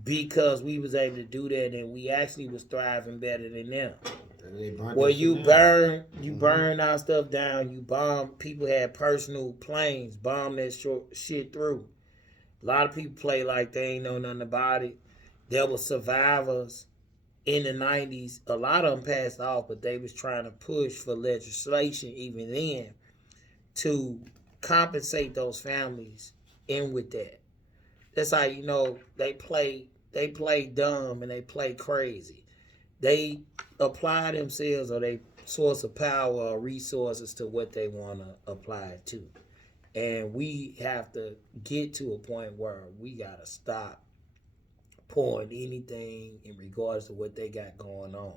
because we was able to do that, and we actually was thriving better than them. Well, you burn our stuff down, you bomb. People had personal planes, bomb that shit through. A lot of people play like they ain't know nothing about it. There were survivors in the 90s. A lot of them passed off, but they was trying to push for legislation even then to compensate those families in with that. That's how you know they play dumb and they play crazy. They apply themselves or they source of power or resources to what they want to apply it to. And we have to get to a point where we got to stop pouring anything in regards to what they got going on.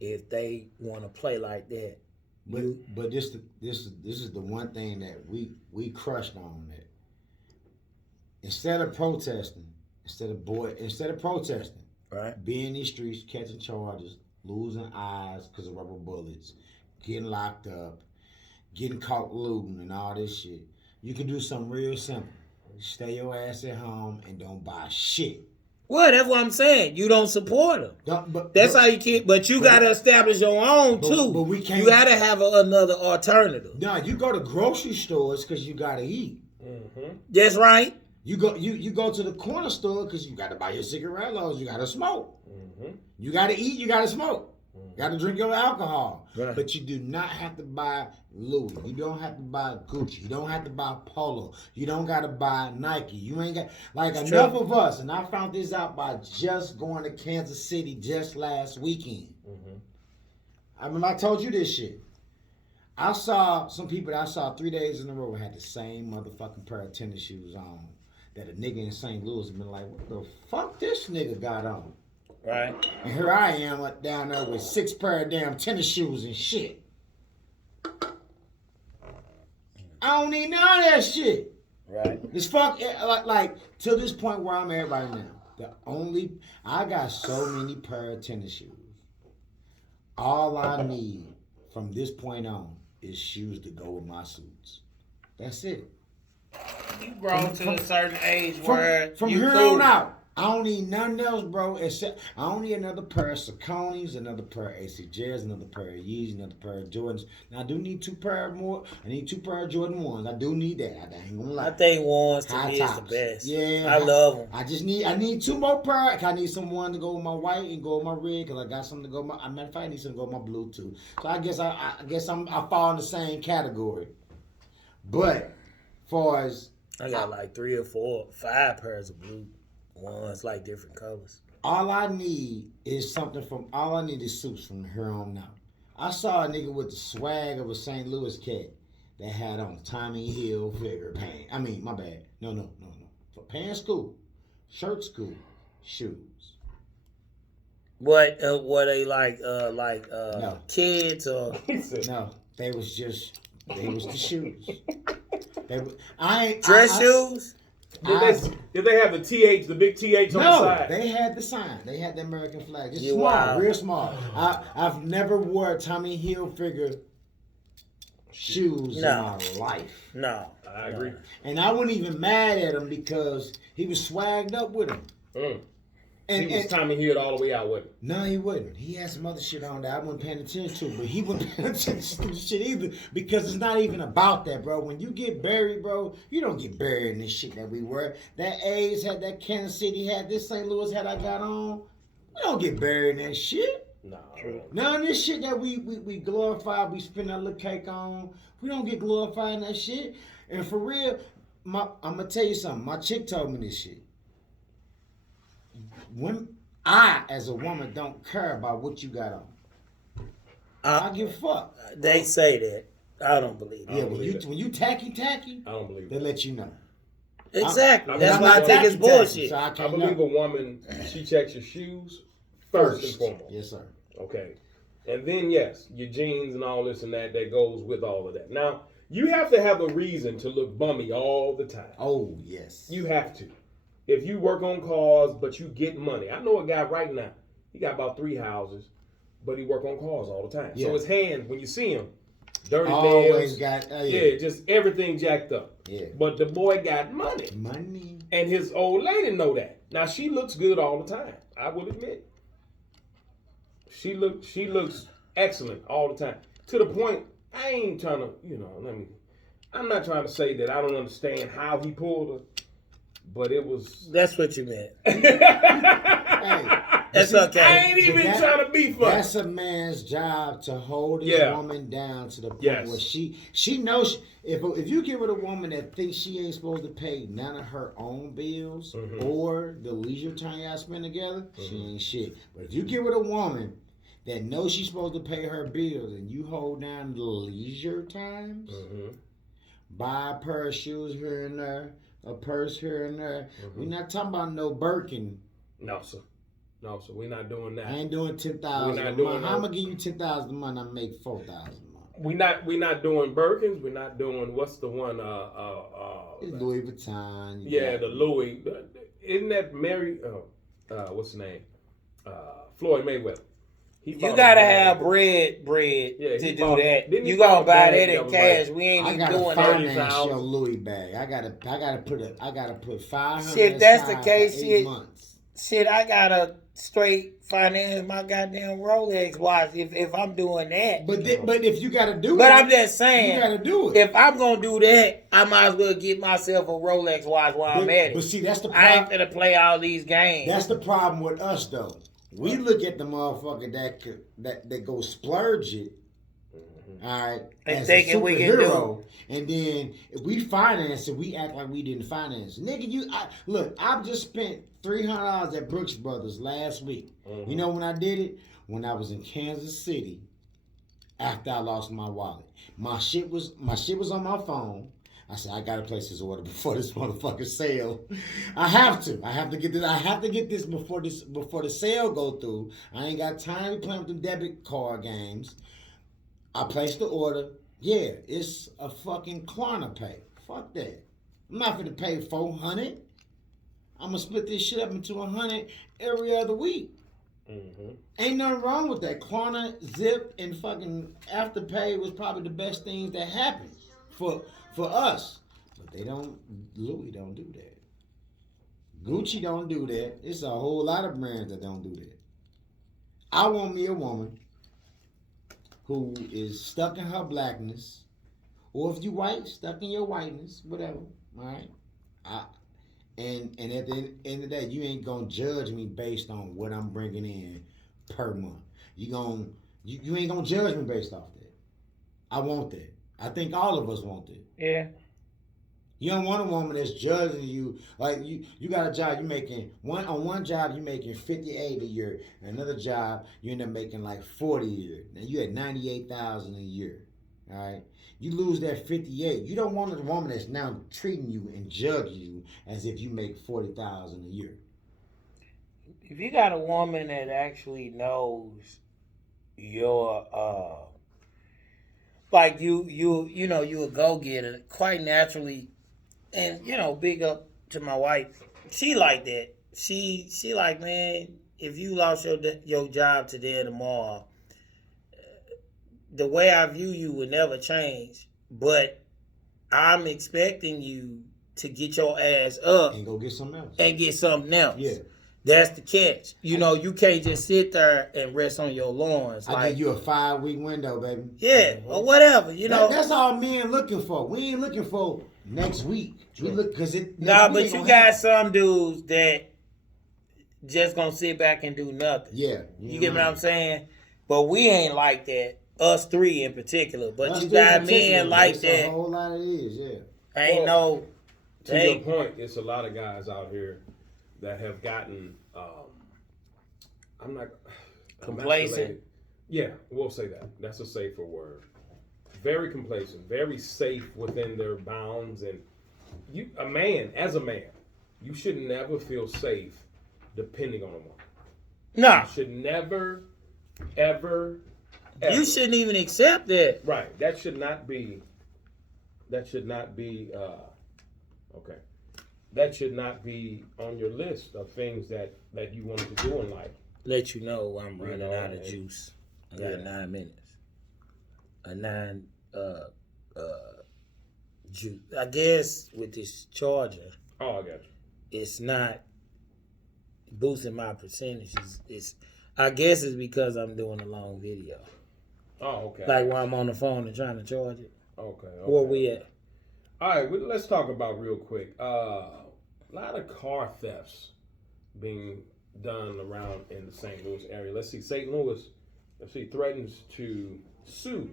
If they want to play like that. But this is the one thing that we crushed on that. Instead of protesting, instead of protesting, Right. Being in these streets, catching charges, losing eyes because of rubber bullets, getting locked up, getting caught looting, and all this shit. You can do something real simple. Stay your ass at home and don't buy shit. Well, that's what I'm saying. You don't support them. That's But- how you keep. But you got to establish your own too. but we can't- You got to have another alternative. No, you go to grocery stores because you gotta eat. That's right. You go to the corner store because you gotta buy your cigarettos. You gotta smoke. You gotta eat. You gotta smoke. You gotta drink your alcohol. Right. But you do not have to buy Louis. You don't have to buy Gucci. You don't have to buy Polo. You don't gotta buy Nike. You ain't got like It's enough true. of us. And I found this out by just going to Kansas City just last weekend. I remember I told you this shit. I saw some people that I saw 3 days in a row had the same motherfucking pair of tennis shoes on. That a nigga in St. Louis been like, what the fuck this nigga got on? Right. And here I am up down there with 6 pair of damn tennis shoes and shit. I don't need none of that shit. Right. This fuck, like to this point where I'm at right now. I got so many pair of tennis shoes. All I need from this point on is shoes to go with my suits. That's it. You grown to a certain age where From you here cool. on out, I don't need nothing else, bro. Except I don't need another pair of Sauconys, another pair of ACJs, another pair of Yeezys, another pair of Jordans. Now I do need 2 pair more. I need 2 pair of Jordan 1s. I do need that. I ain't gonna lie. I think ones to High me is the tops. best. Yeah, I love them. I need 2 more pair. I need someone to go with my white and go with my red because I got something to go with my. Matter of fact, I need something to go with my blue too. So I guess I fall in the same category. But far as I got like 3 or 4, 5 pairs of blue ones, like different colors. all I need is suits from here on out. I saw a nigga with the swag of a St. Louis cat that had on Tommy Hilfiger pants. I mean, my bad. No. For pants cool, shirts cool, shoes. What they like No. kids or No, they was the shoes. I ain't dress I- shoes? Did they have the TH, the big TH on the No, side? they had the sign. They had the American flag. Just Yeah, small, wow. real small. I've never wore a Tommy Hilfiger shoes No. in my life. No. I agree. And I wasn't even mad at him because he was swagged up with him. And, He was Tommy Hill all the way out with it. no, he wouldn't. He had some other shit on that I wasn't paying attention to, but he wasn't paying attention to the shit either because it's not even about that, bro. When you get buried, bro, you don't get buried in this shit that we wear. That A's had, that Kansas City had, this St. Louis hat I got on. We don't get buried in that shit. No. None of this shit that we glorify, we spend our little cake on. We don't get glorified in that shit. And for real, I'm gonna tell you something. My chick told me this shit. When I, as a woman, don't care about what you got on. I give a fuck. They say that. I don't believe it. Yeah, don't when believe it. you tacky, I don't believe they it. let you know. Exactly. I'm That's not why I think it's tacky, bullshit. so I I can't believe know. a woman, she checks your shoes first and foremost. Yes, sir. Okay. And then, yes, your jeans and all this and that goes with all of that. Now, you have to have a reason to look bummy all the time. Oh, yes. You have to. If you work on cars, but you get money. I know a guy right now, he got about 3 houses, but he work on cars all the time. Yeah. So his hand, when you see him, dirty Always nails. got, Yeah, just everything jacked up. Yeah. But the boy got money. Money. And his old lady know that. Now she looks good all the time. I will admit. She looks excellent all the time. To the point, I ain't trying to, I'm not trying to say that I don't understand how he pulled her, but it was. That's what you meant. Hey, That's see, okay. I ain't even But trying to be funny. that's a man's job to hold his Yeah. woman down to the point Yes. where she knows if you get with a woman that thinks she ain't supposed to pay none of her own bills Mhm. or the leisure time y'all spend together, she ain't shit. But if you get with a woman that knows she's supposed to pay her bills and you hold down the leisure times, Mhm. buy a pair of shoes here and there, a purse here and there. Mhm. We're not talking about no Birkin. No, sir. No, sir. We're not doing I that. ain't doing 10,000 We're a not doing month. no- How I'm gonna give you 10,000 a month? I make 4,000 a month. We not doing Birkins. We're not doing what's the one? It's Louis Vuitton. Yeah, the Louis. Isn't that Mary? What's the name? Floyd Mayweather. He You bought a gotta bag. have bread Yeah, to he do bought- that. didn't he You buy gonna a buy bag that in that was cash. like- We ain't I even gotta doing that. finance your $30,000. Louis bag. I gotta put 500. Shit, if that's the aside case, for 8 shit. months. Shit, I gotta straight finance my goddamn Rolex watch if I'm doing that. But if you gotta do But it, I'm just you saying, gotta do it. if I'm gonna do that, I might as well get myself a Rolex watch while I'm at But it. see, that's the I ain't problem. finna play all these games. That's the problem with us, though. We look at the motherfucker that go splurge it, all right, And as a thinking we can superhero, and then if we finance it, we act like we didn't finance it. Nigga, look, I've just spent $300 at Brooks Brothers last week. You know when I did it? When I was in Kansas City after I lost my wallet. My shit was on my phone. I said, I gotta place this order before this motherfucker sale. I have to get this before the sale go through. I ain't got time to play with them debit card games. I placed the order. Yeah, it's a fucking Klarna pay. Fuck that. I'm not gonna pay $400. I'm gonna split this shit up into $100 every other week. Ain't nothing wrong with that. Klarna, Zip, and fucking Afterpay was probably the best things that happened for us. But Louis don't do that. Gucci don't do that. It's a whole lot of brands that don't do that. I want me a woman who is stuck in her blackness, or if you white, stuck in your whiteness, whatever. All right. And at the end of the day, you ain't gonna judge me based on what I'm bringing in per month. You ain't gonna judge me based off that. I want that. I think all of us want that. Yeah. You don't want a woman that's judging you. Like you got a job, you making one job you making 58 a year, and another job you end up making like 40 a year. Now you at 98,000 a year. All right. You lose that 58. You don't want a woman that's now treating you and judging you as if you make 40,000 a year. If you got a woman that actually knows your like you know you a go getter quite naturally, and big up to my wife. She like that. She like, man, if you lost your job today or tomorrow, the way I view you will never change. But I'm expecting you to get your ass up And go get something else. and get something else. Yeah. That's the catch. You can't just sit there and rest on your laurels. I give you a 5-week window, baby. Yeah, or whatever. That's all men looking for. We ain't looking for next week. We look because it. Nah, next but week you gonna got happen. some dudes that just gonna sit back and do nothing. Yeah. You get what I'm saying? But we ain't like that. Us three in particular. But Us you three in got particular, men like it's A that. whole lot of it is, yeah. Ain't no. To Hey. your point, it's a lot of guys out here that have gotten. I'm not Complacent? emasculated. Yeah, we'll say that. That's a safer word. Very complacent, very safe within their bounds, and as a man, you should never feel safe depending on a woman. Nah. You should never, ever. You shouldn't even accept that. Right. That should not be. Okay. That should not be on your list of things that you wanted to do in life. Let you know I'm running know, out of and- juice. I got Yeah. 9 minutes. Juice. I guess with this charger, Oh, I got you. it's not boosting my percentages. I guess it's because I'm doing a long video. Oh, okay. Like when I'm on the phone and trying to charge it. Okay. Where we at? All right, let's talk about real quick. A lot of car thefts being done around in the St. Louis area. Let's see, St. Louis, threatens to sue.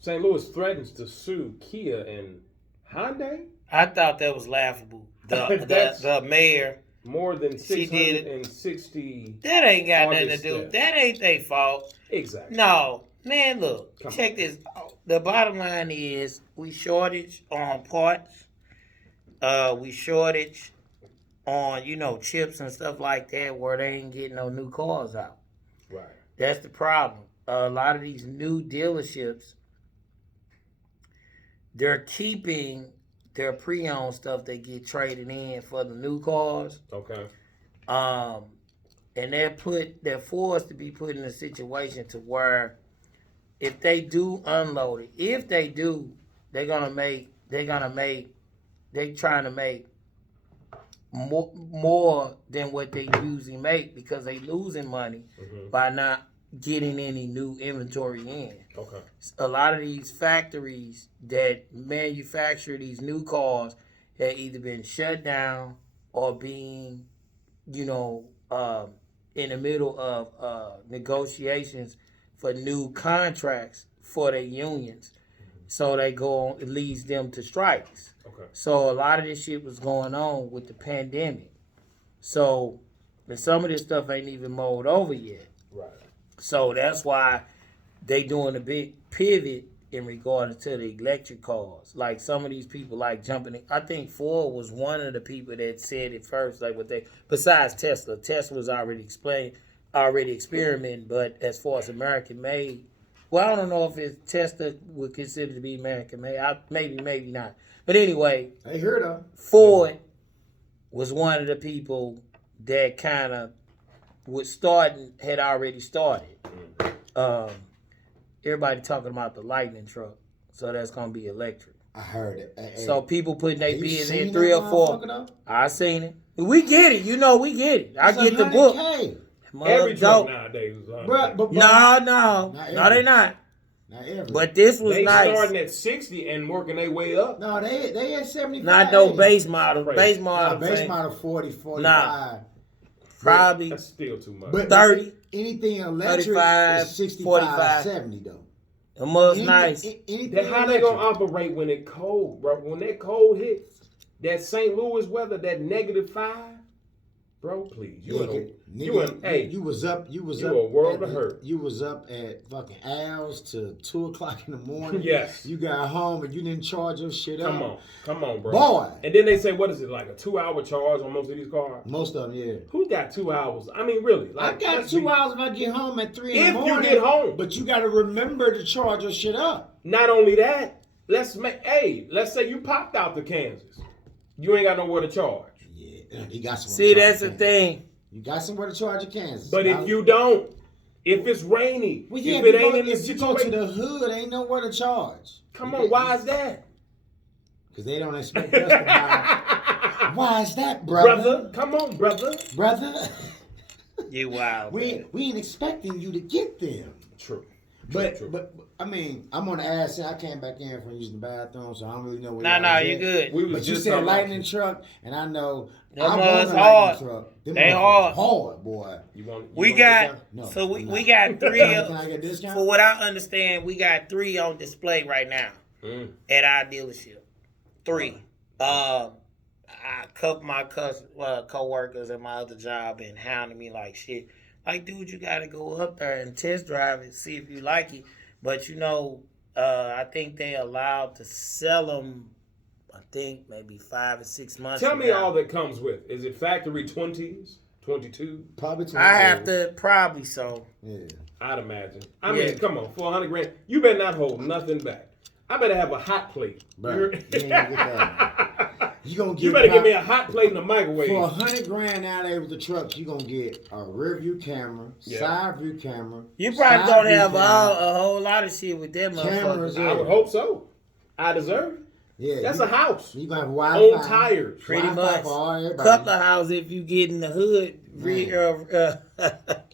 St. Louis threatens to sue Kia and Hyundai. I thought that was laughable. The mayor, More than She did it. 660. that ain't got nothing to August do. theft. That ain't their fault. Exactly. No, man, look, Come check this. The bottom line is we shortage on parts. We shortage on, chips and stuff like that where they ain't getting no new cars out. Right. That's the problem. A lot of these new dealerships, they're keeping their pre-owned stuff they get traded in for the new cars. Okay. And they're forced to be put in a situation to where if they do unload it, if they do, they're trying to make more than what they usually make because they losing money by not getting any new inventory in. Okay. A lot of these factories that manufacture these new cars have either been shut down or being, in the middle of negotiations for new contracts for their unions. So they go on, it leads them to strikes. Okay. So a lot of this shit was going on with the pandemic. So and some of this stuff ain't even mowed over yet. Right. So that's why they doing a big pivot in regard to the electric cars. Like some of these people like jumping in. I think Ford was one of the people that said it first, like what they, besides Tesla. Tesla was already experimenting, but as far as American made, well, I don't know if it's Tesla would consider to be American made. Maybe not. But anyway, I heard though. Ford was one of the people that kind of had already started. Everybody talking about the Lightning truck, so that's gonna be electric. I heard it. Hey, So people putting their you bids seen in 3 or that 4. motherfucker, though? I seen it. We get it. We get it. I It's get the book. 100K. Every truck Dope. nowadays is 100. But No, Not they every. not. Not every. But this was they nice. starting at 60 and working their way up. no, they at 75. Not no base model. Right. Base No, model. base thing, model 40, 45. Nah. Probably That's still too much. But 30. anything electric 35, is 65, 45. 70 though. it was nice. Anything Then how they gonna operate when it cold, bro? When that cold hits, that St. Louis weather, that -5, bro. Please, you was up you a world at of hurt. You was up at fucking Al's till 2:00 in the morning. Yes. You got home and you didn't charge your shit up. Come on, bro. Boy. And then they say, what is it, like a 2-hour charge on most of these cars? Most of them, yeah. Who got 2 hours? I mean, really? I Like, got let's 2 be- hours if I get home at 3 in the If morning. you get home. But you got to remember to charge your shit up. Not only that, let's say you popped out to Kansas. You ain't got nowhere to charge. Yeah, he got somewhere See, to charge that's the your thing. You got somewhere to charge your Kansas. But Now- if you don't, if it's rainy, well, yeah, if it you ain't go, in the if you go to situation, the hood, ain't nowhere to charge. come on, why is that? Because they don't expect us to buy. Why is that, brother? Brother, come on, brother. Brother, You wild. we ain't expecting you to get them. True. But I mean, I'm on the ass. I came back in from using the bathroom, so I don't really know what. No, you good. We was But you just said talking about- lightning truck, and I know Them I want mother's a hard. lightning truck. Them They motherfuckers hard. hard, boy. You want, We want got No, so I'm we not. got 3 Can I get a discount? for what I understand, we got 3 on display right now at our dealership. 3. My co-workers at my other job been hounding me like shit. Like, dude, you gotta go up there and test drive it, see if you like it. But I think they allowed to sell them. I think maybe 5 or 6 months. Tell from me now. all that comes with. Is it factory 20s, 22? Probably 20. I have to probably so. Yeah. I'd imagine. I Yeah. mean, come on, for $100,000, you better not hold nothing back. I better have a hot plate. Bro, you ain't gonna get that. You gonna get You better give me a hot plate in the microwave. for $100,000 out there with the trucks. You gonna get a rear view camera, Yeah. side view camera. You probably side don't view have camera, a whole lot of shit with them cameras. motherfuckers. I would hope so. I deserve it. Yeah, That's you, a house. You gonna have Wi-Fi. Own tires. Pretty Wi-Fi much. for all everybody. Cutler house if you get in the hood.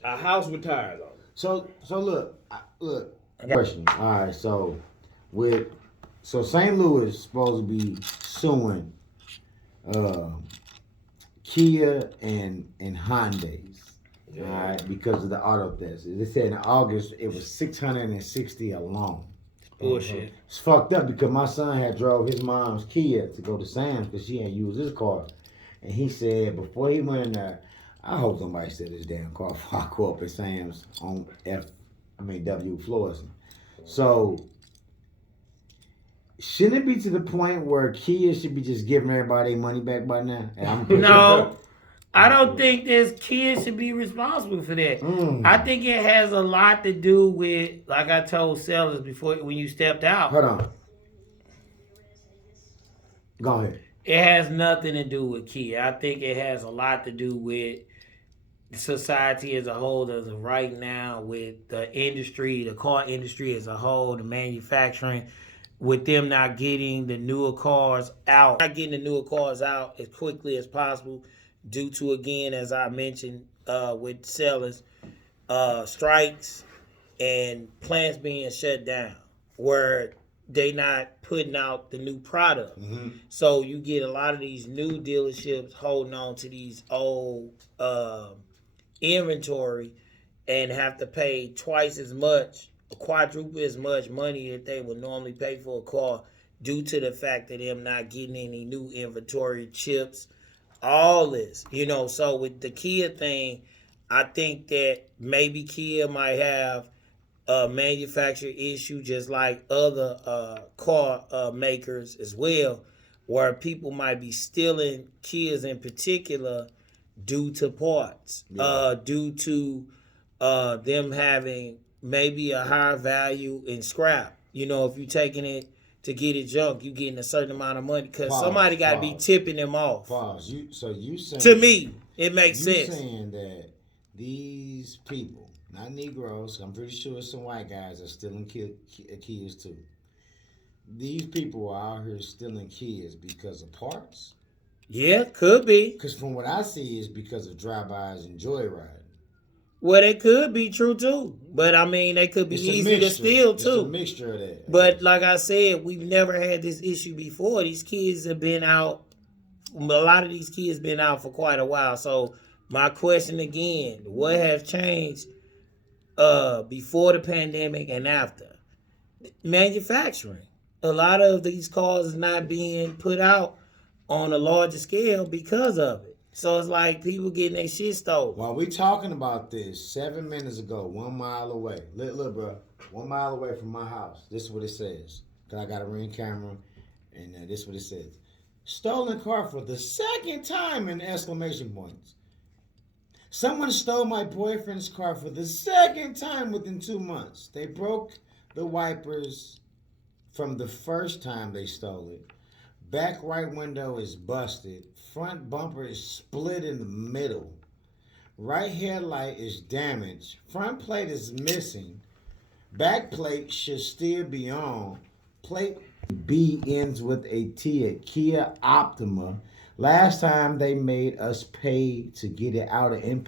A house with tires on it. So look. I got- Question. All right. So St. Louis is supposed to be suing Kia and Hyundai's. Yeah. All right, because of the auto theft. They said in August it was 660 alone. Bullshit. It's fucked up because my son had drove his mom's Kia to go to Sam's because she hadn't used his car. And he said before he went in there, I hope somebody said his damn car before I go up at Sam's on W. Florissant. So shouldn't it be to the point where Kia should be just giving everybody their money back by now? And I'm No, I don't think this kid should be responsible for that. Mm. I think it has a lot to do with, like I told sellers before when you stepped out. Hold on. Go ahead. It has nothing to do with Kia. I think it has a lot to do with society as a whole as of right now, with the industry, the car industry as a whole, the manufacturing, with them not getting the newer cars out, not getting the newer cars out as quickly as possible due to, again, as I mentioned, with sellers, strikes and plants being shut down where they not putting out the new product. So you get a lot of these new dealerships holding on to these old inventory and have to pay twice as much, quadruple as much money that they would normally pay for a car due to the fact that them not getting any new inventory, chips, all this. So with the Kia thing, I think that maybe Kia might have a manufacturer issue just like other car makers as well, where people might be stealing Kias in particular due to parts, due to them having maybe a higher value in scrap. If you're taking it to get it junk, you're getting a certain amount of money because somebody got to be tipping them off. Pause. You saying, to me, it makes you sense. saying that these people, not Negroes, I'm pretty sure some white guys are stealing Kias too. These people are out here stealing Kias because of parts. Yeah, could be. Because from what I see, is because of drive-bys and joyriding. Well, it could be true too, but I mean, they could be easy to steal too. It's a mixture of that. But like I said, we've never had this issue before. These kids have been out. A lot of these kids been out for quite a while. So my question again: what has changed before the pandemic and after? Manufacturing. A lot of these cars is not being put out on a larger scale because of it. So it's like people getting their shit stolen. While we talking about this, 7 minutes ago, 1 mile away. Look, bro, 1 mile away from my house. This is what it says. Cause I got a Ring camera, and this is what it says. Stolen car for the second time in exclamation points. Someone stole my boyfriend's car for the second time within 2 months. They broke the wipers from the first time they stole it. Back right window is busted. Front bumper is split in the middle. Right headlight is damaged. Front plate is missing. Back plate should still be on. Plate B ends with a T at Kia Optima. Last time they made us pay to get it out of impound.